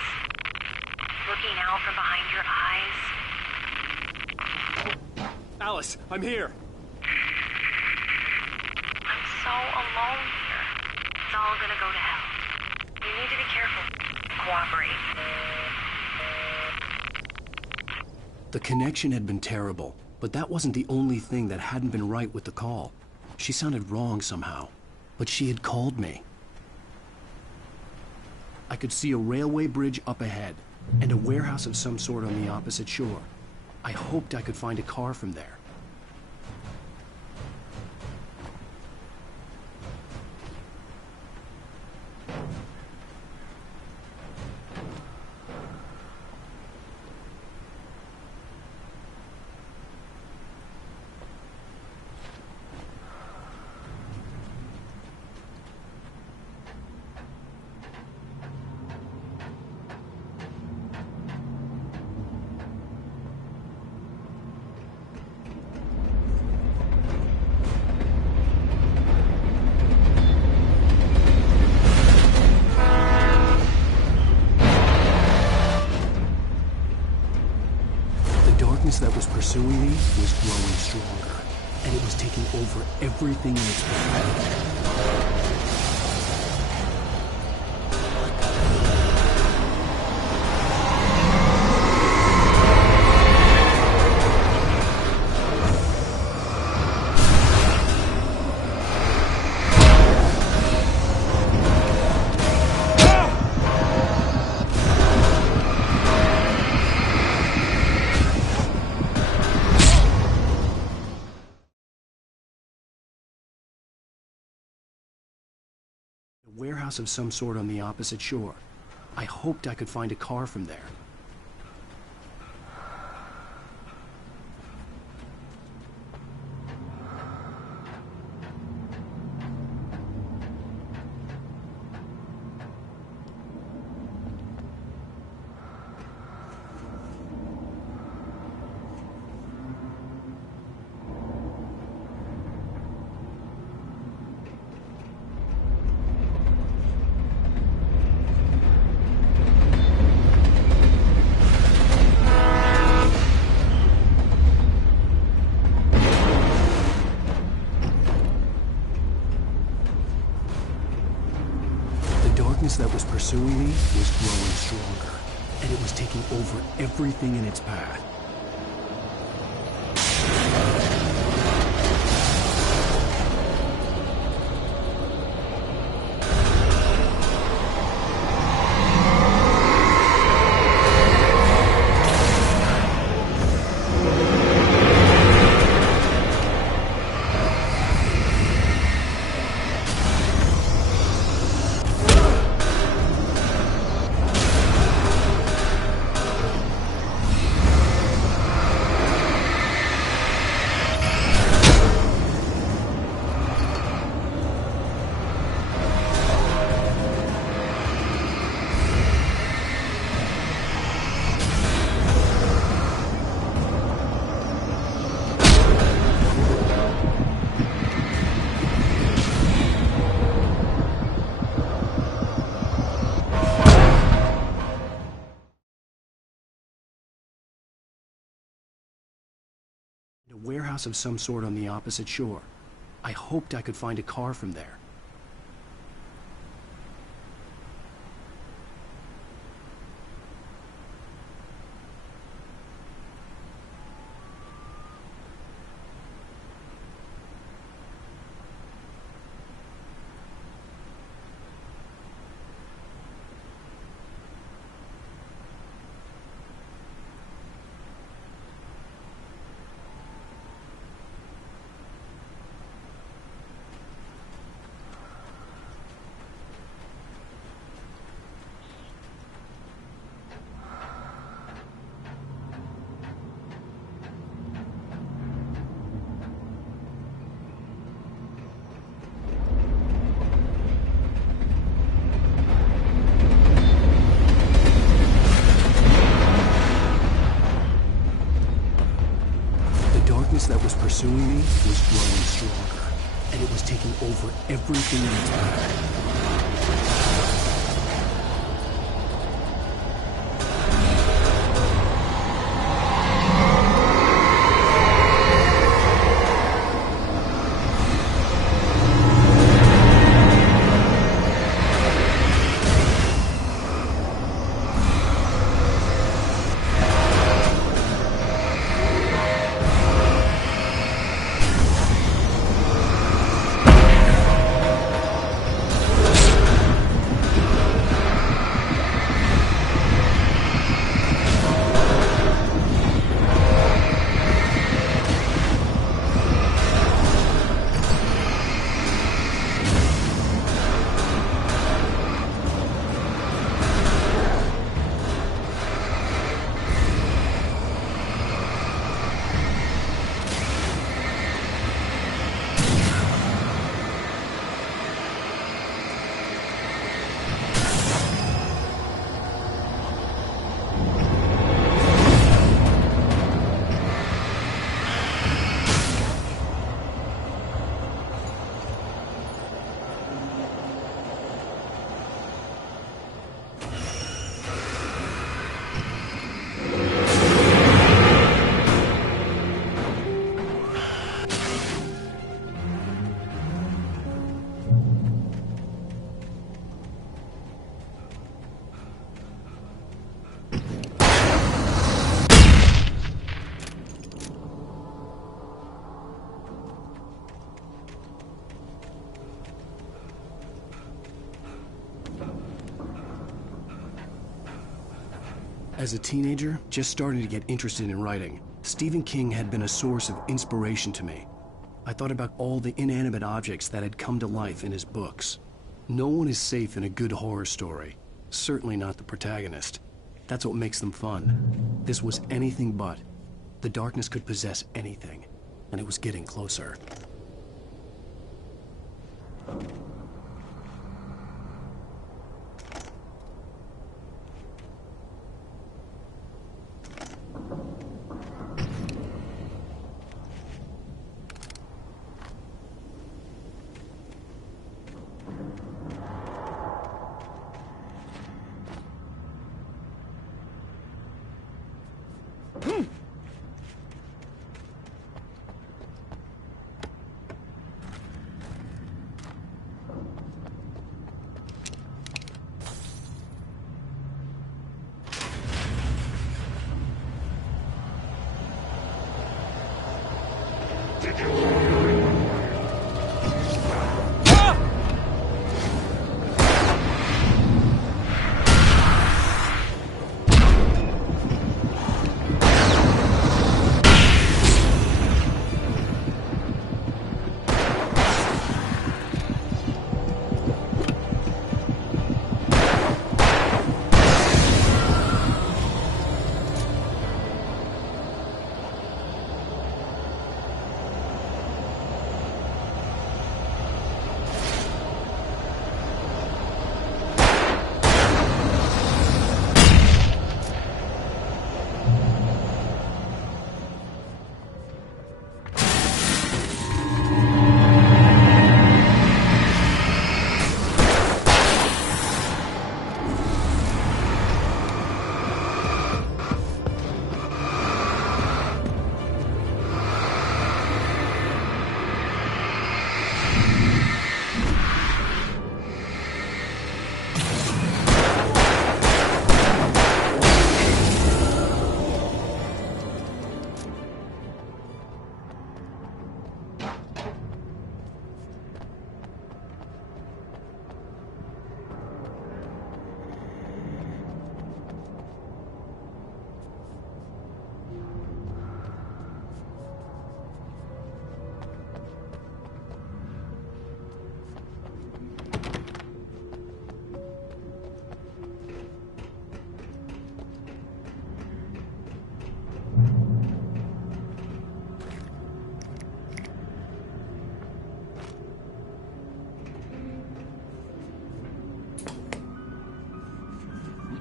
Looking out from behind your eyes. Alice, I'm here. I'm so alone here. It's all gonna go to hell. You need to be careful. Cooperate. The connection had been terrible, but that wasn't the only thing that hadn't been right with the call. She sounded wrong somehow, but she had called me. I could see a railway bridge up ahead, and a warehouse of some sort on the opposite shore. I hoped I could find a car from there. That was pursuing me was growing stronger, and it was taking over everything in its path. Warehouse of some sort on the opposite shore. I hoped I could find a car from there. That was pursuing me was growing stronger, and it was taking over everything in its path. A warehouse of some sort on the opposite shore. I hoped I could find a car from there. darkness that was pursuing me was growing stronger, and it was taking over everything in its path. As a teenager, just starting to get interested in writing, Stephen King had been a source of inspiration to me. I thought about all the inanimate objects that had come to life in his books. No one is safe in a good horror story. Certainly not the protagonist. That's what makes them fun. This was anything but. The darkness could possess anything, and it was getting closer.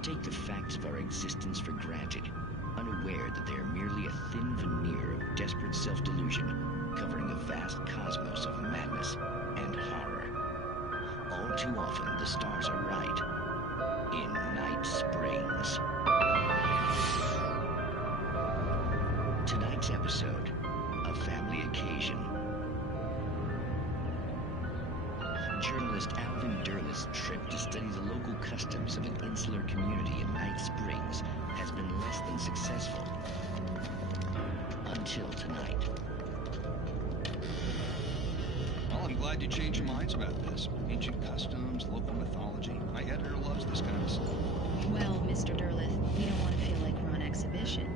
Take the facts of our existence for granted. unaware that they are merely a thin veneer of desperate self-delusion, covering a vast cosmos of madness and horror. All too often, the stars are right. In Night Springs. Tonight's episode, A Family Occasion. Journalist Alvin Derleth's trip to study the local customs of an insular community in Night Springs has been less than successful. Until tonight. Well, I'm glad you changed your minds about this. Ancient customs, local mythology. My editor loves this kind of stuff. Well, Mr. Derleth, we don't want to feel like we're on exhibition.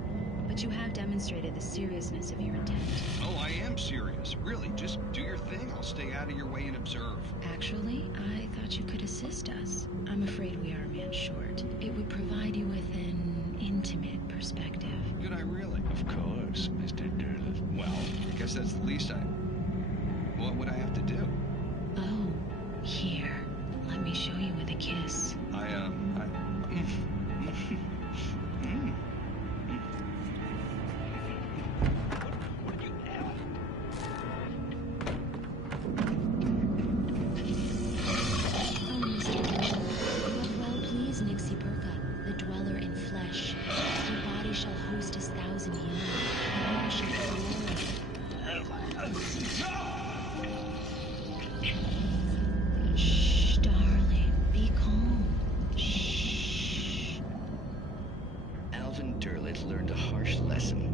But you have demonstrated the seriousness of your intent. Oh, I am serious. Really, just do your thing. I'll stay out of your way and observe. Actually, I thought you could assist us. I'm afraid we are a man short. It would provide you with an intimate perspective. Could I really? Of course, Mr. Derleth. Well, I guess that's the least I... What would I have to do? Oh, here. Let me show you with a kiss. Shh, darling. Be calm. Shh. Alvin Derleth learned a harsh lesson.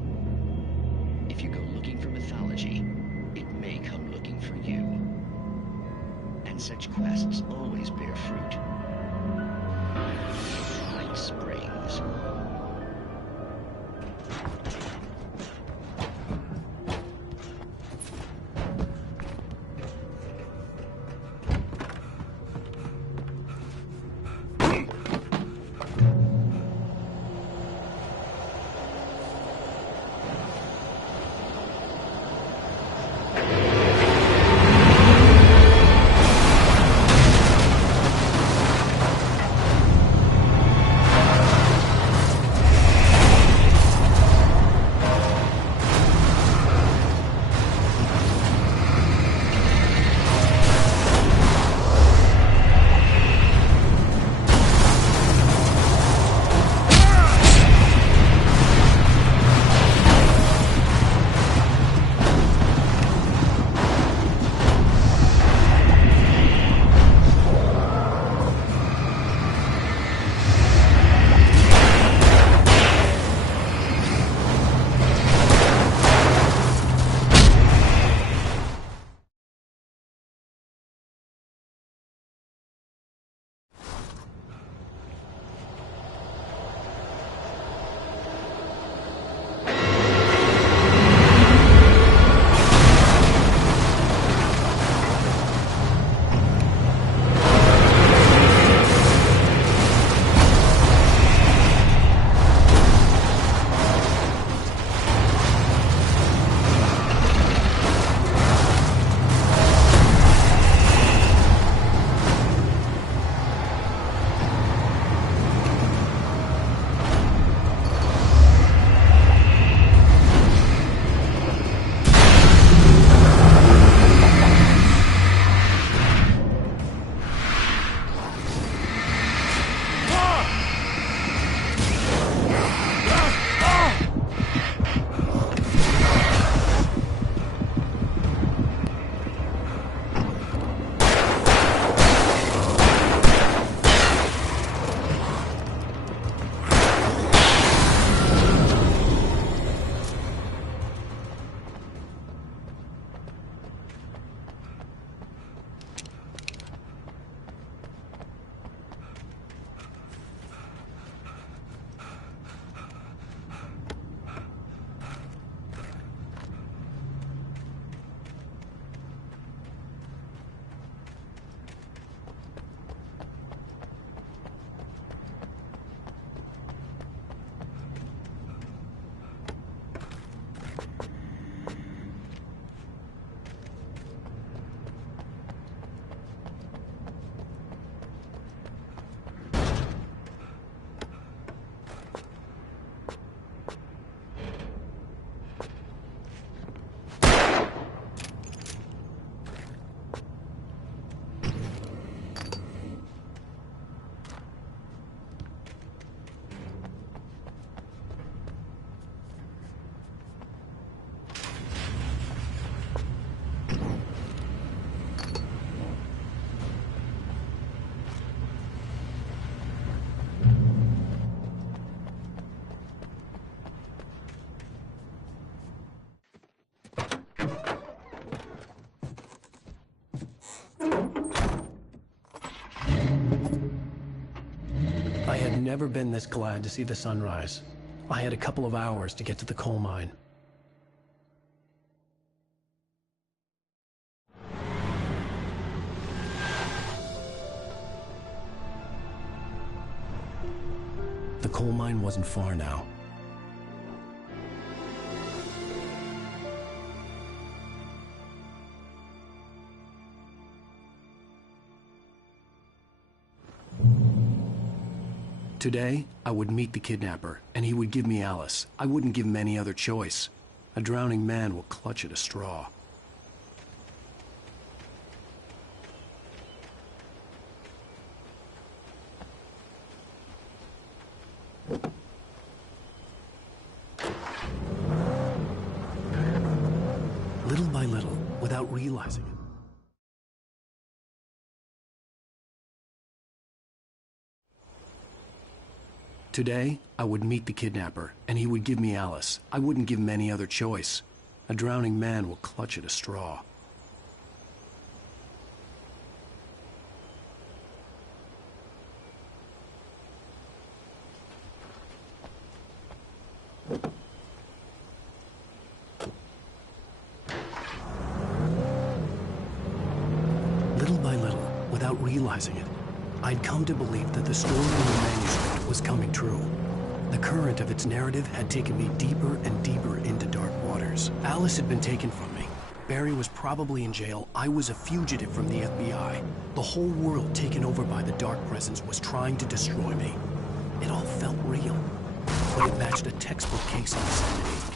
If you go looking for mythology, it may come looking for you. And such quests always bear fruit. Night Springs. never been this glad to see the sunrise. I had a couple of hours to get to the coal mine. The coal mine wasn't far now. Today, I would meet the kidnapper, and he would give me Alice. I wouldn't give him any other choice. A drowning man will clutch at a straw. Little by little, without realizing it, today, I would meet the kidnapper, and he would give me Alice. I wouldn't give him any other choice. A drowning man will clutch at a straw. Little by little, without realizing it, I'd come to believe that the story in the manuscript was coming true. The current of its narrative had taken me deeper and deeper into dark waters. Alice had been taken from me. Barry was probably in jail. I was a fugitive from the FBI. The whole world taken over by the Dark Presence was trying to destroy me. It all felt real, but it matched a textbook case of insanity.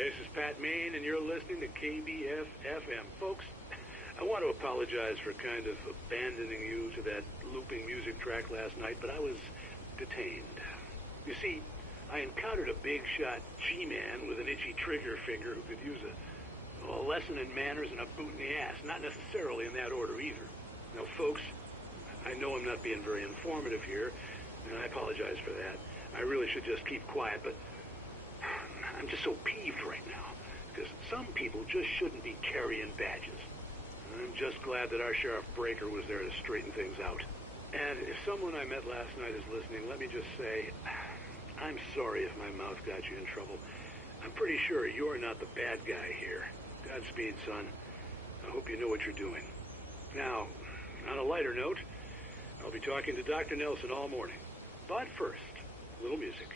This is Pat Maine, and you're listening to KBF-FM. Folks, I want to apologize for kind of abandoning you to that looping music track last night, but I was detained. You see, I encountered a big-shot G-man with an itchy trigger finger who could use a lesson in manners and a boot in the ass. Not necessarily in that order, either. Now, folks, I know I'm not being very informative here, and I apologize for that. I really should just keep quiet, but I'm just so peeved right now, because some people just shouldn't be carrying badges. I'm just glad that our Sheriff Breaker was there to straighten things out. And if someone I met last night is listening, let me just say, I'm sorry if my mouth got you in trouble. I'm pretty sure you're not the bad guy here. Godspeed, son. I hope you know what you're doing. Now, on a lighter note, I'll be talking to Dr. Nelson all morning. But first, a little music.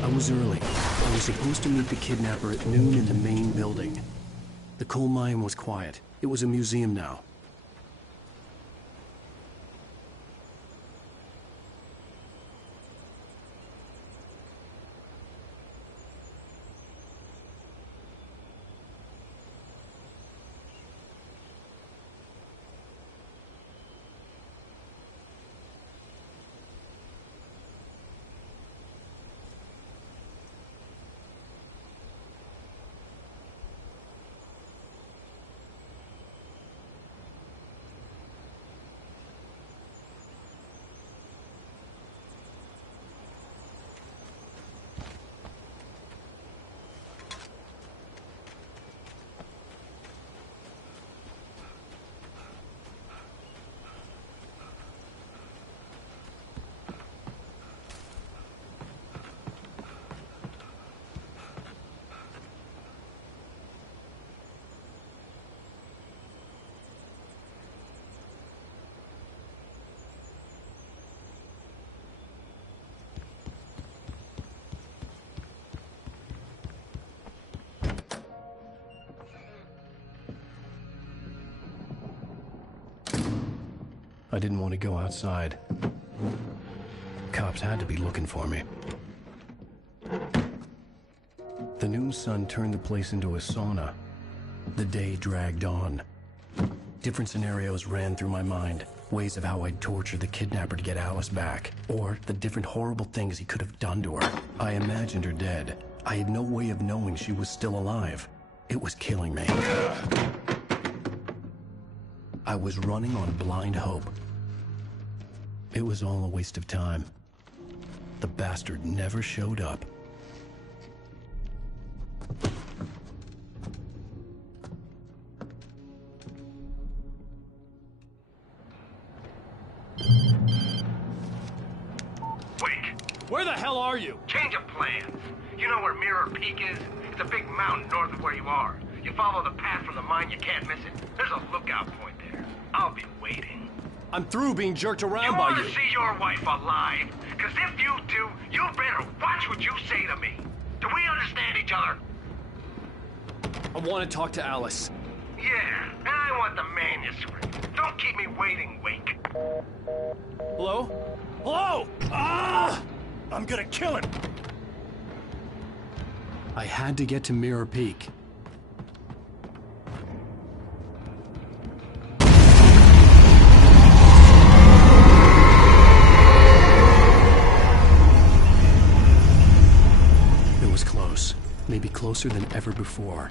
I was early. I was supposed to meet the kidnapper at noon in the main building. The coal mine was quiet. It was a museum now. I didn't want to go outside. Cops had to be looking for me. The noon sun turned the place into a sauna. The day dragged on. Different scenarios ran through my mind. Ways of how I'd torture the kidnapper to get Alice back. Or the different horrible things he could have done to her. I imagined her dead. I had no way of knowing she was still alive. It was killing me. I was running on blind hope. It was all a waste of time. The bastard never showed up. Where the hell are you? Change of plans. You know where Mirror Peak is? It's a big mountain north of where you are. You follow the path from the mine, you can't miss it. There's a lookout point there. I'll be waiting. I'm through being jerked around by you. You want to see your wife alive? Because if you do, you better watch what you say to me. Do we understand each other? I want to talk to Alice. Yeah, and I want the manuscript. Don't keep me waiting, Wake. Hello? Hello! Ah! I'm gonna kill him! I had to get to Mirror Peak. It was close. Maybe closer than ever before.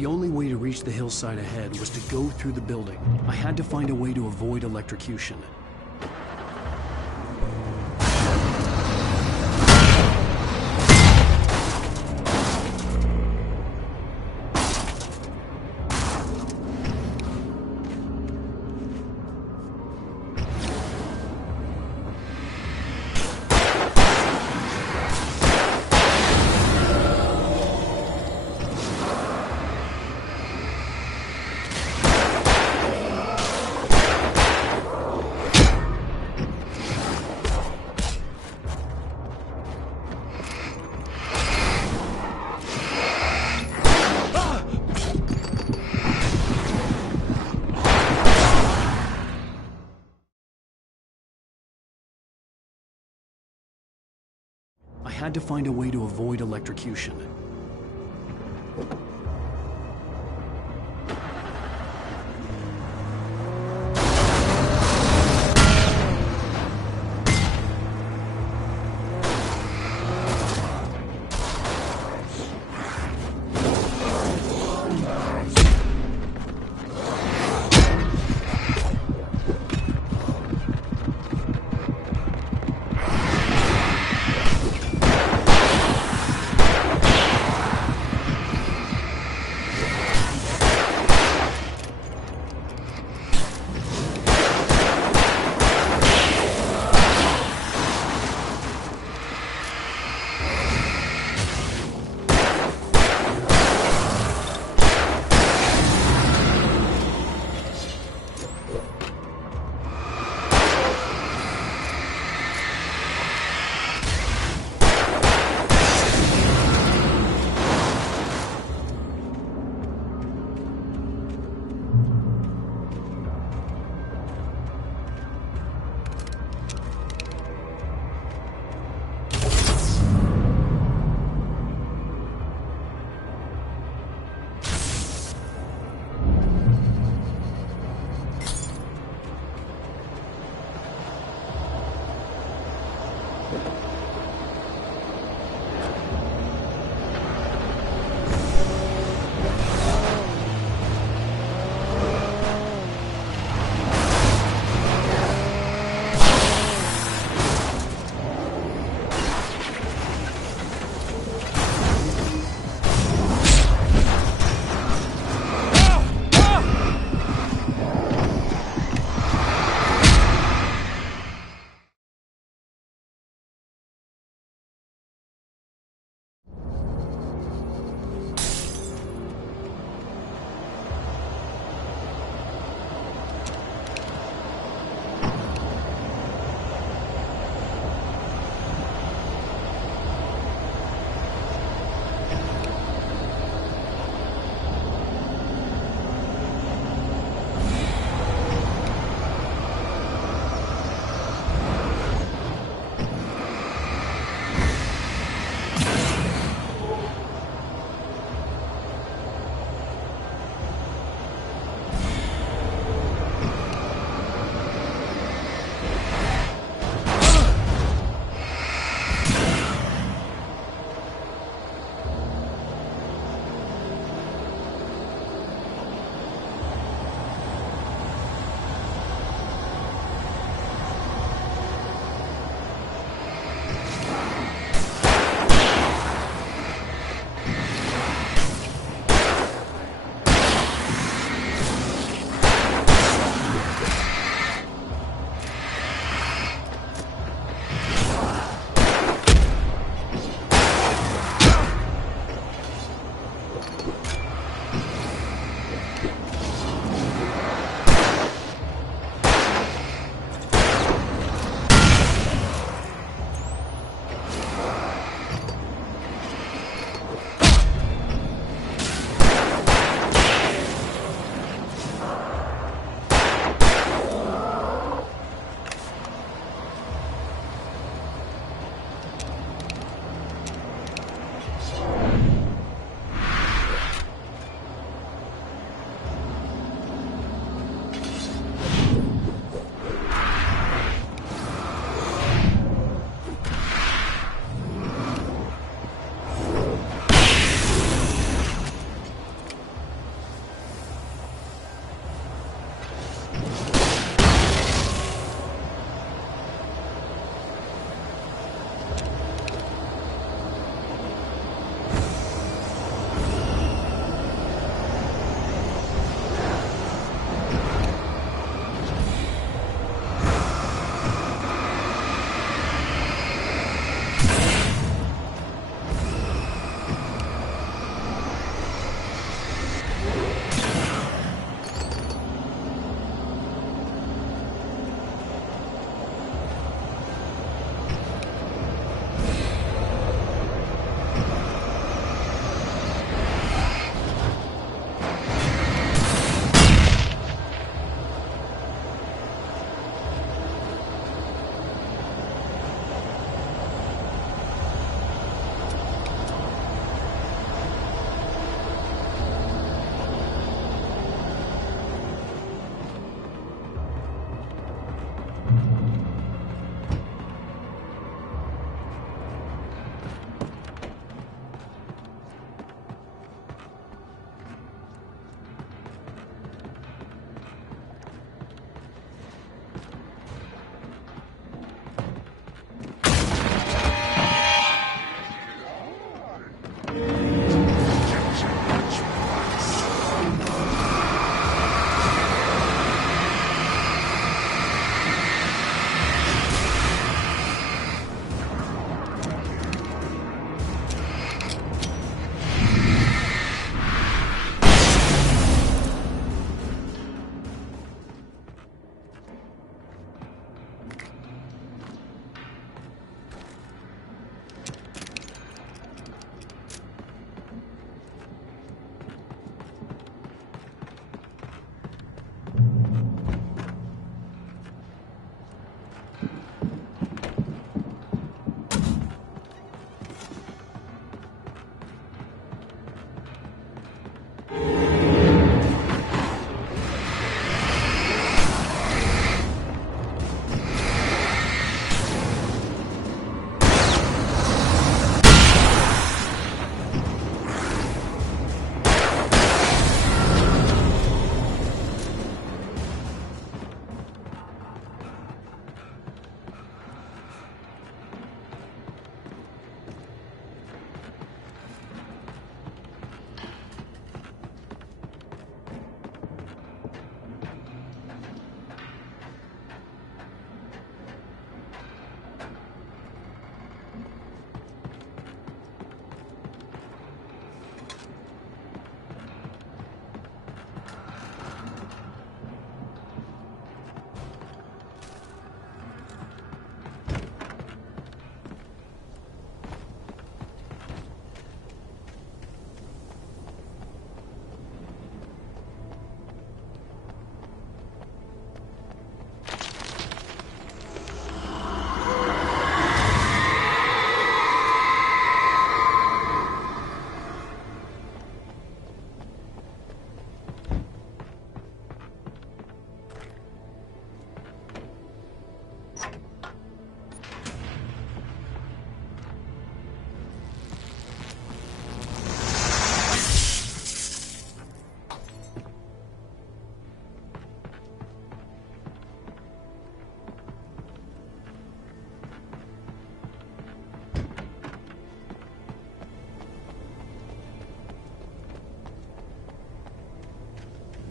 The only way to reach the hillside ahead was to go through the building. I had to find a way to avoid electrocution. I had to find a way to avoid electrocution.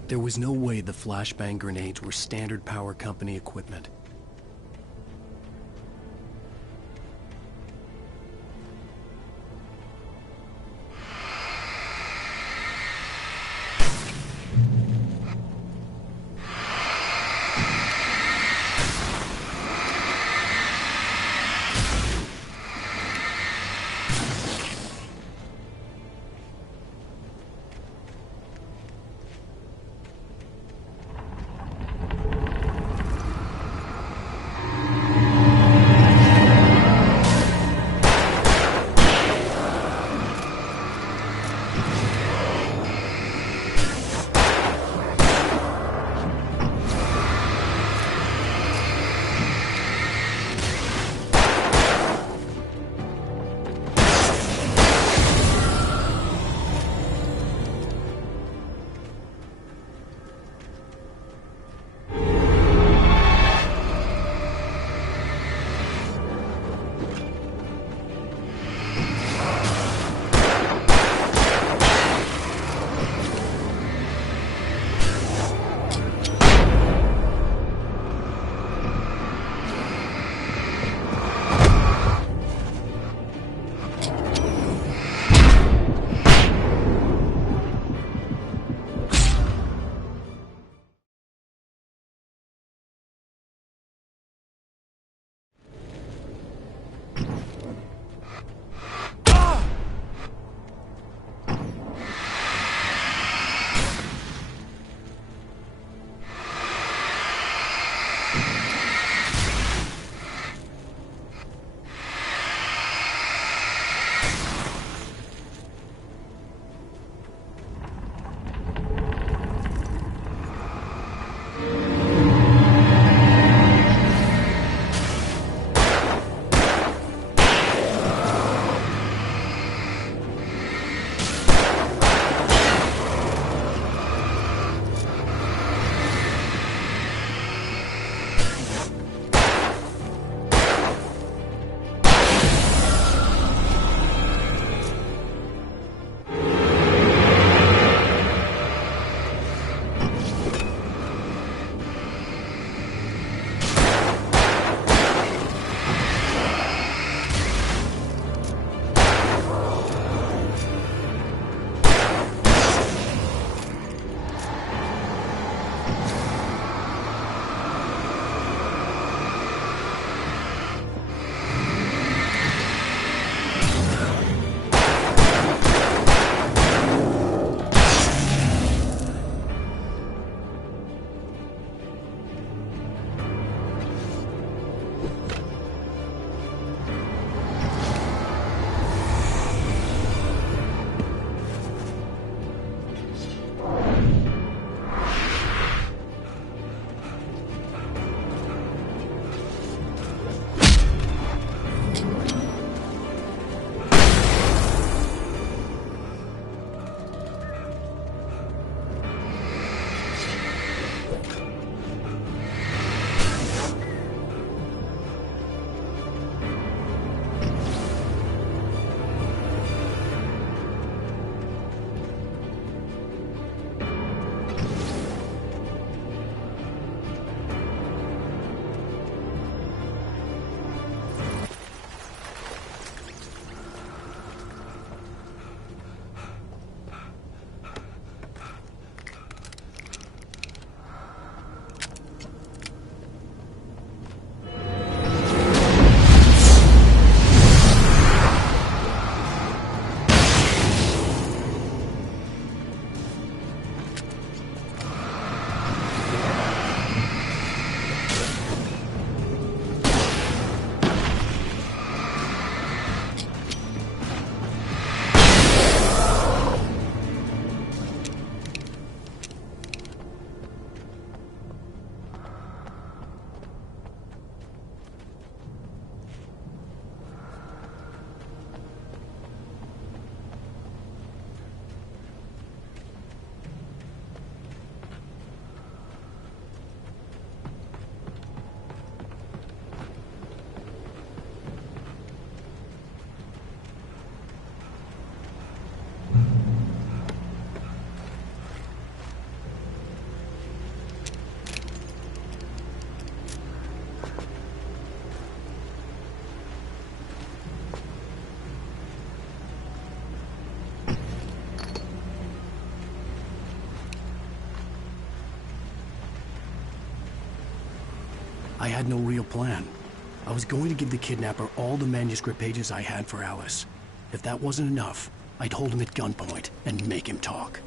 There was no way the flashbang grenades were standard power company equipment. I had no real plan. I was going to give the kidnapper all the manuscript pages I had for Alice. If that wasn't enough, I'd hold him at gunpoint and make him talk.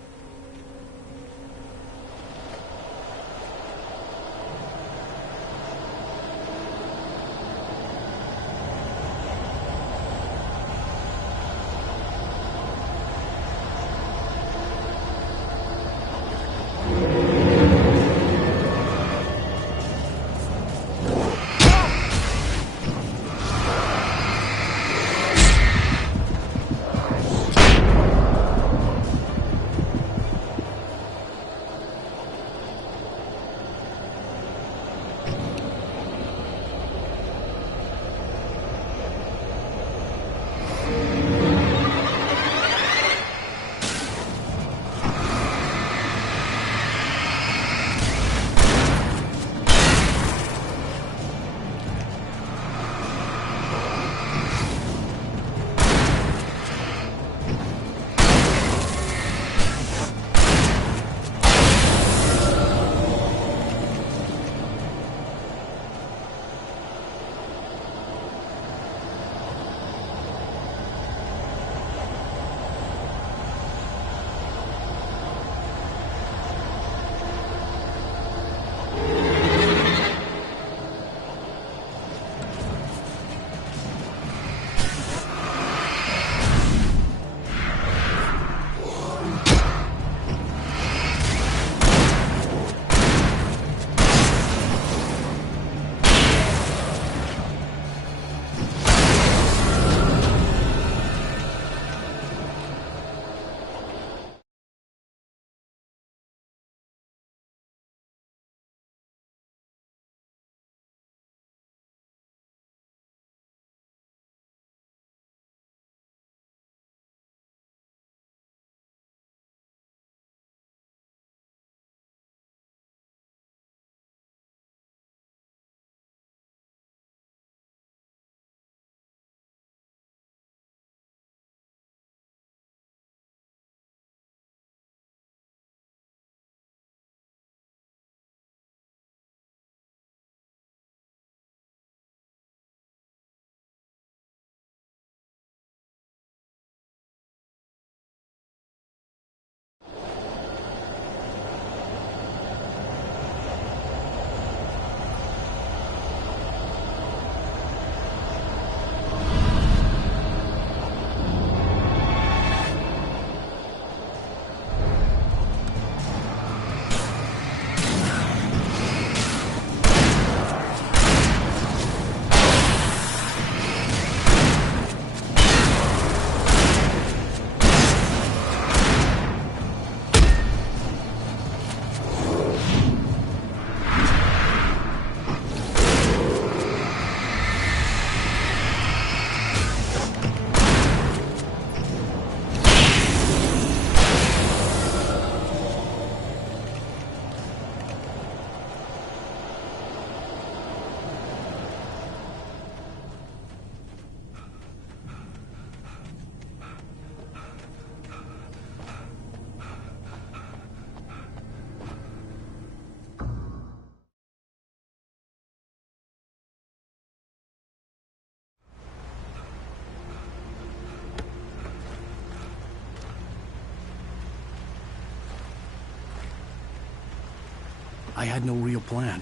I had no real plan.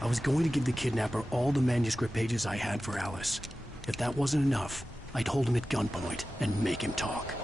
I was going to give the kidnapper all the manuscript pages I had for Alice. If that wasn't enough, I'd hold him at gunpoint and make him talk.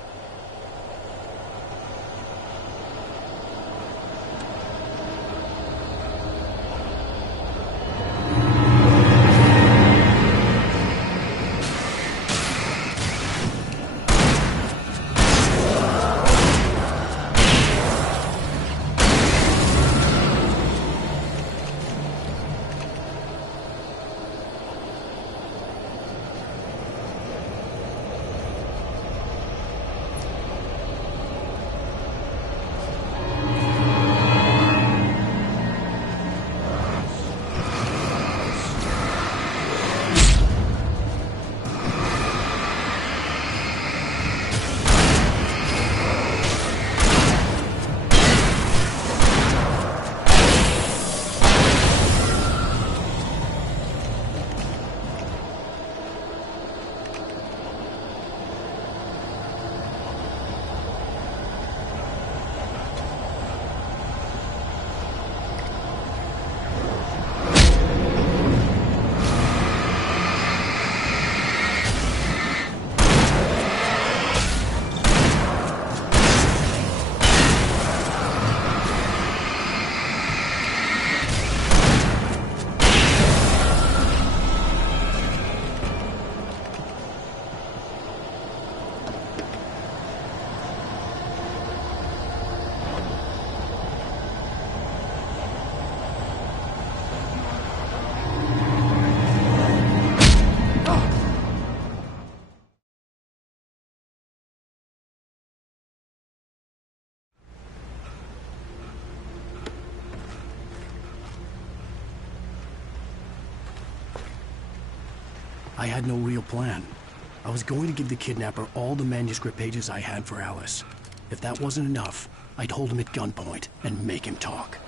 I had no real plan. I was going to give the kidnapper all the manuscript pages I had for Alice. If that wasn't enough, I'd hold him at gunpoint and make him talk.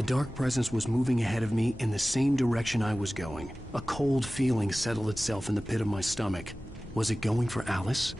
The dark presence was moving ahead of me in the same direction I was going. A cold feeling settled itself in the pit of my stomach. Was it going for Alice?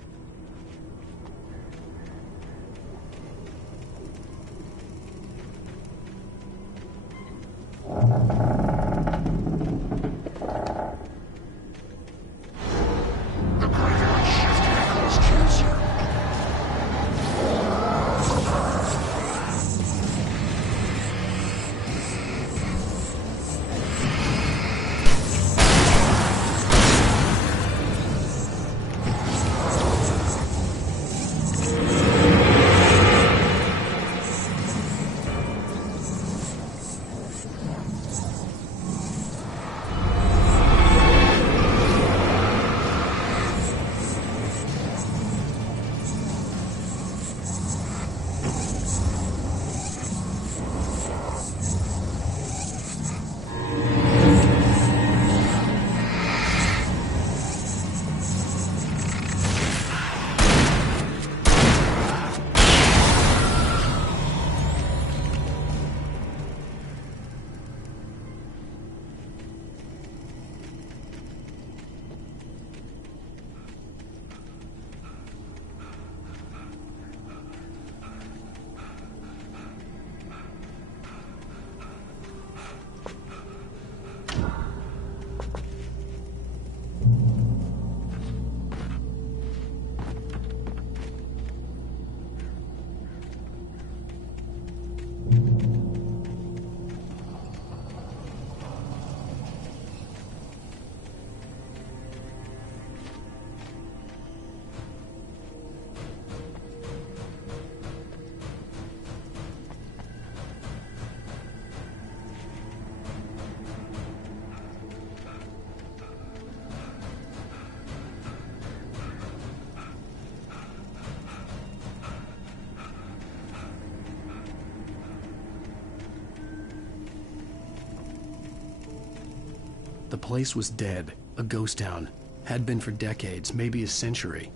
The place was dead, a ghost town. Had been for decades, maybe a century.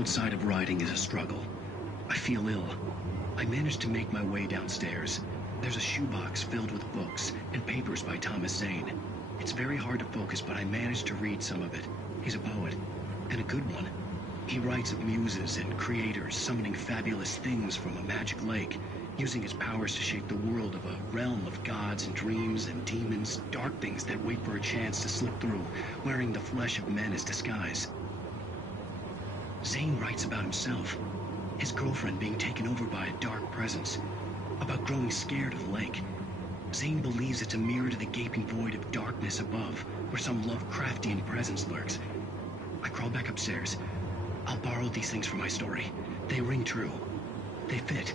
outside of writing is a struggle. I feel ill. I managed to make my way downstairs. There's a shoebox filled with books and papers by Thomas Zane. It's very hard to focus, but I managed to read some of it. He's a poet, and a good one. He writes of muses and creators summoning fabulous things from a magic lake, using his powers to shape the world of a realm of gods and dreams and demons, dark things that wait for a chance to slip through, wearing the flesh of men as disguise. Zane writes about himself, his girlfriend being taken over by a dark presence, about growing scared of the lake. Zane believes it's a mirror to the gaping void of darkness above, where some Lovecraftian presence lurks. I crawl back upstairs. I'll borrow these things for my story. They ring true. They fit.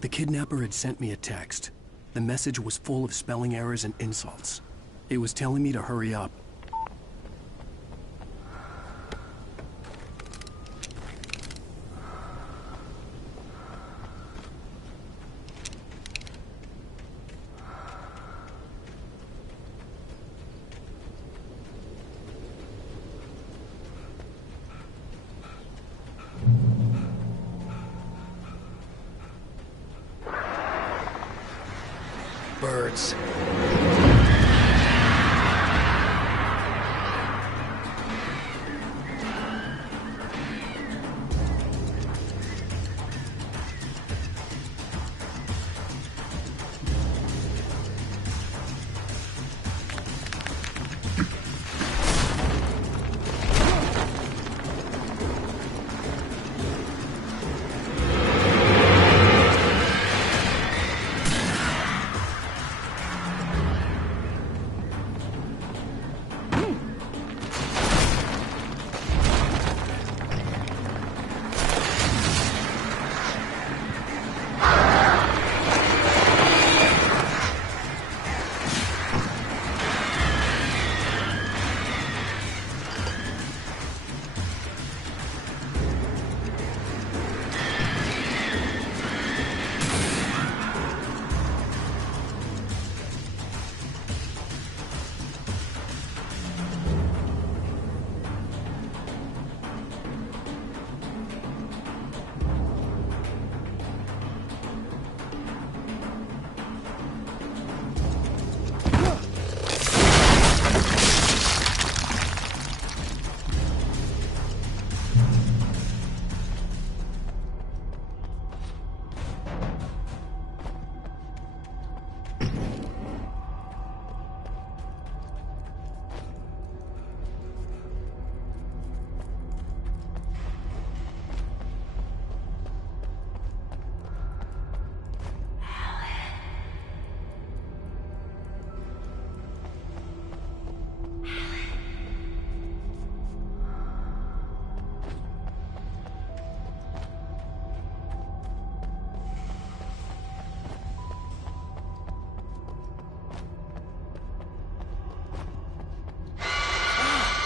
The kidnapper had sent me a text. The message was full of spelling errors and insults. It was telling me to hurry up. Birds.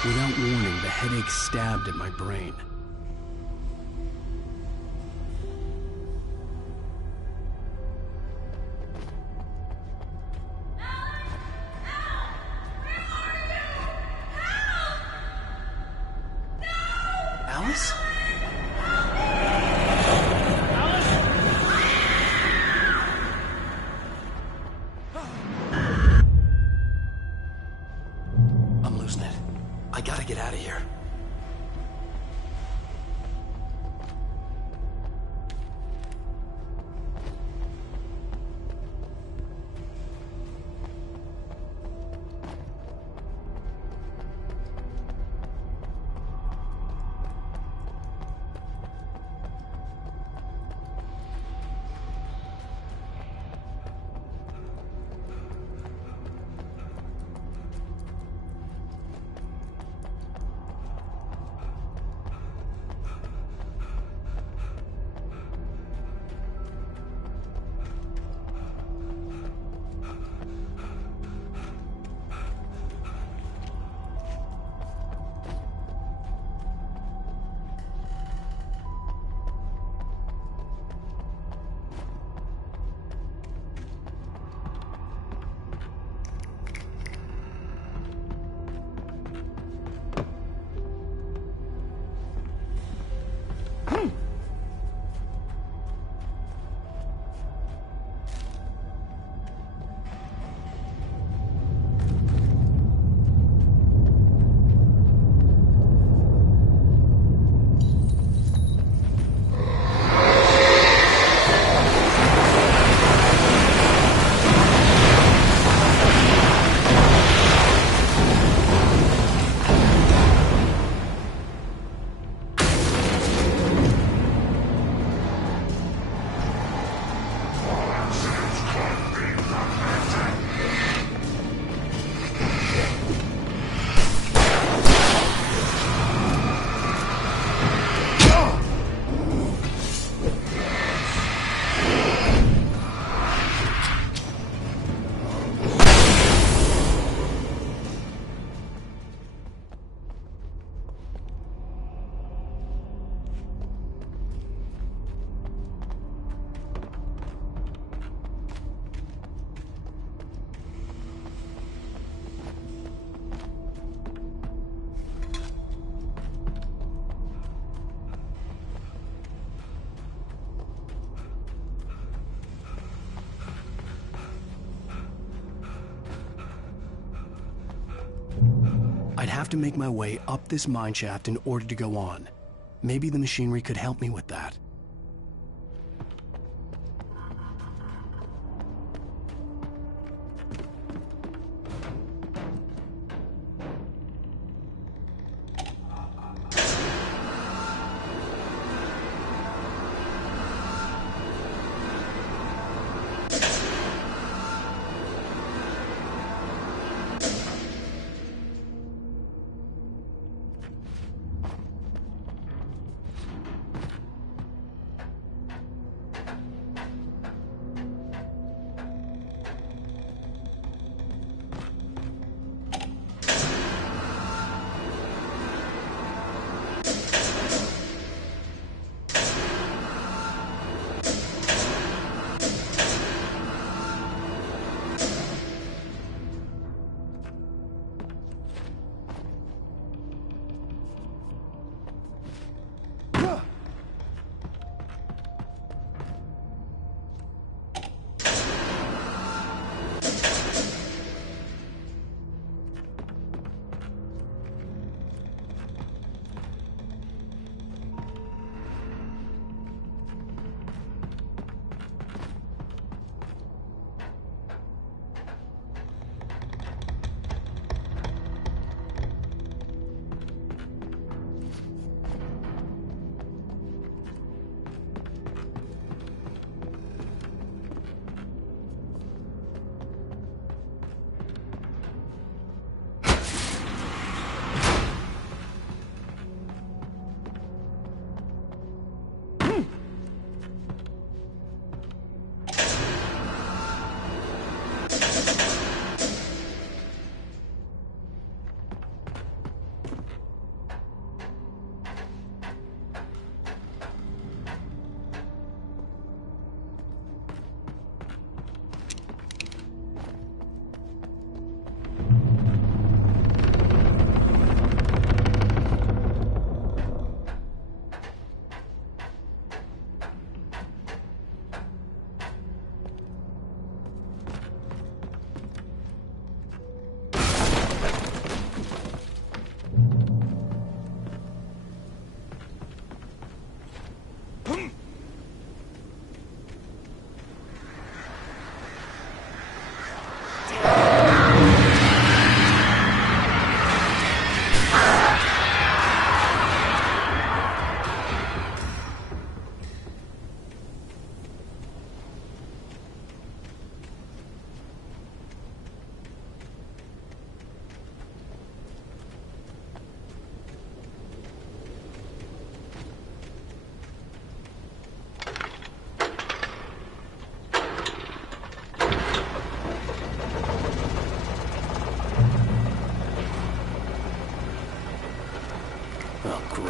Without warning, the headache stabbed at my brain. Alice? gotta get out of here. I'd have to make my way up this mineshaft in order to go on. Maybe the machinery could help me with that.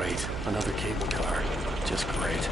Great. Another cable car. Just great.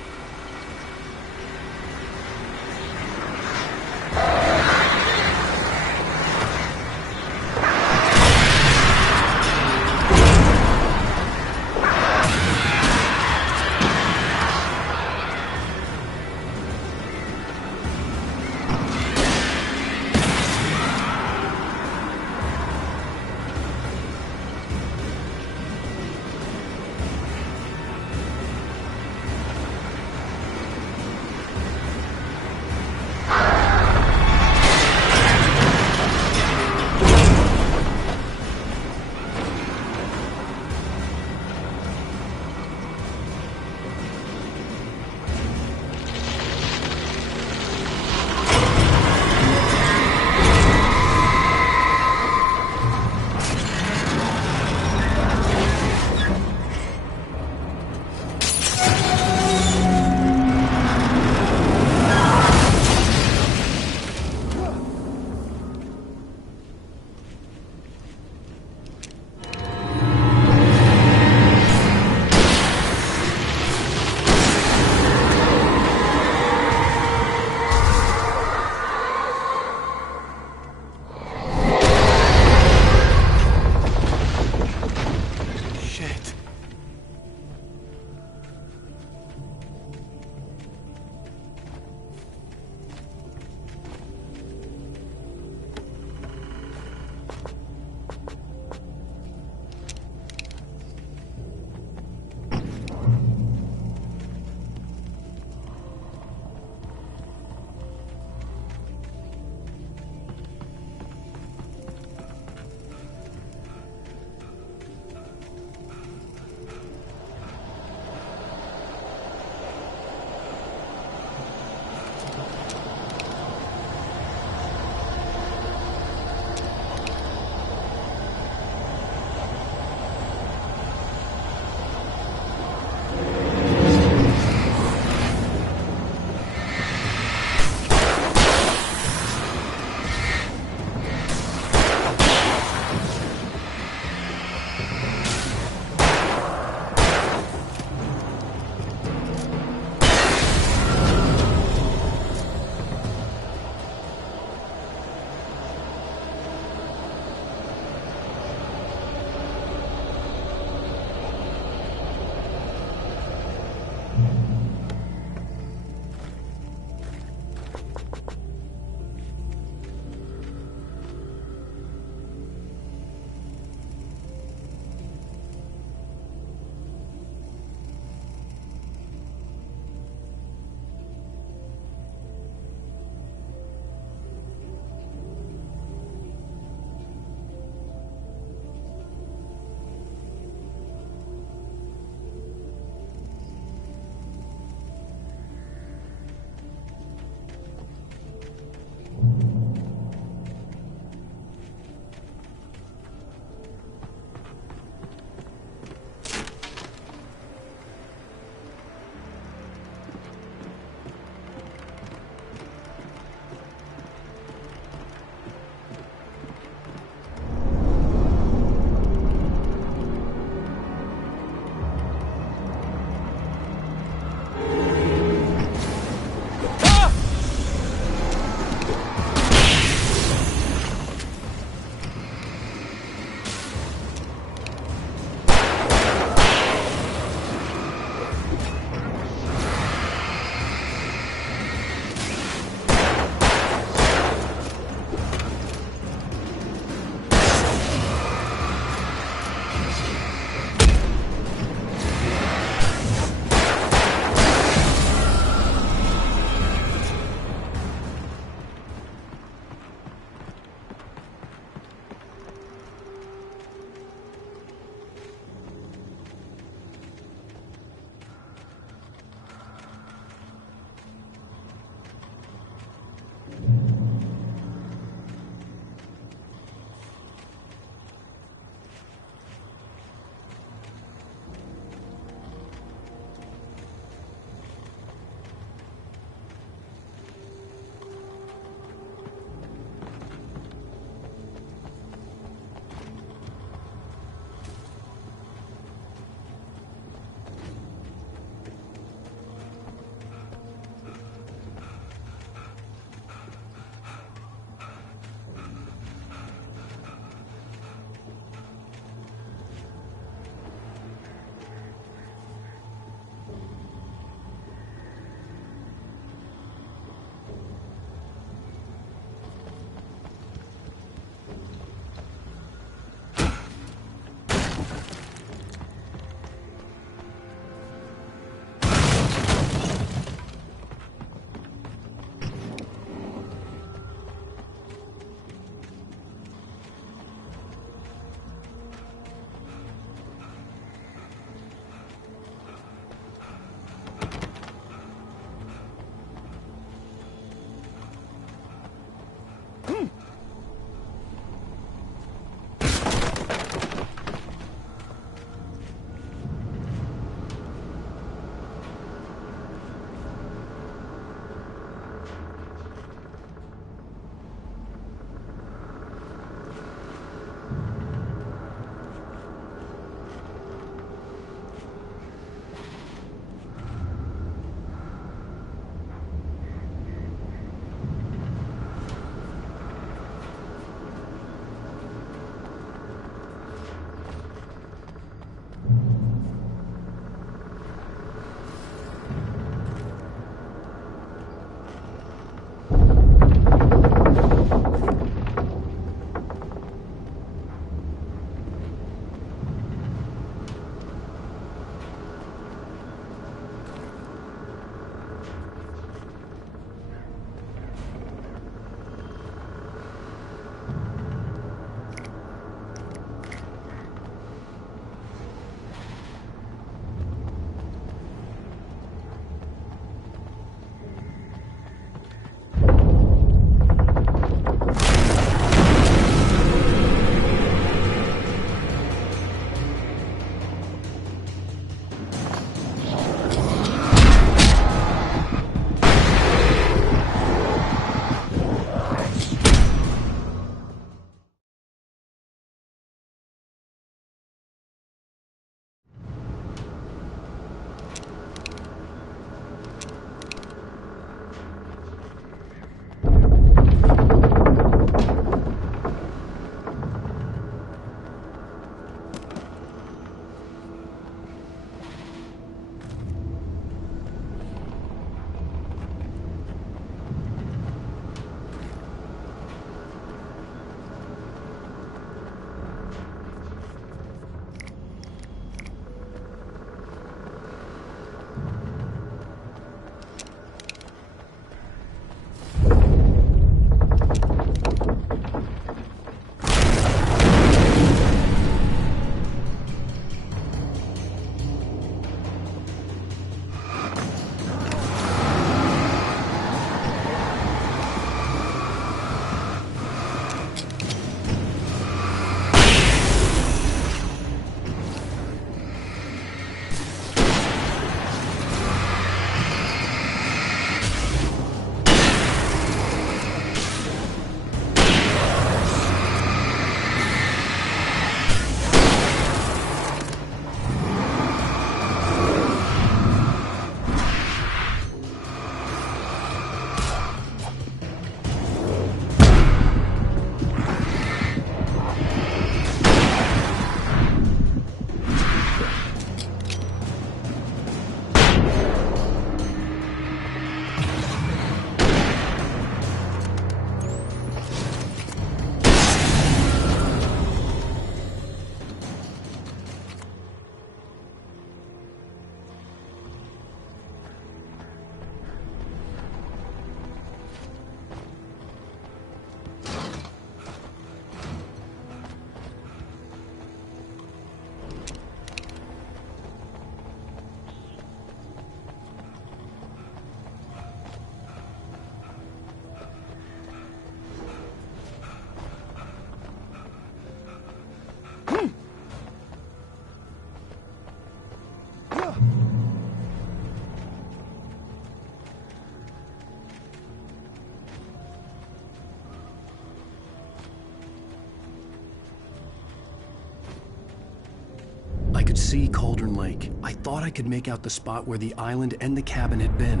could see Cauldron Lake. I thought I could make out the spot where the island and the cabin had been.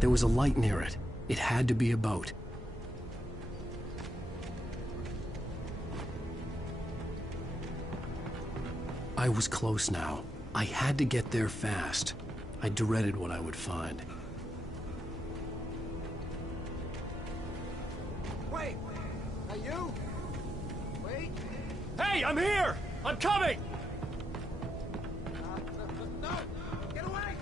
There was a light near it. It had to be a boat. I was close now. I had to get there fast. I dreaded what I would find. Wait! Are you? Wait! Hey, I'm here! I'm coming! No! Get away!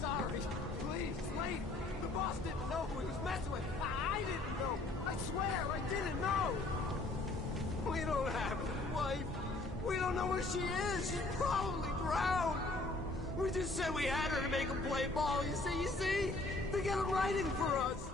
Sorry. Please, Slade. The boss didn't know who he was messing with. I didn't know. I swear, I didn't know. We don't have a wife. We don't know where she is. She's probably drowned. We just said we had her to make him play ball. You see? They got him writing for us.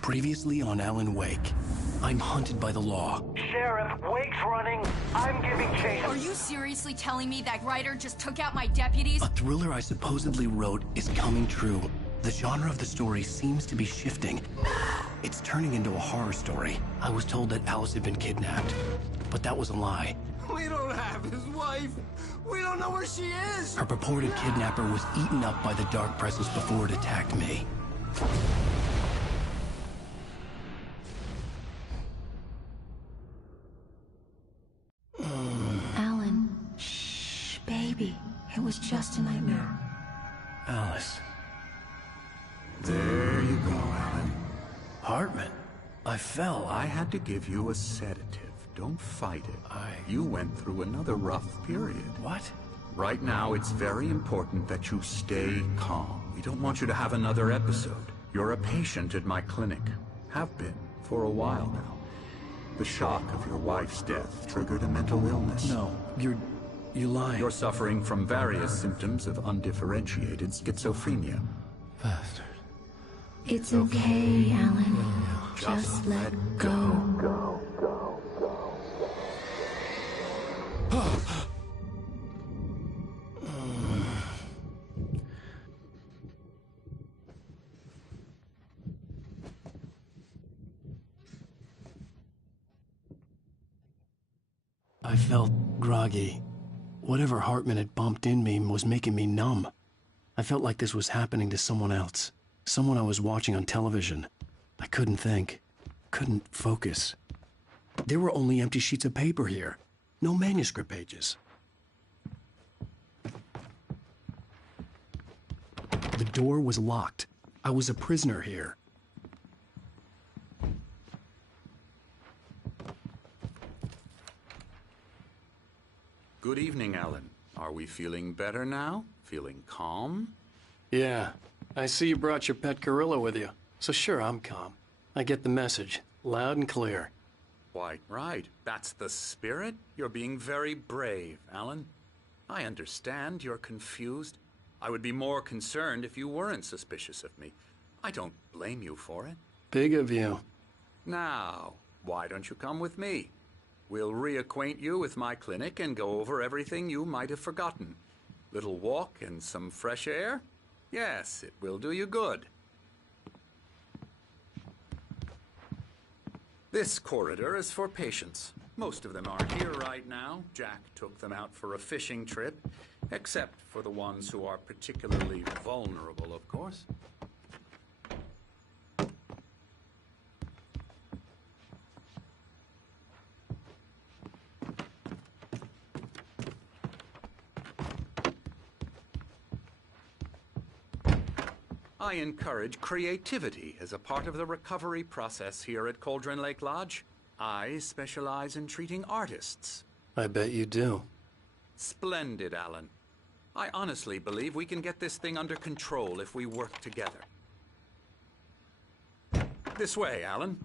Previously on Alan Wake, I'm hunted by the law. Sheriff, Wake's running. I'm giving chase. Are you seriously telling me that writer just took out my deputies? A thriller I supposedly wrote is coming true. The genre of the story seems to be shifting. It's turning into a horror story. I was told that Alice had been kidnapped, but that was a lie. We don't have his wife. We don't know where she is. Her purported kidnapper was eaten up by the dark presence before it attacked me. Alan, shh, baby. It was just a nightmare. Alice. There you go, Alan. Hartman, I fell. I had to give you a sedative. Don't fight it. You went through another rough period. What? Right now, it's very important that you stay calm. We don't want you to have another episode. You're a patient at my clinic. Have been for a while now. The shock of your wife's death triggered a mental illness. No, you lie. You're suffering from various symptoms of undifferentiated schizophrenia. Bastard. It's okay, Alan. Just let go. I felt groggy. Whatever Hartman had bumped in me was making me numb. I felt like this was happening to someone else. Someone I was watching on television. I couldn't think. Couldn't focus. There were only empty sheets of paper here. No manuscript pages. The door was locked. I was a prisoner here. Good evening, Alan. Are we feeling better now? Feeling calm? Yeah. I see you brought your pet gorilla with you. So sure, I'm calm. I get the message. Loud and clear. Quite right. That's the spirit. You're being very brave, Alan. I understand you're confused. I would be more concerned if you weren't suspicious of me. I don't blame you for it. Big of you. Now, why don't you come with me? We'll reacquaint you with my clinic and go over everything you might have forgotten. Little walk and some fresh air? Yes, it will do you good. This corridor is for patients. Most of them aren't here right now. Jack took them out for a fishing trip, except for the ones who are particularly vulnerable, of course. I encourage creativity as a part of the recovery process here at Cauldron Lake Lodge. I specialize in treating artists. I bet you do. Splendid, Alan. I honestly believe we can get this thing under control if we work together. This way, Alan.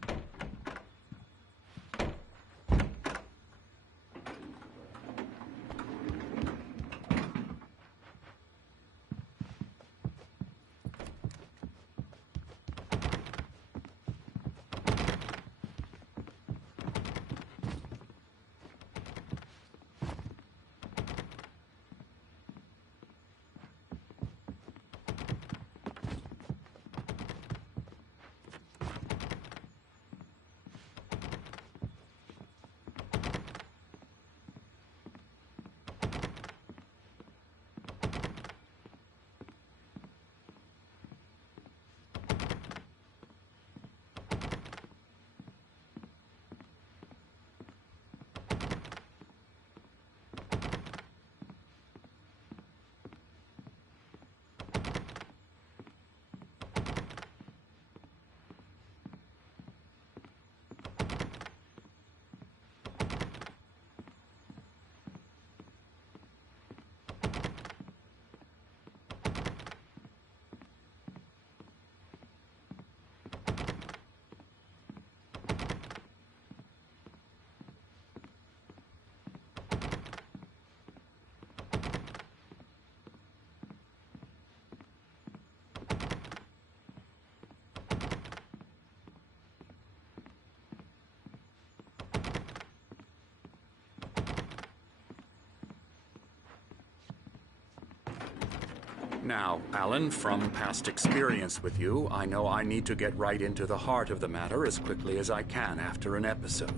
Now, Alan, from past experience with you, I know I need to get right into the heart of the matter as quickly as I can after an episode.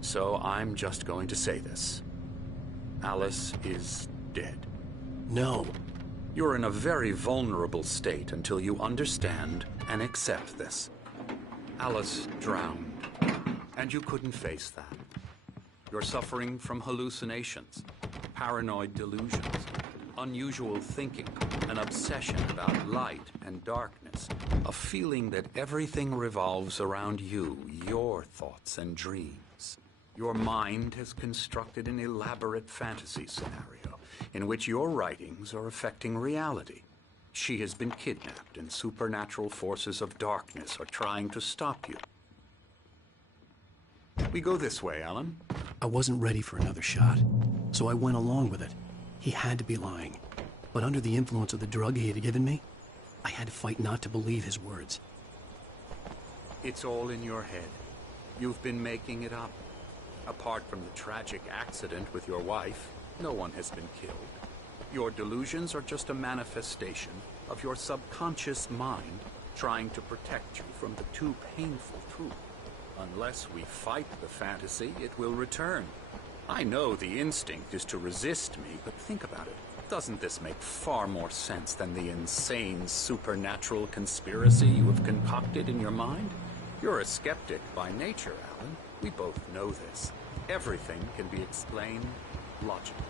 So I'm just going to say this. Alice is dead. No. You're in a very vulnerable state until you understand and accept this. Alice drowned, and you couldn't face that. You're suffering from hallucinations, paranoid delusions, unusual thinking, an obsession about light and darkness, a feeling that everything revolves around you, your thoughts and dreams. Your mind has constructed an elaborate fantasy scenario in which your writings are affecting reality. She has been kidnapped and supernatural forces of darkness are trying to stop you. We go this way, Alan. I wasn't ready for another shot, so I went along with it. He had to be lying. But under the influence of the drug he had given me, I had to fight not to believe his words. It's all in your head. You've been making it up. Apart from the tragic accident with your wife, no one has been killed. Your delusions are just a manifestation of your subconscious mind trying to protect you from the too painful truth. Unless we fight the fantasy, it will return. I know the instinct is to resist me, but think about it. Doesn't this make far more sense than the insane supernatural conspiracy you have concocted in your mind? You're a skeptic by nature, Alan. We both know this. Everything can be explained logically.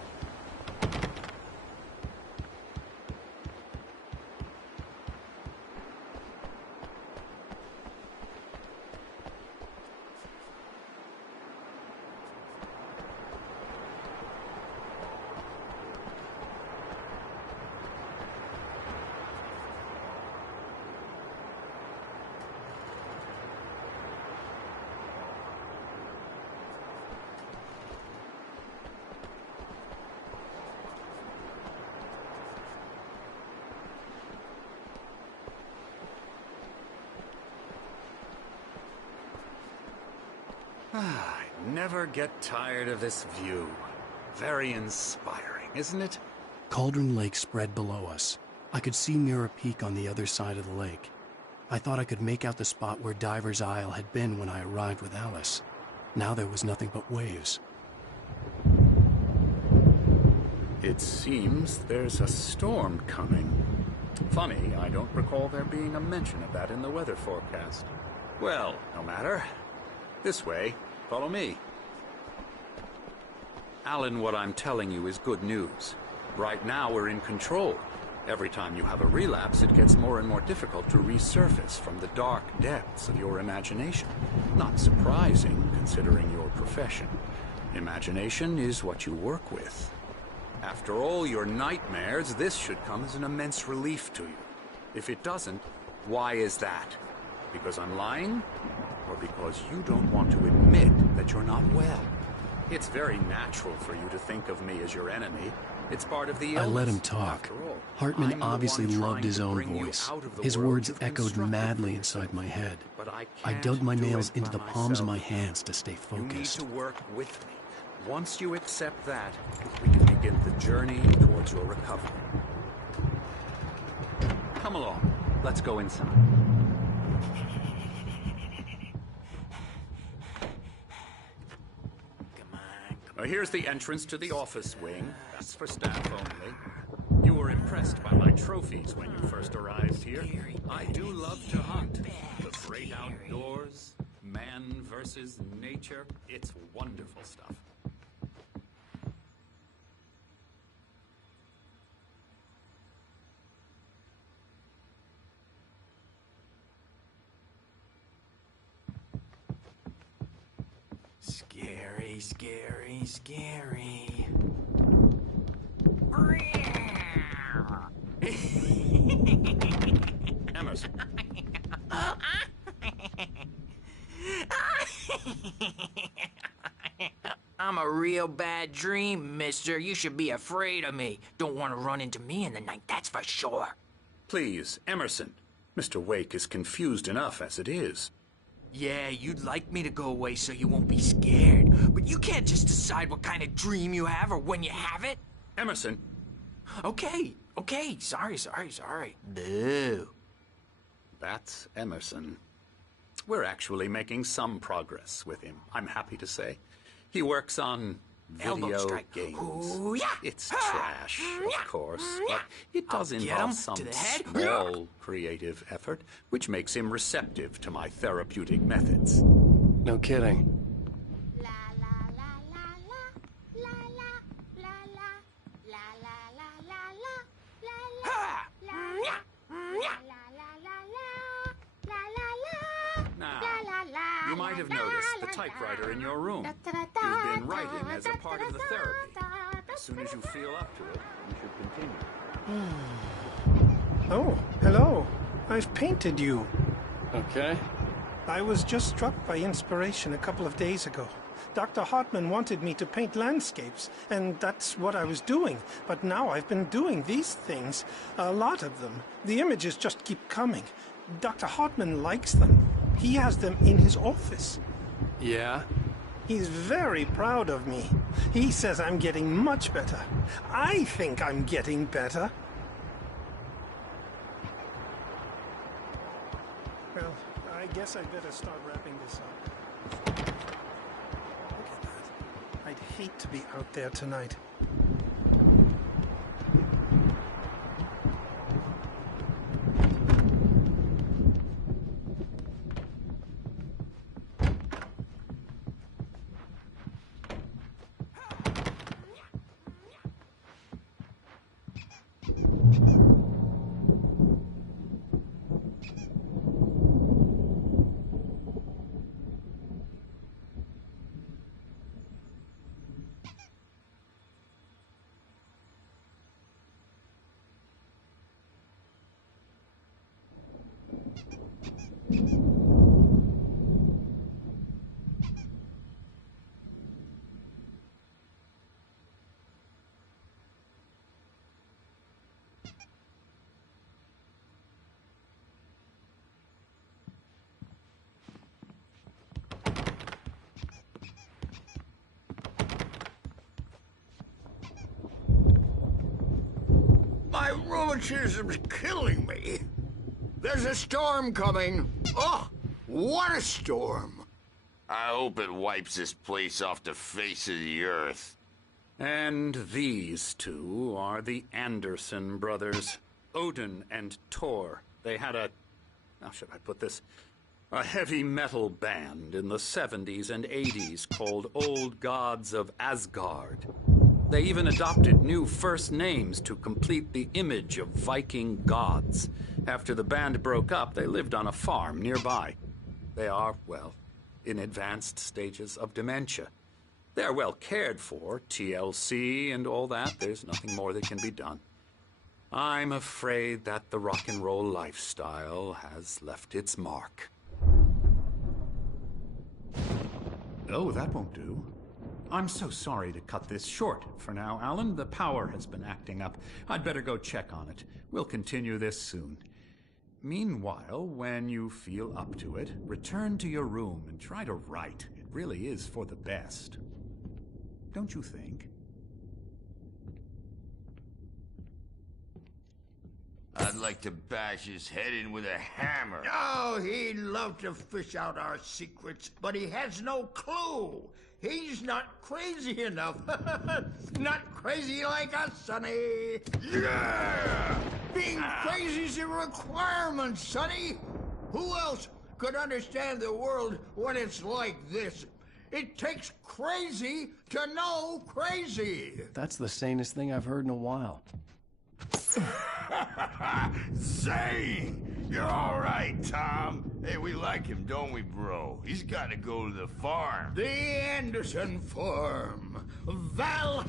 Never get tired of this view. Very inspiring, isn't it? Cauldron Lake spread below us. I could see Mirror Peak on the other side of the lake. I thought I could make out the spot where Diver's Isle had been when I arrived with Alice. Now there was nothing but waves. It seems there's a storm coming. Funny, I don't recall there being a mention of that in the weather forecast. Well, no matter. This way. Follow me. Alan, what I'm telling you is good news. Right now we're in control. Every time you have a relapse, it gets more and more difficult to resurface from the dark depths of your imagination. Not surprising, considering your profession. Imagination is what you work with. After all your nightmares, this should come as an immense relief to you. If it doesn't, why is that? Because I'm lying? Or because you don't want to admit that you're not well? It's very natural for you to think of me as your enemy. It's part of the illness. I let him talk. Hartman obviously loved his own voice. His words echoed madly inside my head. I dug my nails into the palms of my hands to stay focused. You need to work with me. Once you accept that, we can begin the journey towards your recovery. Come along. Let's go inside. Now, here's the entrance to the office wing. That's for staff only. You were impressed by my trophies when you first arrived here. I do love to hunt. The great outdoors, man versus nature. It's wonderful stuff. Scary, scary, scary. Emerson. I'm a real bad dream, mister. You should be afraid of me. Don't want to run into me in the night, that's for sure. Please, Emerson. Mr. Wake is confused enough as it is. Yeah, you'd like me to go away so you won't be scared. But you can't just decide what kind of dream you have or when you have it. Emerson. Okay. Sorry. Boo. That's Emerson. We're actually making some progress with him, I'm happy to say. He works on video games. Ooh, yeah. It's trash, of course, but it does involve some small creative effort, which makes him receptive to my therapeutic methods. No kidding. Now, you might have noticed the typewriter in your room. You've been writing as a part of the therapy. As soon as you feel up to it, you should continue. Oh, hello. I've painted you. Okay. I was just struck by inspiration a couple of days ago. Dr. Hartman wanted me to paint landscapes, and that's what I was doing. But now I've been doing these things, a lot of them. The images just keep coming. Dr. Hartman likes them. He has them in his office. Yeah? He's very proud of me. He says I'm getting much better. I think I'm getting better. Well, I guess I'd better start wrapping this up. Look at that. I'd hate to be out there tonight. rheumatism's killing me. There's a storm coming. Oh, what a storm. I hope it wipes this place off the face of the earth. And these two are the Anderson brothers, Odin and Thor. They had how should I put this? A heavy metal band in the 70s and 80s called Old Gods of Asgard. They even adopted new first names to complete the image of Viking gods. After the band broke up, they lived on a farm nearby. They are, well, in advanced stages of dementia. They're well cared for, TLC and all that. There's nothing more that can be done. I'm afraid that the rock and roll lifestyle has left its mark. Oh, that won't do. I'm so sorry to cut this short for now, Alan. The power has been acting up. I'd better go check on it. We'll continue this soon. Meanwhile, when you feel up to it, return to your room and try to write. It really is for the best. Don't you think? I'd like to bash his head in with a hammer. Oh, he'd love to fish out our secrets, but he has no clue. He's not crazy enough. Not crazy like us, Sonny. Yeah! Being crazy's a requirement, Sonny. Who else could understand the world when it's like this? It takes crazy to know crazy. That's the sanest thing I've heard in a while. Zane! You're all right, Tom. Hey, we like him, don't we, bro? He's got to go to the farm. The Anderson farm. Valhalla!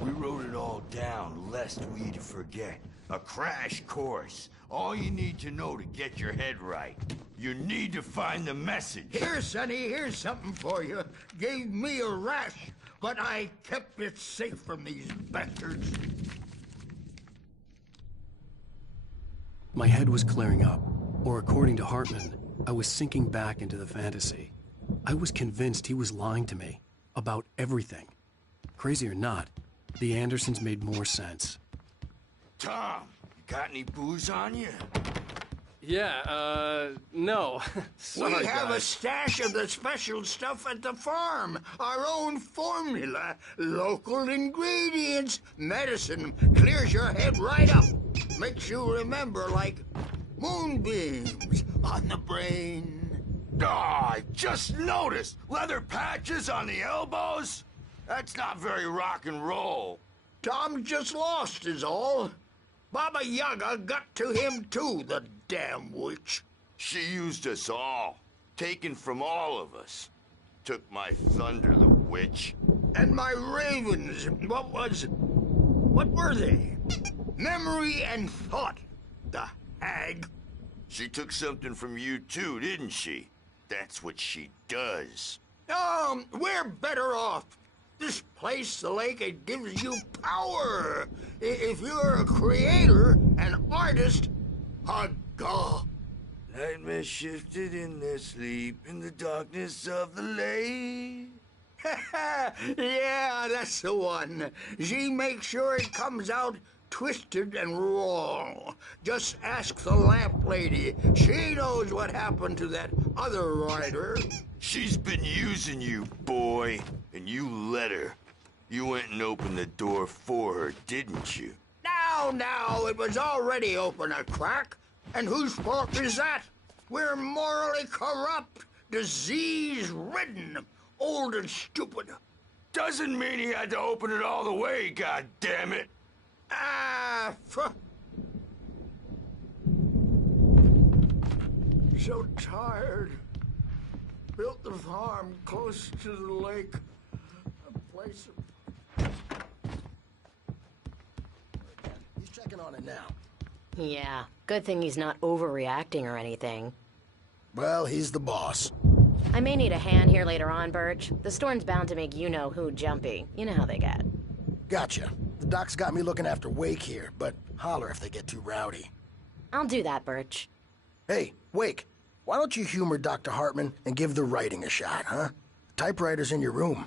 We wrote it all down, lest we forget. A crash course. All you need to know to get your head right. You need to find the message. Here, Sonny, here's something for you. Gave me a rash, but I kept it safe from these bastards. My head was clearing up, or according to Hartman, I was sinking back into the fantasy. I was convinced he was lying to me about everything. Crazy or not, the Andersons made more sense. Tom, you got any booze on you? Yeah, no. Sorry, we have guys. a stash of the special stuff at the farm. Our own formula. Local ingredients. Medicine clears your head right up. Makes you remember like moonbeams on the brain. Oh, I just noticed. Leather patches on the elbows? That's not very rock and roll. Tom just lost is all. Baba Yaga got to him too, the damn witch. She used us all. Taken from all of us. Took my thunder, the witch. And my ravens. What were they? Memory and thought. The hag. She took something from you too, didn't she? That's what she does. We're better off. This place, the lake, it gives you power. If you're a creator, an artist, a god. Nightmare shifted in their sleep in the darkness of the lake. Yeah, that's the one. She makes sure it comes out twisted and wrong. Just ask the lamp lady. She knows what happened to that other writer. She's been using you, boy. And you let her. You went and opened the door for her, didn't you? Now, it was already open a crack. And whose fault is that? We're morally corrupt, disease-ridden, old and stupid. Doesn't mean he had to open it all the way, goddammit. So tired. Built the farm close to the lake. A place of... He's checking on it now. Yeah, good thing he's not overreacting or anything. Well, he's the boss. I may need a hand here later on, Birch. The storm's bound to make you-know-who jumpy. You know how they get. Gotcha. The doc's got me looking after Wake here, but holler if they get too rowdy. I'll do that, Birch. Hey, Wake, why don't you humor Dr. Hartman and give the writing a shot, huh? Typewriter's in your room.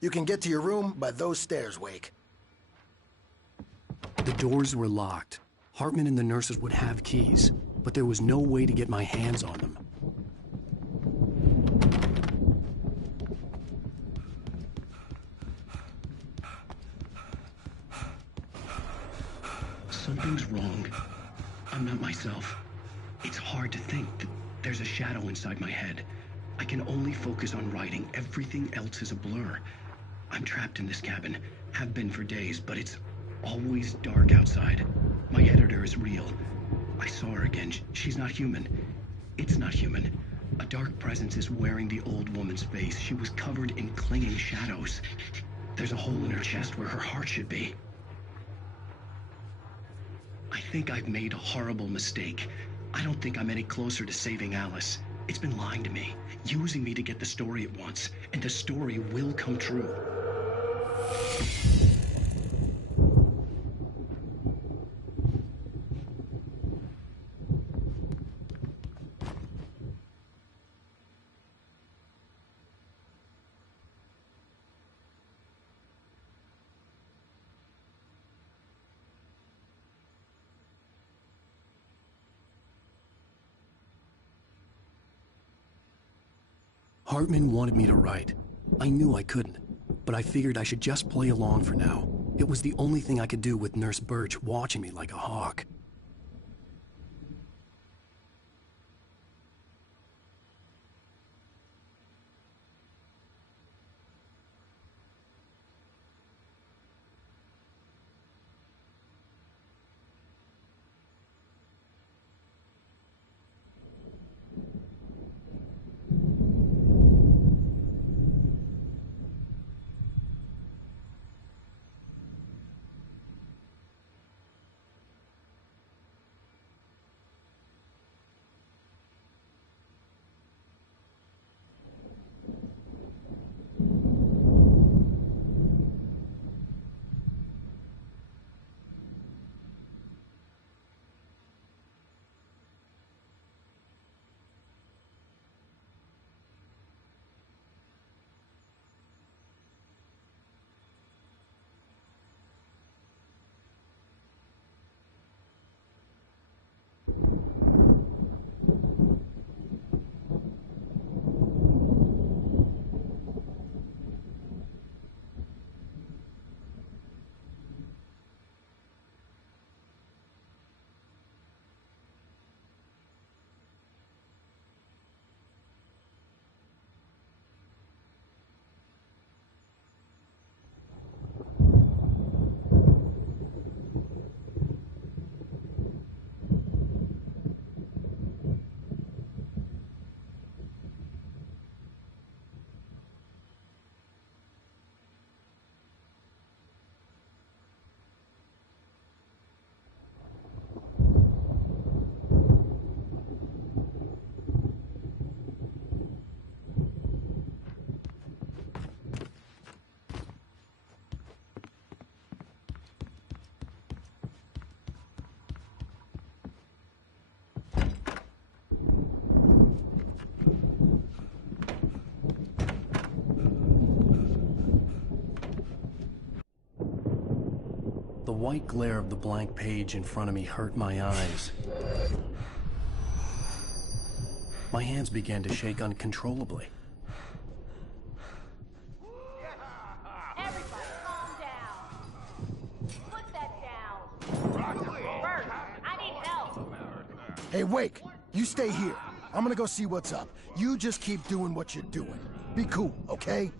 You can get to your room by those stairs, Wake. The doors were locked. Hartman and the nurses would have keys, but there was no way to get my hands on them. Something's wrong. I'm not myself. It's hard to think that there's a shadow inside my head. I can only focus on writing. Everything else is a blur. I'm trapped in this cabin. Have been for days, but it's always dark outside. My editor is real. I saw her again. She's not human. It's not human. A dark presence is wearing the old woman's face. She was covered in clinging shadows. There's a hole in her chest where her heart should be. I think I've made a horrible mistake. I don't think I'm any closer to saving Alice. It's been lying to me, using me to get the story it wants, and the story will come true. Hartman wanted me to write. I knew I couldn't, but I figured I should just play along for now. It was the only thing I could do with Nurse Birch watching me like a hawk. The white glare of the blank page in front of me hurt my eyes. My hands began to shake uncontrollably. Everybody, calm down. Put that down. Bert, I need help. Hey, Wake, you stay here. I'm gonna go see what's up. You just keep doing what you're doing. Be cool, okay?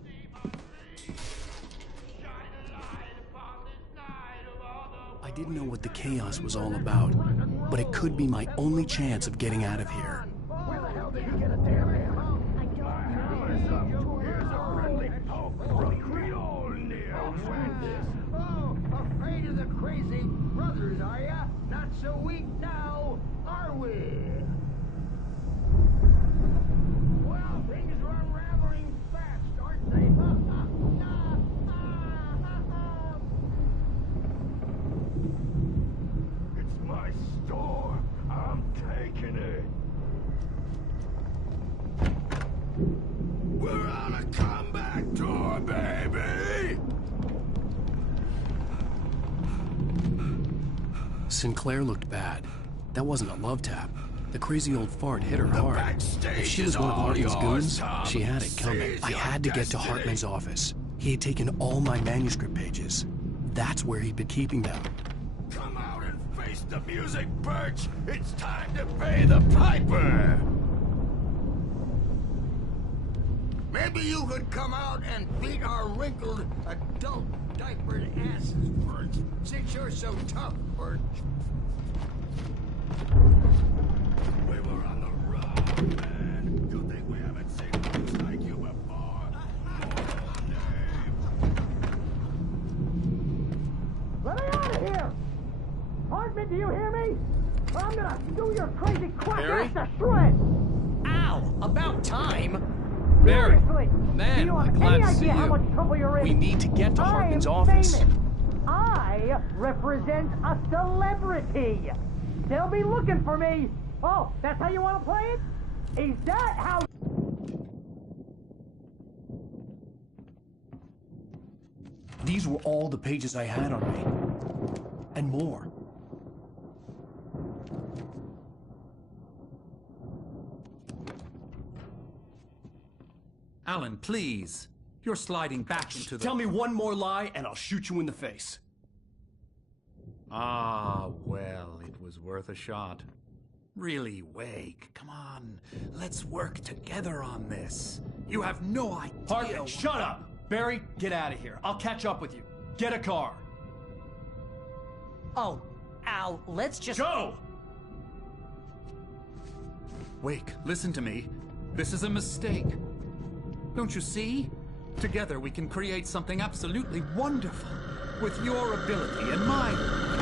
I didn't know what the chaos was all about, but it could be my only chance of getting out of here. Where the hell did he get a damn ammo? I don't know. Here's a friendly poke from Creole near Francis. Oh, afraid of the crazy brothers, are ya? Not so weak now, are we? Well, things are unraveling fast, aren't they? It's my store. I'm taking it. We're on a comeback tour, baby! Sinclair looked bad. That wasn't a love tap. The crazy old fart hit her hard. If she was one of Hartman's goons, she had it coming. I had to get to Hartman's office. He had taken all my manuscript pages. That's where he'd been keeping them. Come out and face the music, Birch! It's time to pay the piper! Maybe you could come out and beat our wrinkled, adult, diapered asses, Birch, since you're so tough, Birch. We were on the road, man. You think we haven't seen folks like you before? Let me out of here! Hartman, do you hear me? Or I'm gonna do your crazy quack ass to shreds! Ow! About time! Barry, Seriously, man, do you I'm have glad any to see idea how you. much trouble you're in? We need to get to Hartman's I'm office. famous. I represent a celebrity. They'll be looking for me. Oh, that's how you want to play it? Is that how... These were all the pages I had on me. And more. Alan, please. You're sliding back into the... Tell me one more lie and I'll shoot you in the face. Ah, well, it was worth a shot. Really, Wake, come on. Let's work together on this. You have no idea... Hartman, shut up! Barry, get out of here. I'll catch up with you. Get a car. Oh, Al, let's just... Go! Wake, listen to me. This is a mistake. Don't you see? Together we can create something absolutely wonderful. With your ability and mine.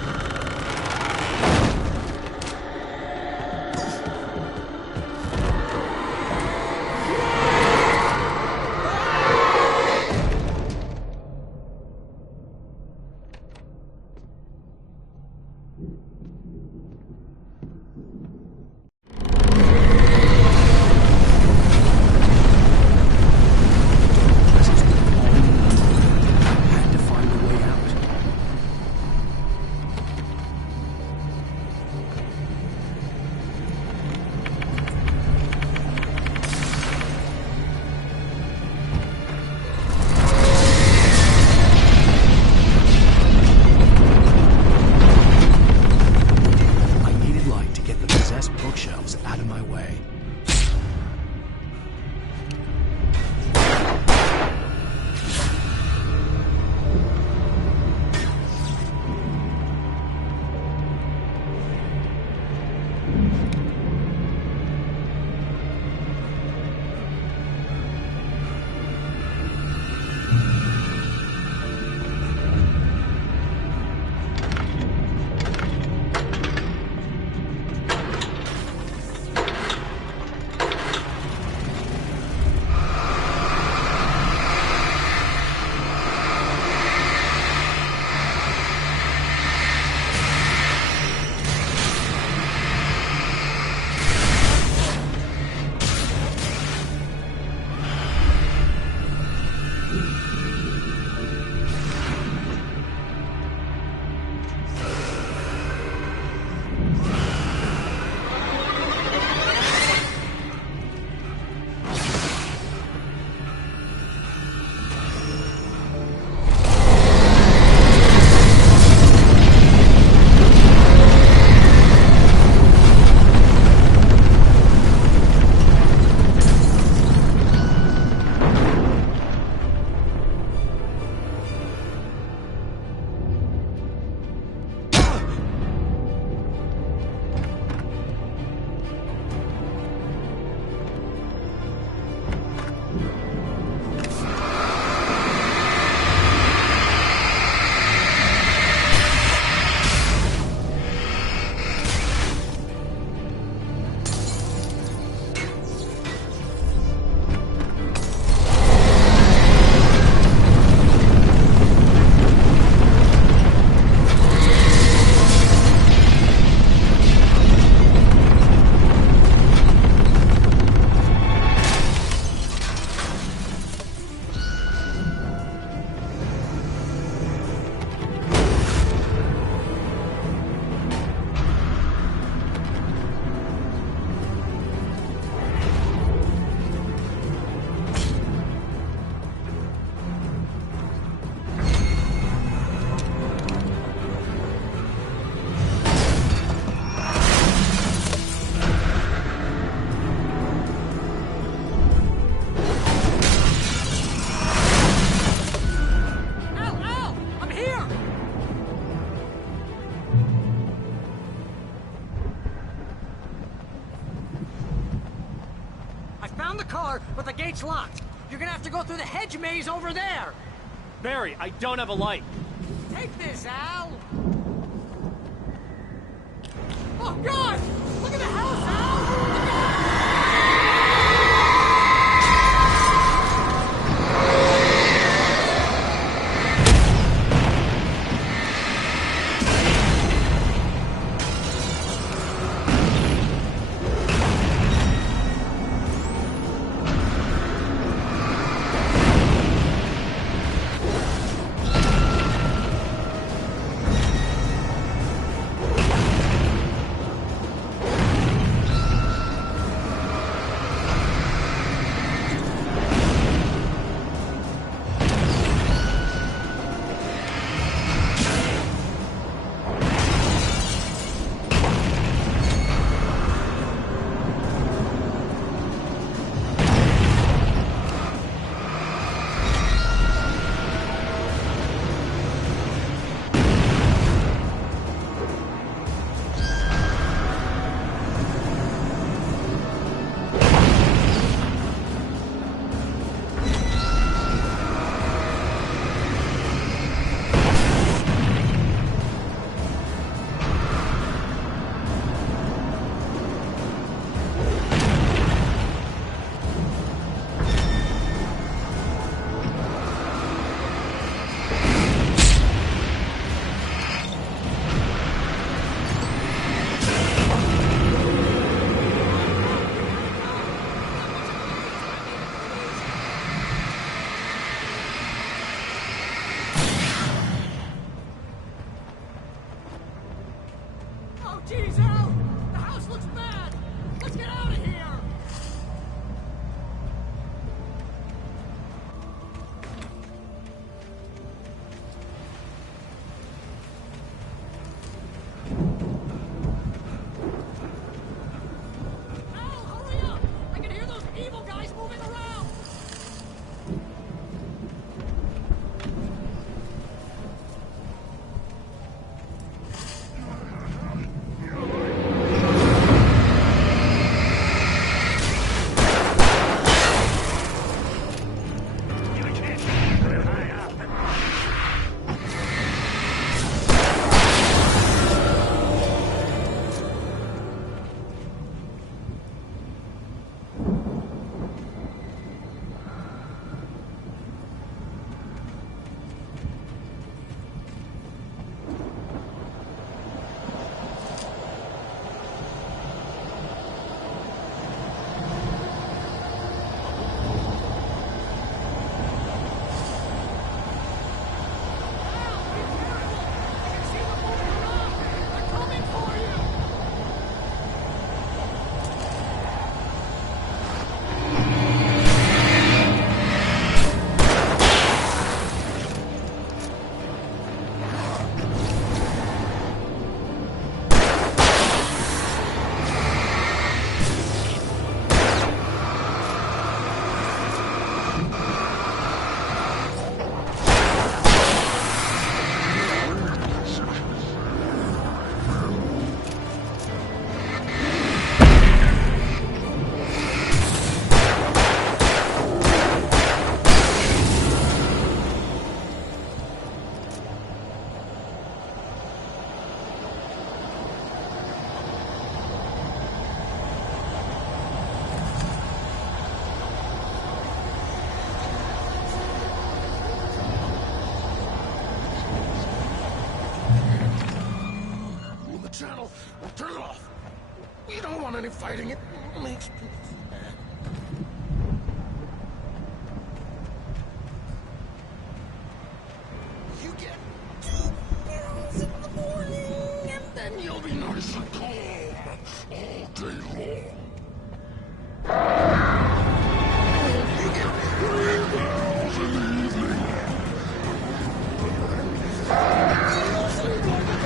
found the car, but the gate's locked. You're gonna have to go through the hedge maze over there. Barry, I don't have a light. Take this, Al. Oh, God! Look at the house, Al! Jeez, Al! The house looks bad! Let's get out of here! Al, hurry up! I can hear those evil guys moving around! Channel. Turn it off. We don't want any fighting. It makes people mad. You get 2 barrels in the morning, and then you'll be nice and calm all day long. You get 3 barrels in the evening. You'll sleep like a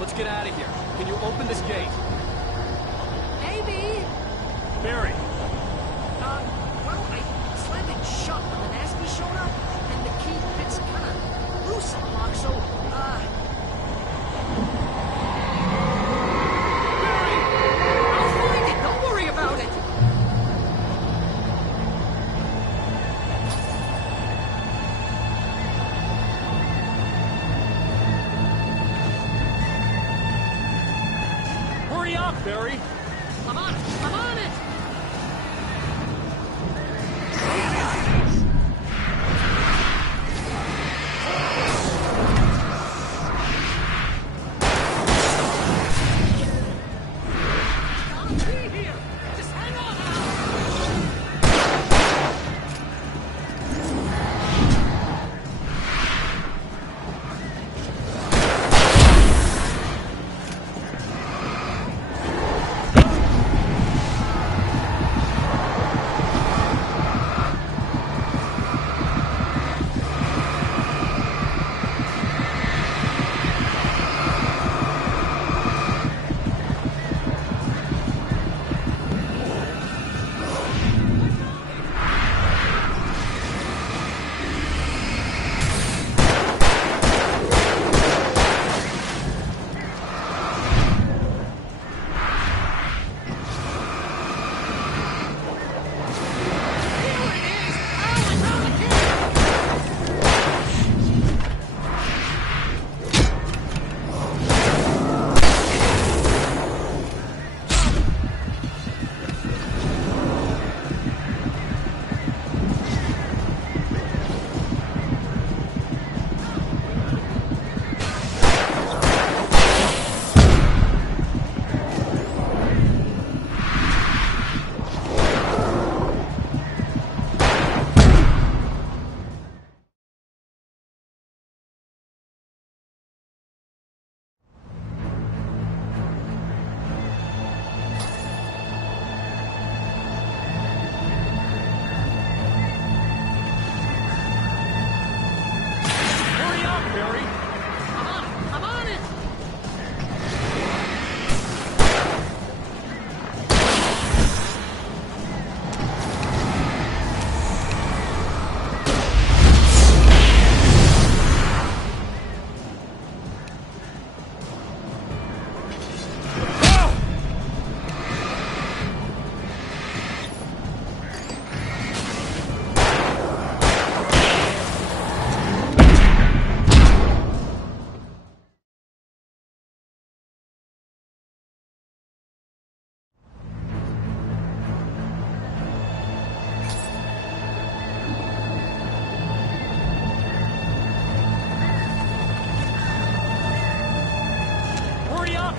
Let's get out of here. Can you open this gate? Maybe. Barry. Well, I slammed it shut when the nasty showed up, and the key fits kind of loose in the lock, so, Barry! I'll find it! Don't worry about it! Hurry up, Barry! I'm on it! I'm on it!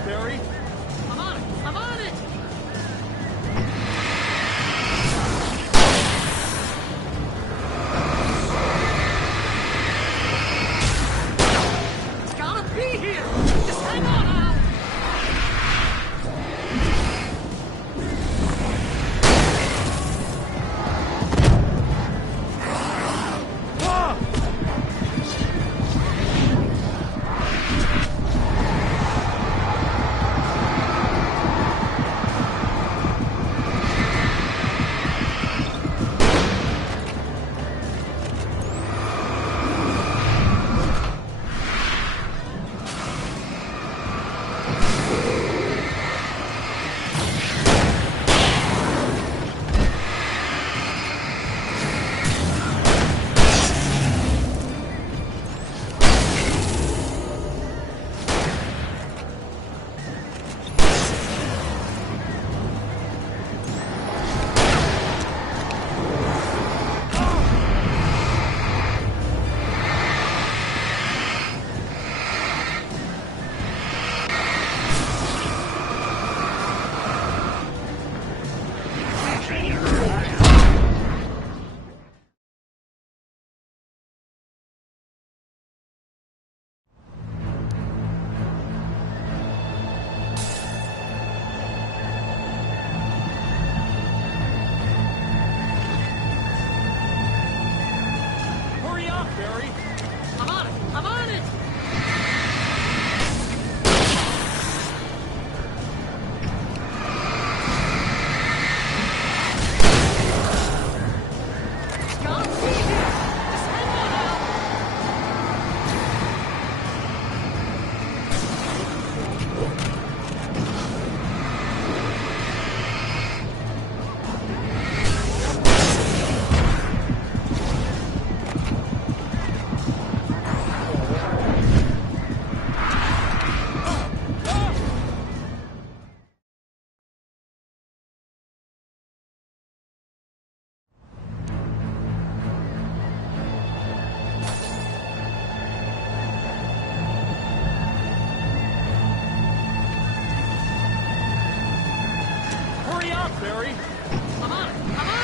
Barry. I'm on it! I'm on it! It's gotta be here! Just hang on, Al! up, Barry! I'm on it! I'm on it!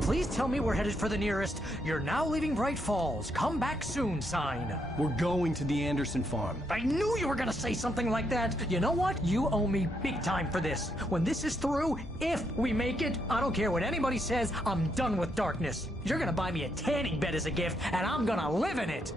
Please tell me we're headed for the nearest "You're now leaving Bright Falls. Come back soon" sign. We're going to the Anderson farm. I knew you were gonna say something like that. You know what? You owe me big time for this. When this is through, if we make it, I don't care what anybody says, I'm done with darkness. You're gonna buy me a tanning bed as a gift, and I'm gonna live in it.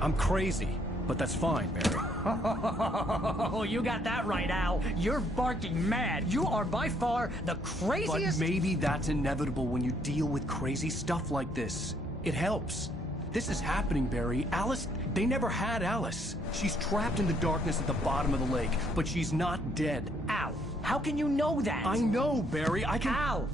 I'm crazy, but that's fine, Barry. Oh, you got that right, Al. You're barking mad. You are by far the craziest... But maybe that's inevitable when you deal with crazy stuff like this. It helps. This is happening, Barry. Alice, they never had Alice. She's trapped in the darkness at the bottom of the lake, but she's not dead. Al, how can you know that? I know, Barry. I can... Al,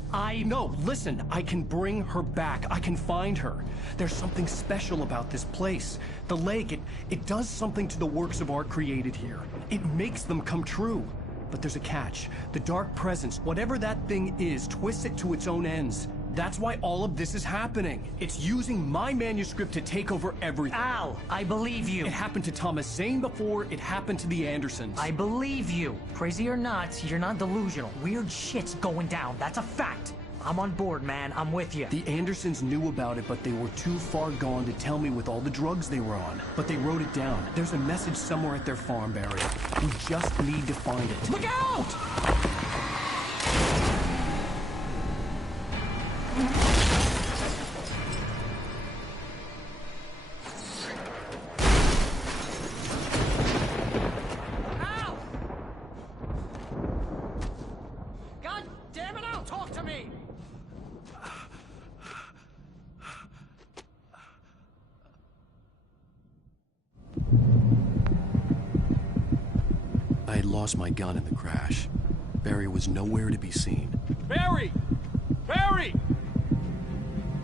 No, listen. I can bring her back. I can find her. There's something special about this place. The lake, it does something to the works of art created here. It makes them come true. But there's a catch. The dark presence, whatever that thing is, twists it to its own ends. That's why all of this is happening. It's using my manuscript to take over everything. Al, I believe you. It happened to Thomas Zane before, it happened to the Andersons. I believe you. Crazy or not, you're not delusional. Weird shit's going down. That's a fact. I'm on board, man. I'm with you. The Andersons knew about it, but they were too far gone to tell me with all the drugs they were on. But they wrote it down. There's a message somewhere at their farm, Barry. We just need to find it. Look out! I had lost my gun in the crash. Barry was nowhere to be seen. Barry! Barry!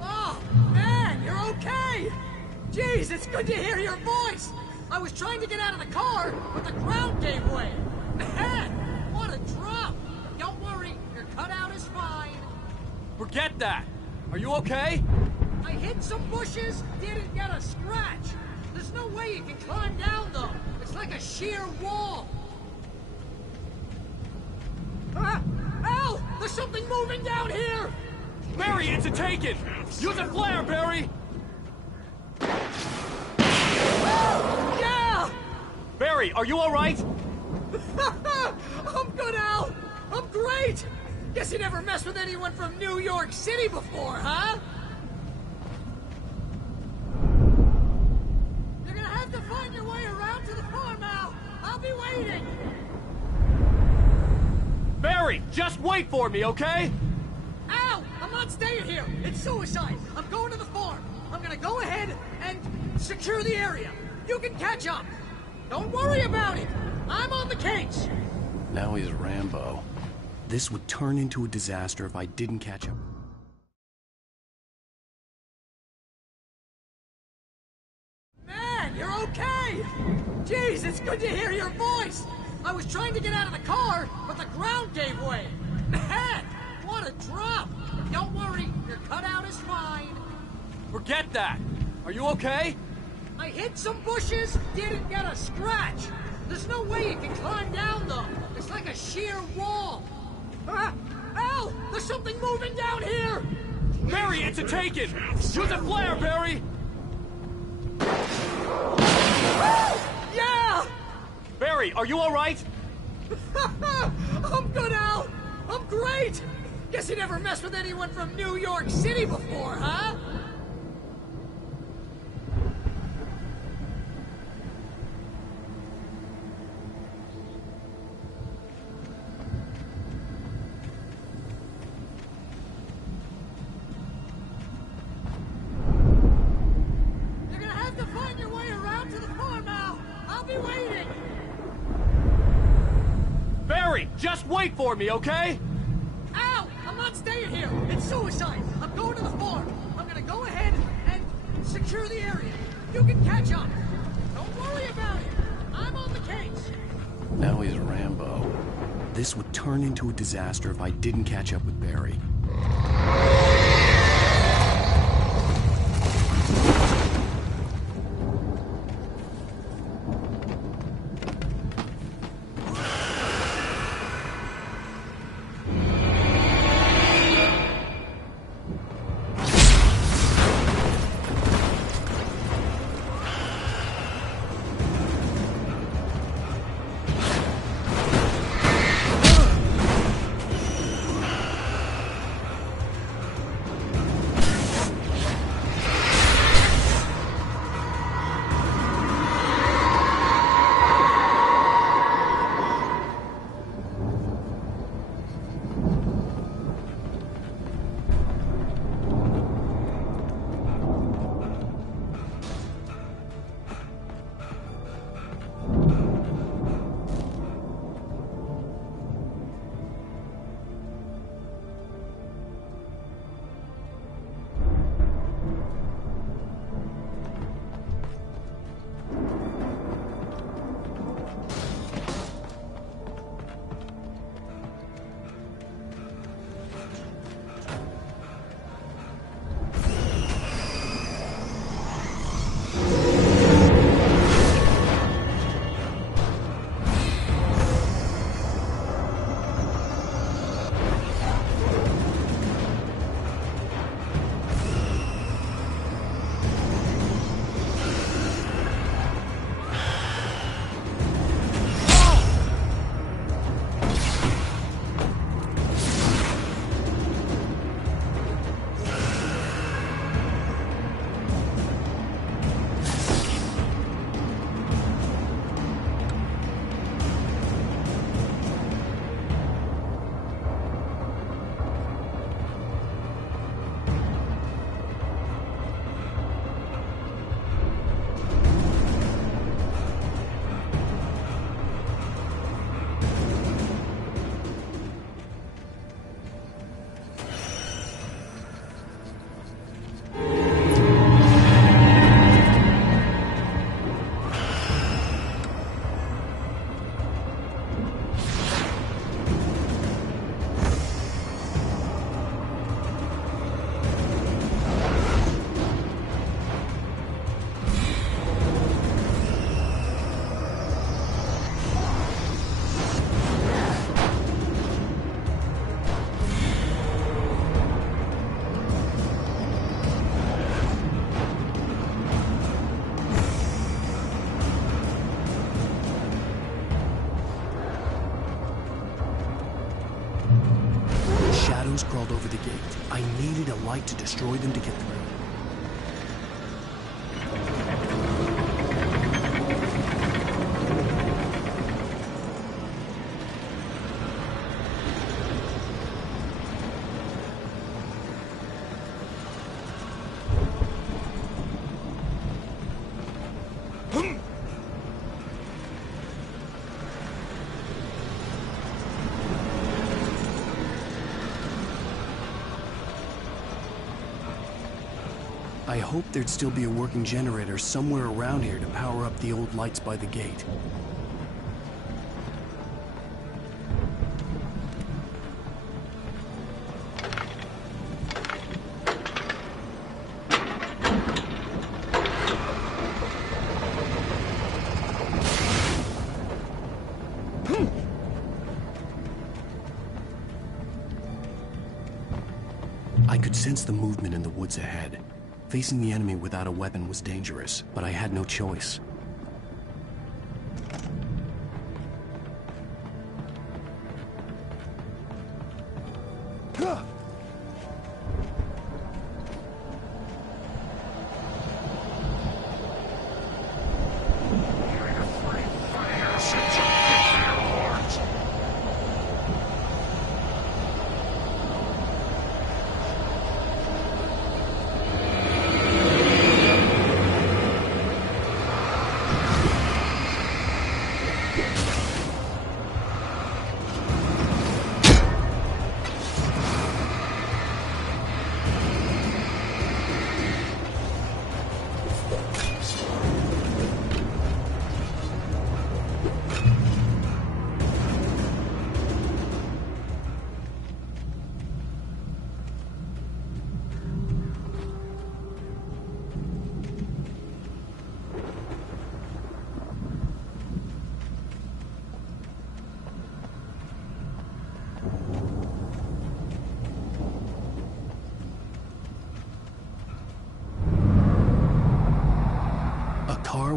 Oh, man, you're okay! Jeez, it's good to hear your voice! I was trying to get out of the car, but the ground gave way. Man, what a drop! Don't worry, your cutout is fine. Forget that! Are you okay? I hit some bushes, didn't get a scratch. There's no way you can climb down, though. It's like a sheer wall. Al! There's something moving down here! Barry, it's a take-it! Use a flare, Barry! Oh, yeah! Barry, are you alright? I'm good, Al! I'm great! Guess you never messed with anyone from New York City before, huh? You're gonna have to find your way around to the farm, Al! I'll be waiting! Barry, just wait for me, okay? Al! I'm not staying here! It's suicide! I'm going to the farm! I'm gonna go ahead and secure the area! You can catch up! Don't worry about it! I'm on the case! Now he's Rambo. This would turn into a disaster if I didn't catch up. Jeez, it's good to hear your voice! I was trying to get out of the car, but the ground gave way. Man, what a drop! Don't worry, your cutout is fine. Forget that! Are you okay? I hit some bushes, didn't get a scratch. There's no way you can climb down, though. It's like a sheer wall. Al! There's something moving down here! Barry, it's a taken! Use a flare, Barry! Yeah! Barry, are you alright? I'm good, Al! I'm great! Guess you never messed with anyone from New York City before, huh? You're gonna have to find your way around to the farm, Al! I'll be waiting! Barry, just wait for me, okay? Al! I'm not staying here! It's suicide! I'm going to the farm! I'm gonna go ahead and secure the area. You can catch up! Don't worry about it! I'm on the case! Now he's Rambo. This would turn into a disaster if I didn't catch up with Barry. Crawled over the gate. I needed a light to destroy them to get through. I hoped there'd still be a working generator somewhere around here to power up the old lights by the gate. I could sense the movement in the woods ahead. Facing the enemy without a weapon was dangerous, but I had no choice.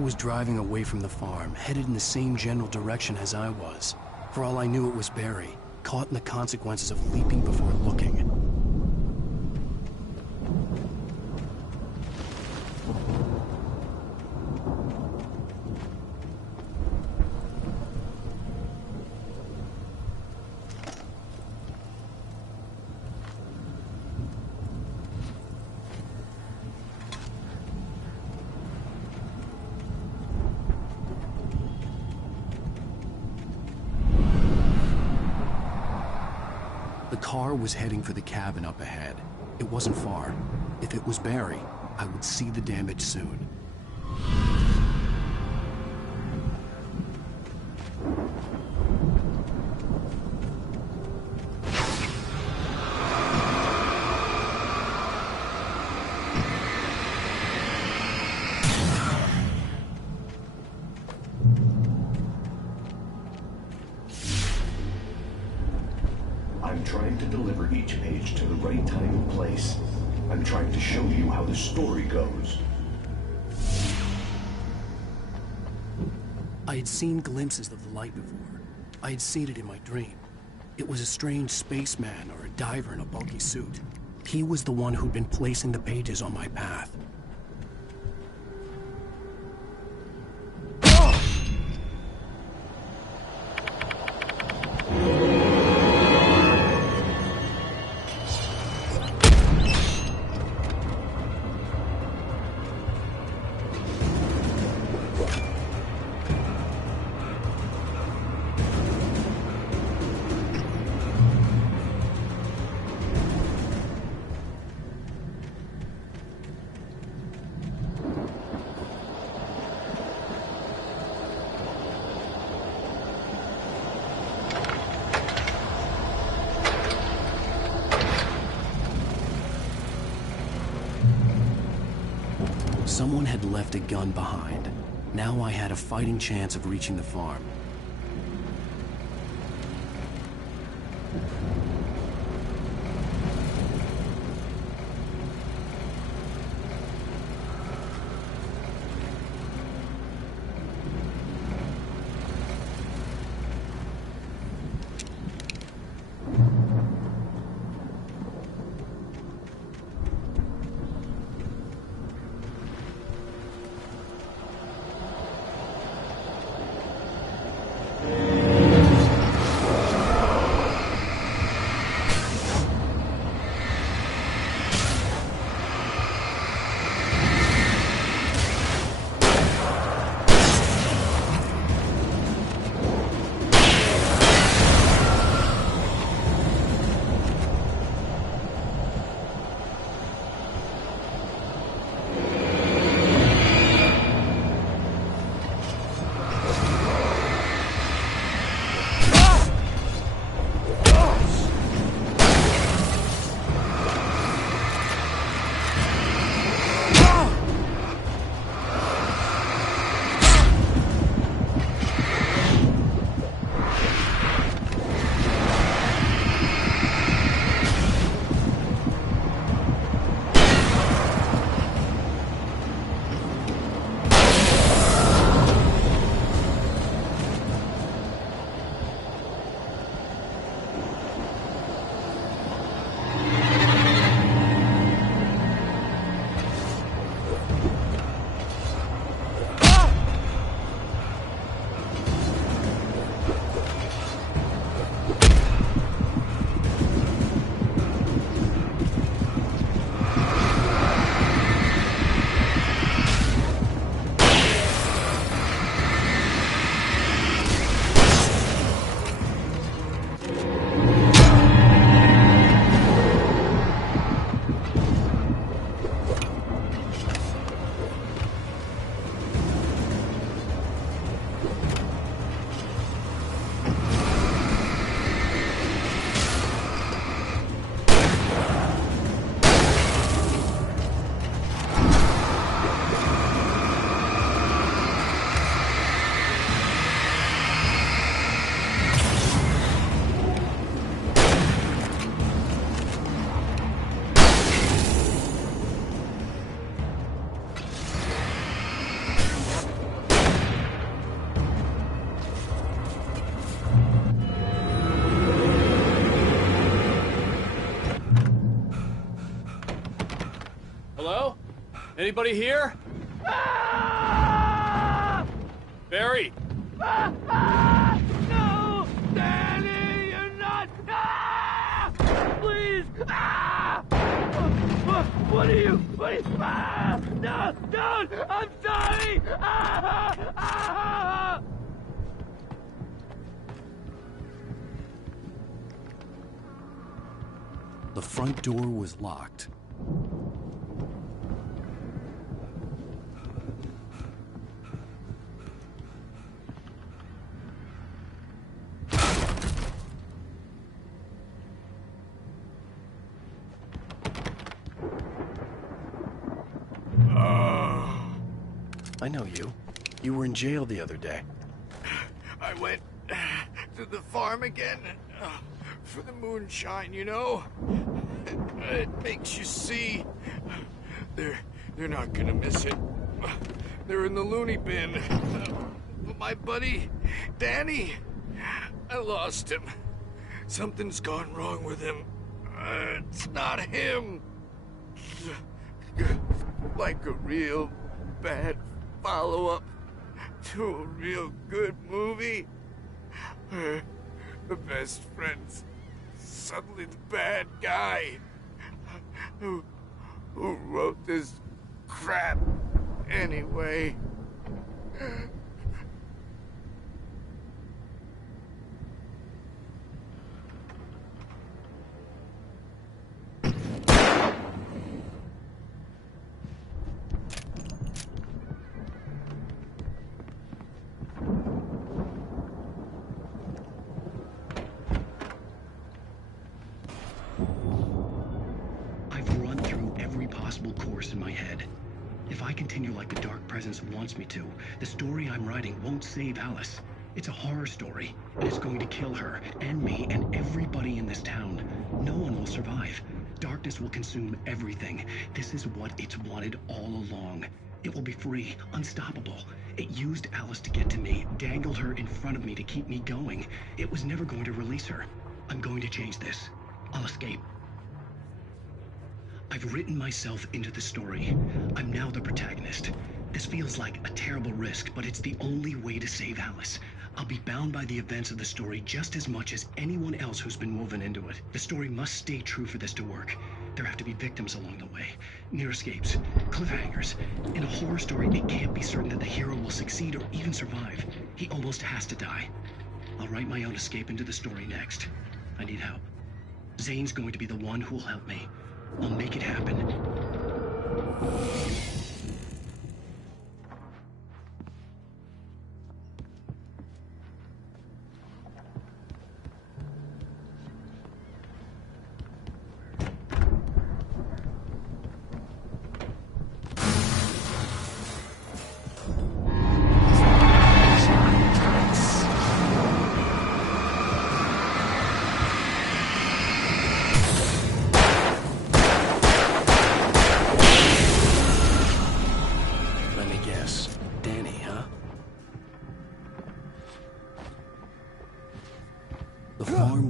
Was driving away from the farm, headed in the same general direction as I was. For all I knew, it was Barry, caught in the consequences of leaping before looking. The car was heading for the cabin up ahead. It wasn't far. If it was Barry, I would see the damage soon. I'm trying to deliver each page to the right time and place. I'm trying to show you how the story goes. I had seen glimpses of the light before. I had seen it in my dream. It was a strange spaceman or a diver in a bulky suit. He was the one who'd been placing the pages on my path. Someone had left a gun behind. Now I had a fighting chance of reaching the farm. Hello? Anybody here? Barry! No! Danny, you're not! Please! What are you? No! Don't! I'm sorry! The front door was locked. I know you. You were in jail the other day. I went to the farm again for the moonshine, you know? It makes you see. They're not gonna miss it. They're in the loony bin. But my buddy, Danny, I lost him. Something's gone wrong with him. It's not him. Like a real bad follow-up to a real good movie. The best friend's suddenly the bad guy. Who wrote this crap anyway? Course in my head. If I continue like the Dark Presence wants me to, the story I'm writing won't save Alice. It's a horror story, and it's going to kill her, and me, and everybody in this town. No one will survive. Darkness will consume everything. This is what it's wanted all along. It will be free, unstoppable. It used Alice to get to me, dangled her in front of me to keep me going. It was never going to release her. I'm going to change this. I'll escape. I've written myself into the story. I'm now the protagonist. This feels like a terrible risk, but it's the only way to save Alice. I'll be bound by the events of the story just as much as anyone else who's been woven into it. The story must stay true for this to work. There have to be victims along the way, near escapes, cliffhangers. In a horror story, it can't be certain that the hero will succeed or even survive. He almost has to die. I'll write my own escape into the story next. I need help. Zane's going to be the one who'll help me. I'll make it happen.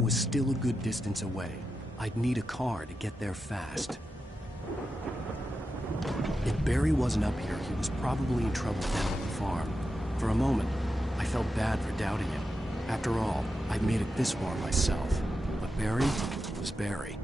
Still a good distance away. I'd need a car to get there fast. If Barry wasn't up here, he was probably in trouble down at the farm. For a moment, I felt bad for doubting him. After all, I'd made it this far myself. But Barry was Barry.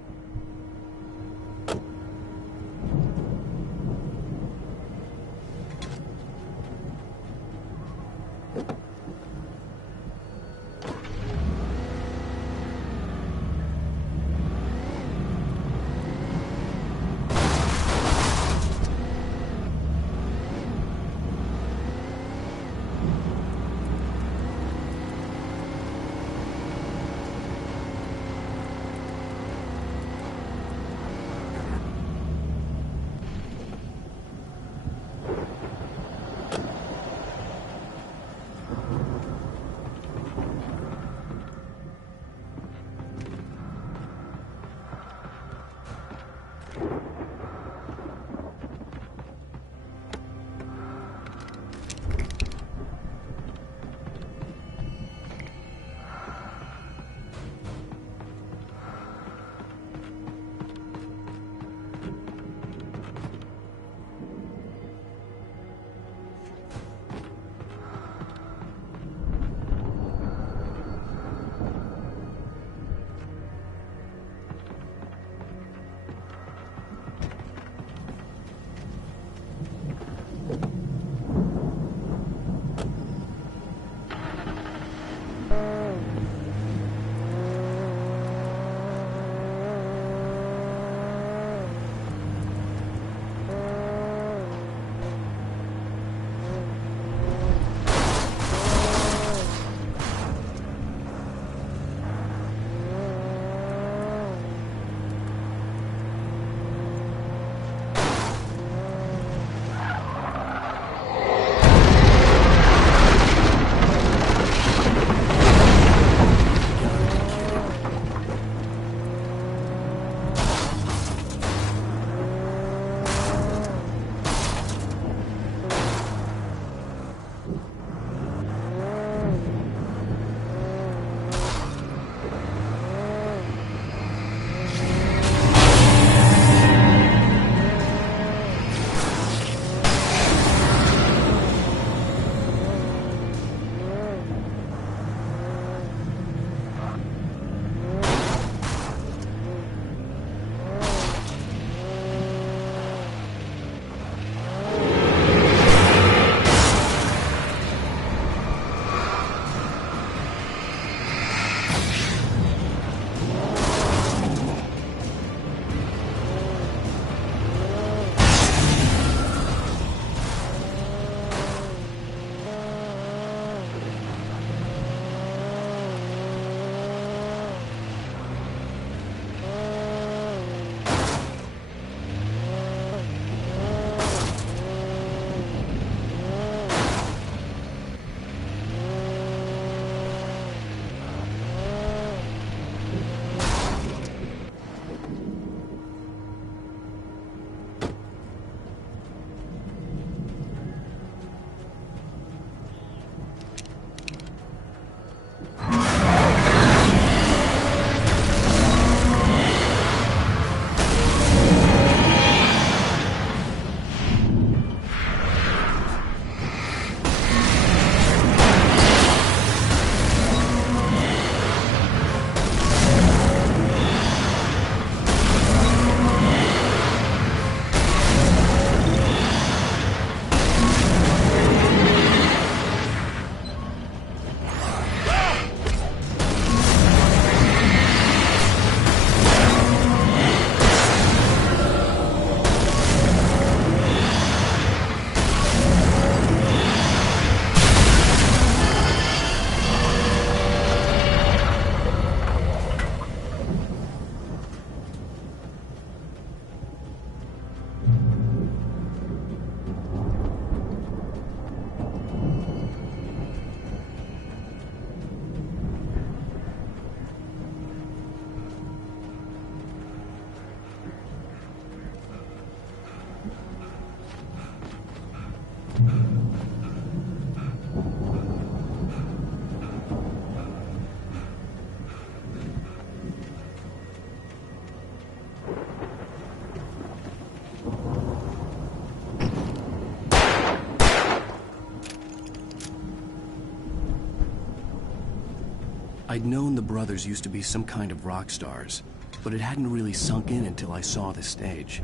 I'd known the brothers used to be some kind of rock stars, but it hadn't really sunk in until I saw the stage.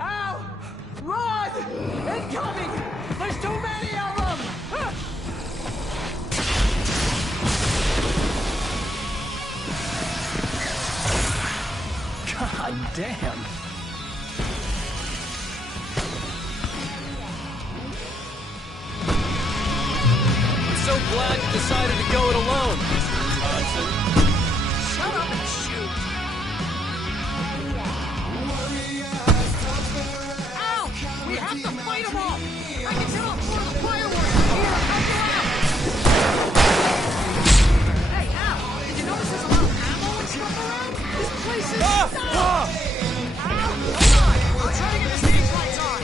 Ow! Run! Incoming! There's too many of them! God damn! So glad you decided to go it alone, Mr. Johnson. Shut up and shoot! Ow! We have to fight them off! I can set off more of the fireworks! Here, help you out! Hey, Al! Did you notice there's a lot of ammo and stuff around? This place is... Al! Hold on! I'm trying to get the stage lights on!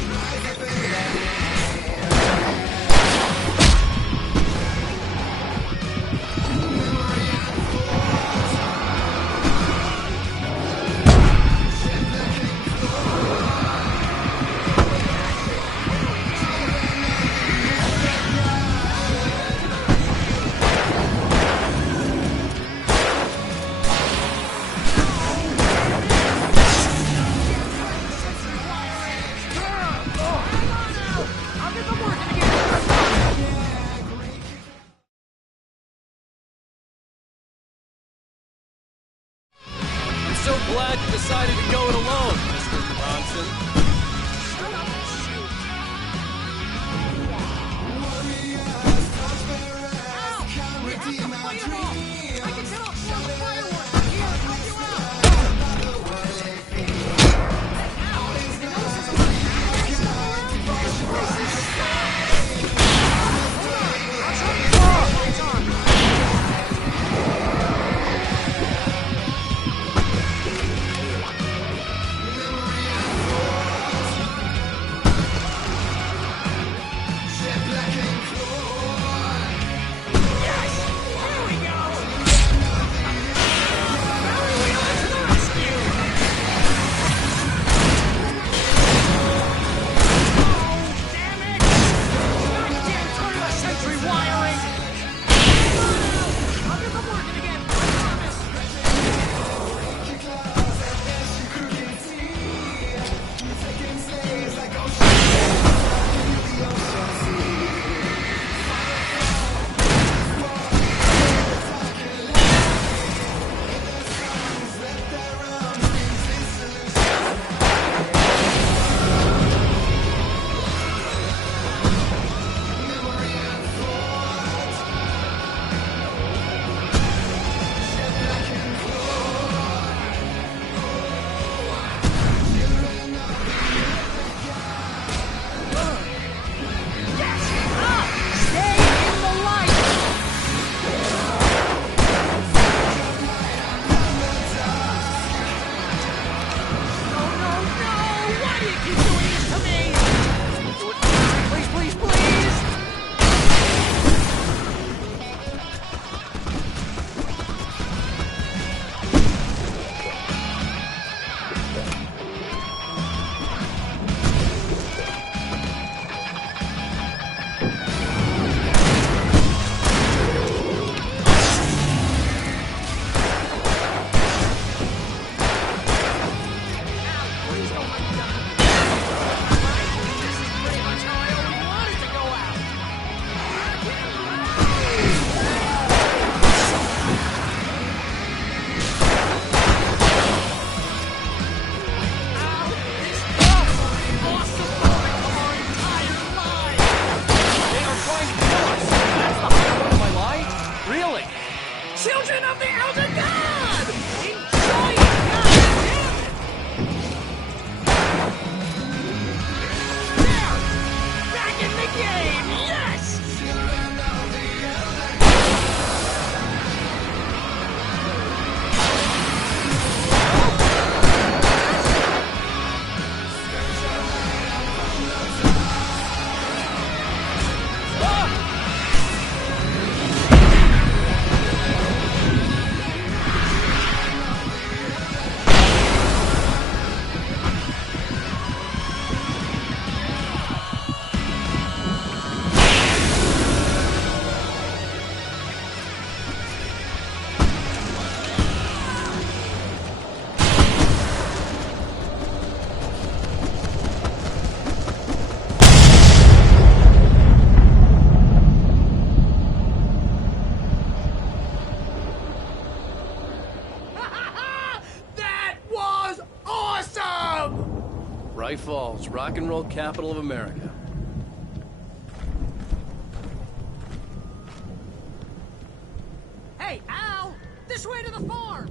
So glad you decided to go it alone, Mr. Johnson. Shut up and shoot! Ow! We have to fight them off! I can set off more of the fireworks! Here, help you out! Ow! Did you notice there's a lot of ammo and stuff around? This place is... Hold on! I'm trying to get the lights on! Hawaii Falls, rock and roll capital of America. Hey, Al! This way to the farm!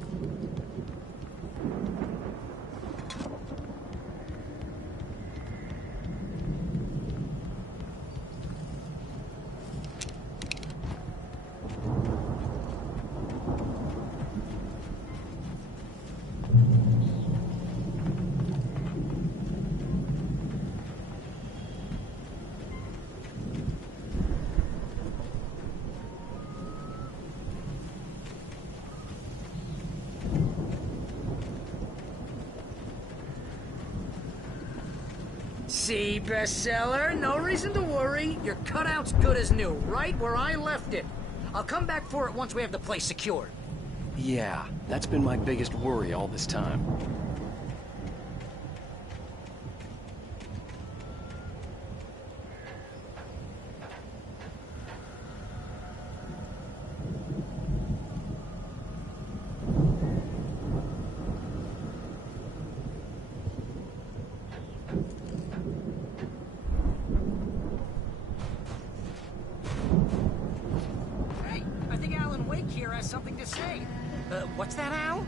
See, bestseller? No reason to worry. Your cutout's good as new, right where I left it. I'll come back for it once we have the place secured. Yeah, that's been my biggest worry all this time. Hey, I think Alan Wake here has something to say. What's that, Al?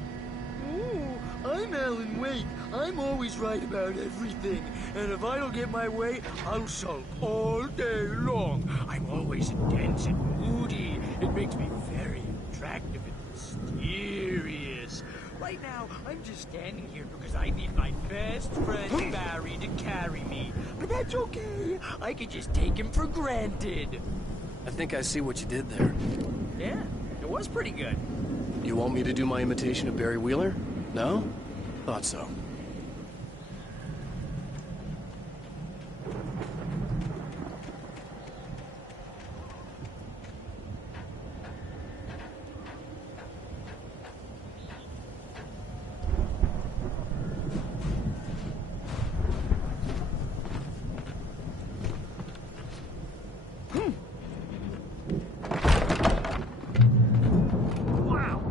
Ooh, I'm Alan Wake. I'm always right about everything. And if I don't get my way, I'll sulk all day long. I'm always intense and moody. It makes me very attractive and mysterious. Right now, I'm just standing here because I need my best friend Barry to carry me. But that's okay. I can just take him for granted. I think I see what you did there. Yeah, it was pretty good. You want me to do my imitation of Barry Wheeler? No? Thought so. Wow!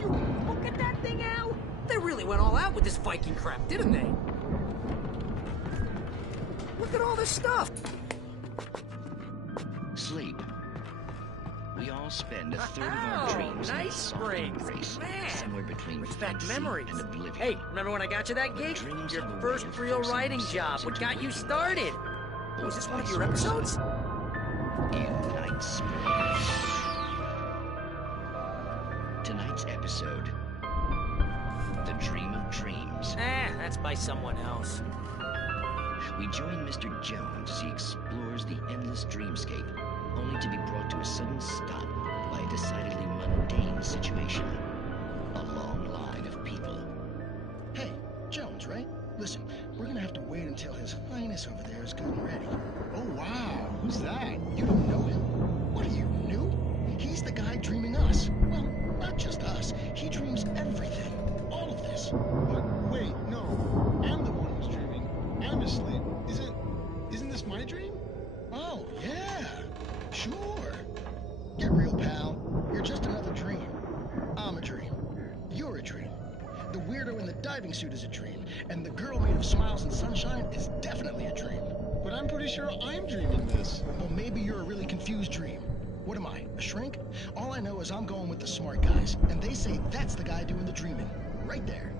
You look at that thing, Al! They really went all out with this Viking crap, didn't they? Look at all this stuff! Sleep. We all spend a third of our dreams in a nice soft springs. embrace, Man, somewhere between brings back fantasy memories. and oblivion. Hey, remember when I got you that gig? dreams Your have a way first of real forcing writing themselves job. What into got you reality. started? Was this one of your episodes? In Night Springs. Tonight's episode, The Dream of Dreams. That's by someone else. We join Mr. Jones as he explores the endless dreamscape, only to be brought to a sudden stop by a decidedly mundane situation. A long line of people. Hey, Jones, right? Listen, we're gonna have to wait until His Highness over there is good and ready. Oh, wow. Who's that? You don't know him? What are you, new? He's the guy dreaming us. Well, not just us. He dreams everything. All of this. But wait, no. I'm the one who's dreaming. I'm asleep. Isn't this my dream? Oh, yeah. Sure. Get real, pal. You're just another dream. I'm a dream. You're a dream. The weirdo in the diving suit is a dream, and the girl made of smiles and sunshine is definitely a dream. But I'm pretty sure I'm dreaming this. Well, maybe you're a really confused dream. What am I, a shrink? All I know is I'm going with the smart guys, and they say that's the guy doing the dreaming. Right there.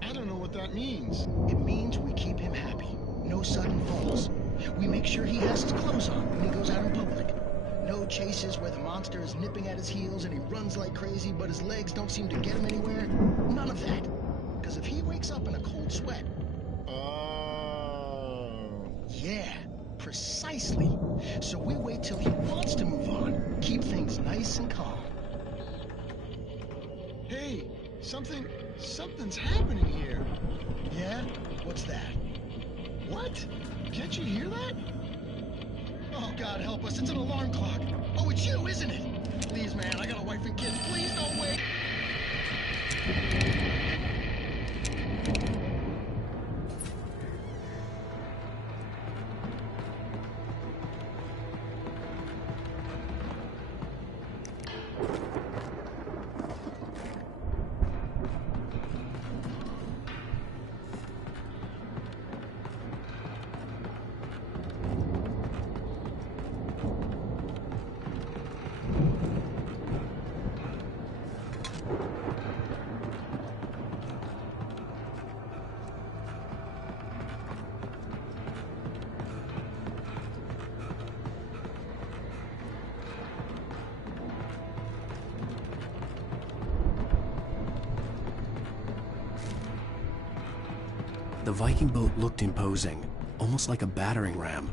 I don't know what that means. It means we keep him happy. No sudden falls. We make sure he has his clothes on when he goes out in public. No chases where the monster is nipping at his heels and he runs like crazy, but his legs don't seem to get him anywhere. None of that. Because if he wakes up in a cold sweat... Yeah, precisely. So we wait till he wants to move on. Keep things nice and calm. Hey, something's happening here. Yeah? What's that? What? Can't you hear that? Oh, God help us, it's an alarm clock. Oh, it's you, isn't it? Please, man, I got a wife and kids. Please don't wait. The Viking boat looked imposing, almost like a battering ram.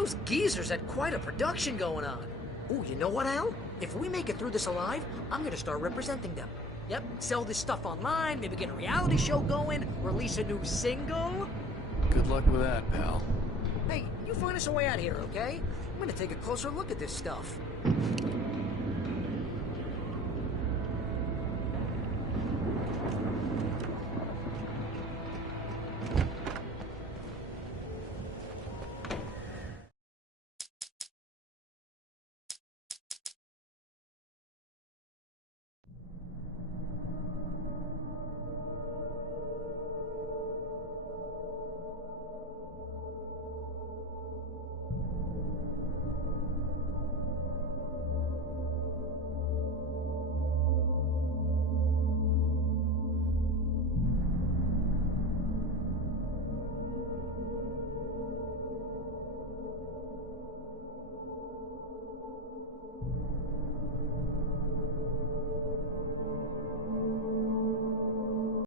Those geezers had quite a production going on. Ooh, you know what, Al? If we make it through this alive, I'm gonna start representing them. Yep, sell this stuff online, maybe get a reality show going, release a new single. Good luck with that, pal. Hey, you find us a way out here, okay? I'm gonna take a closer look at this stuff.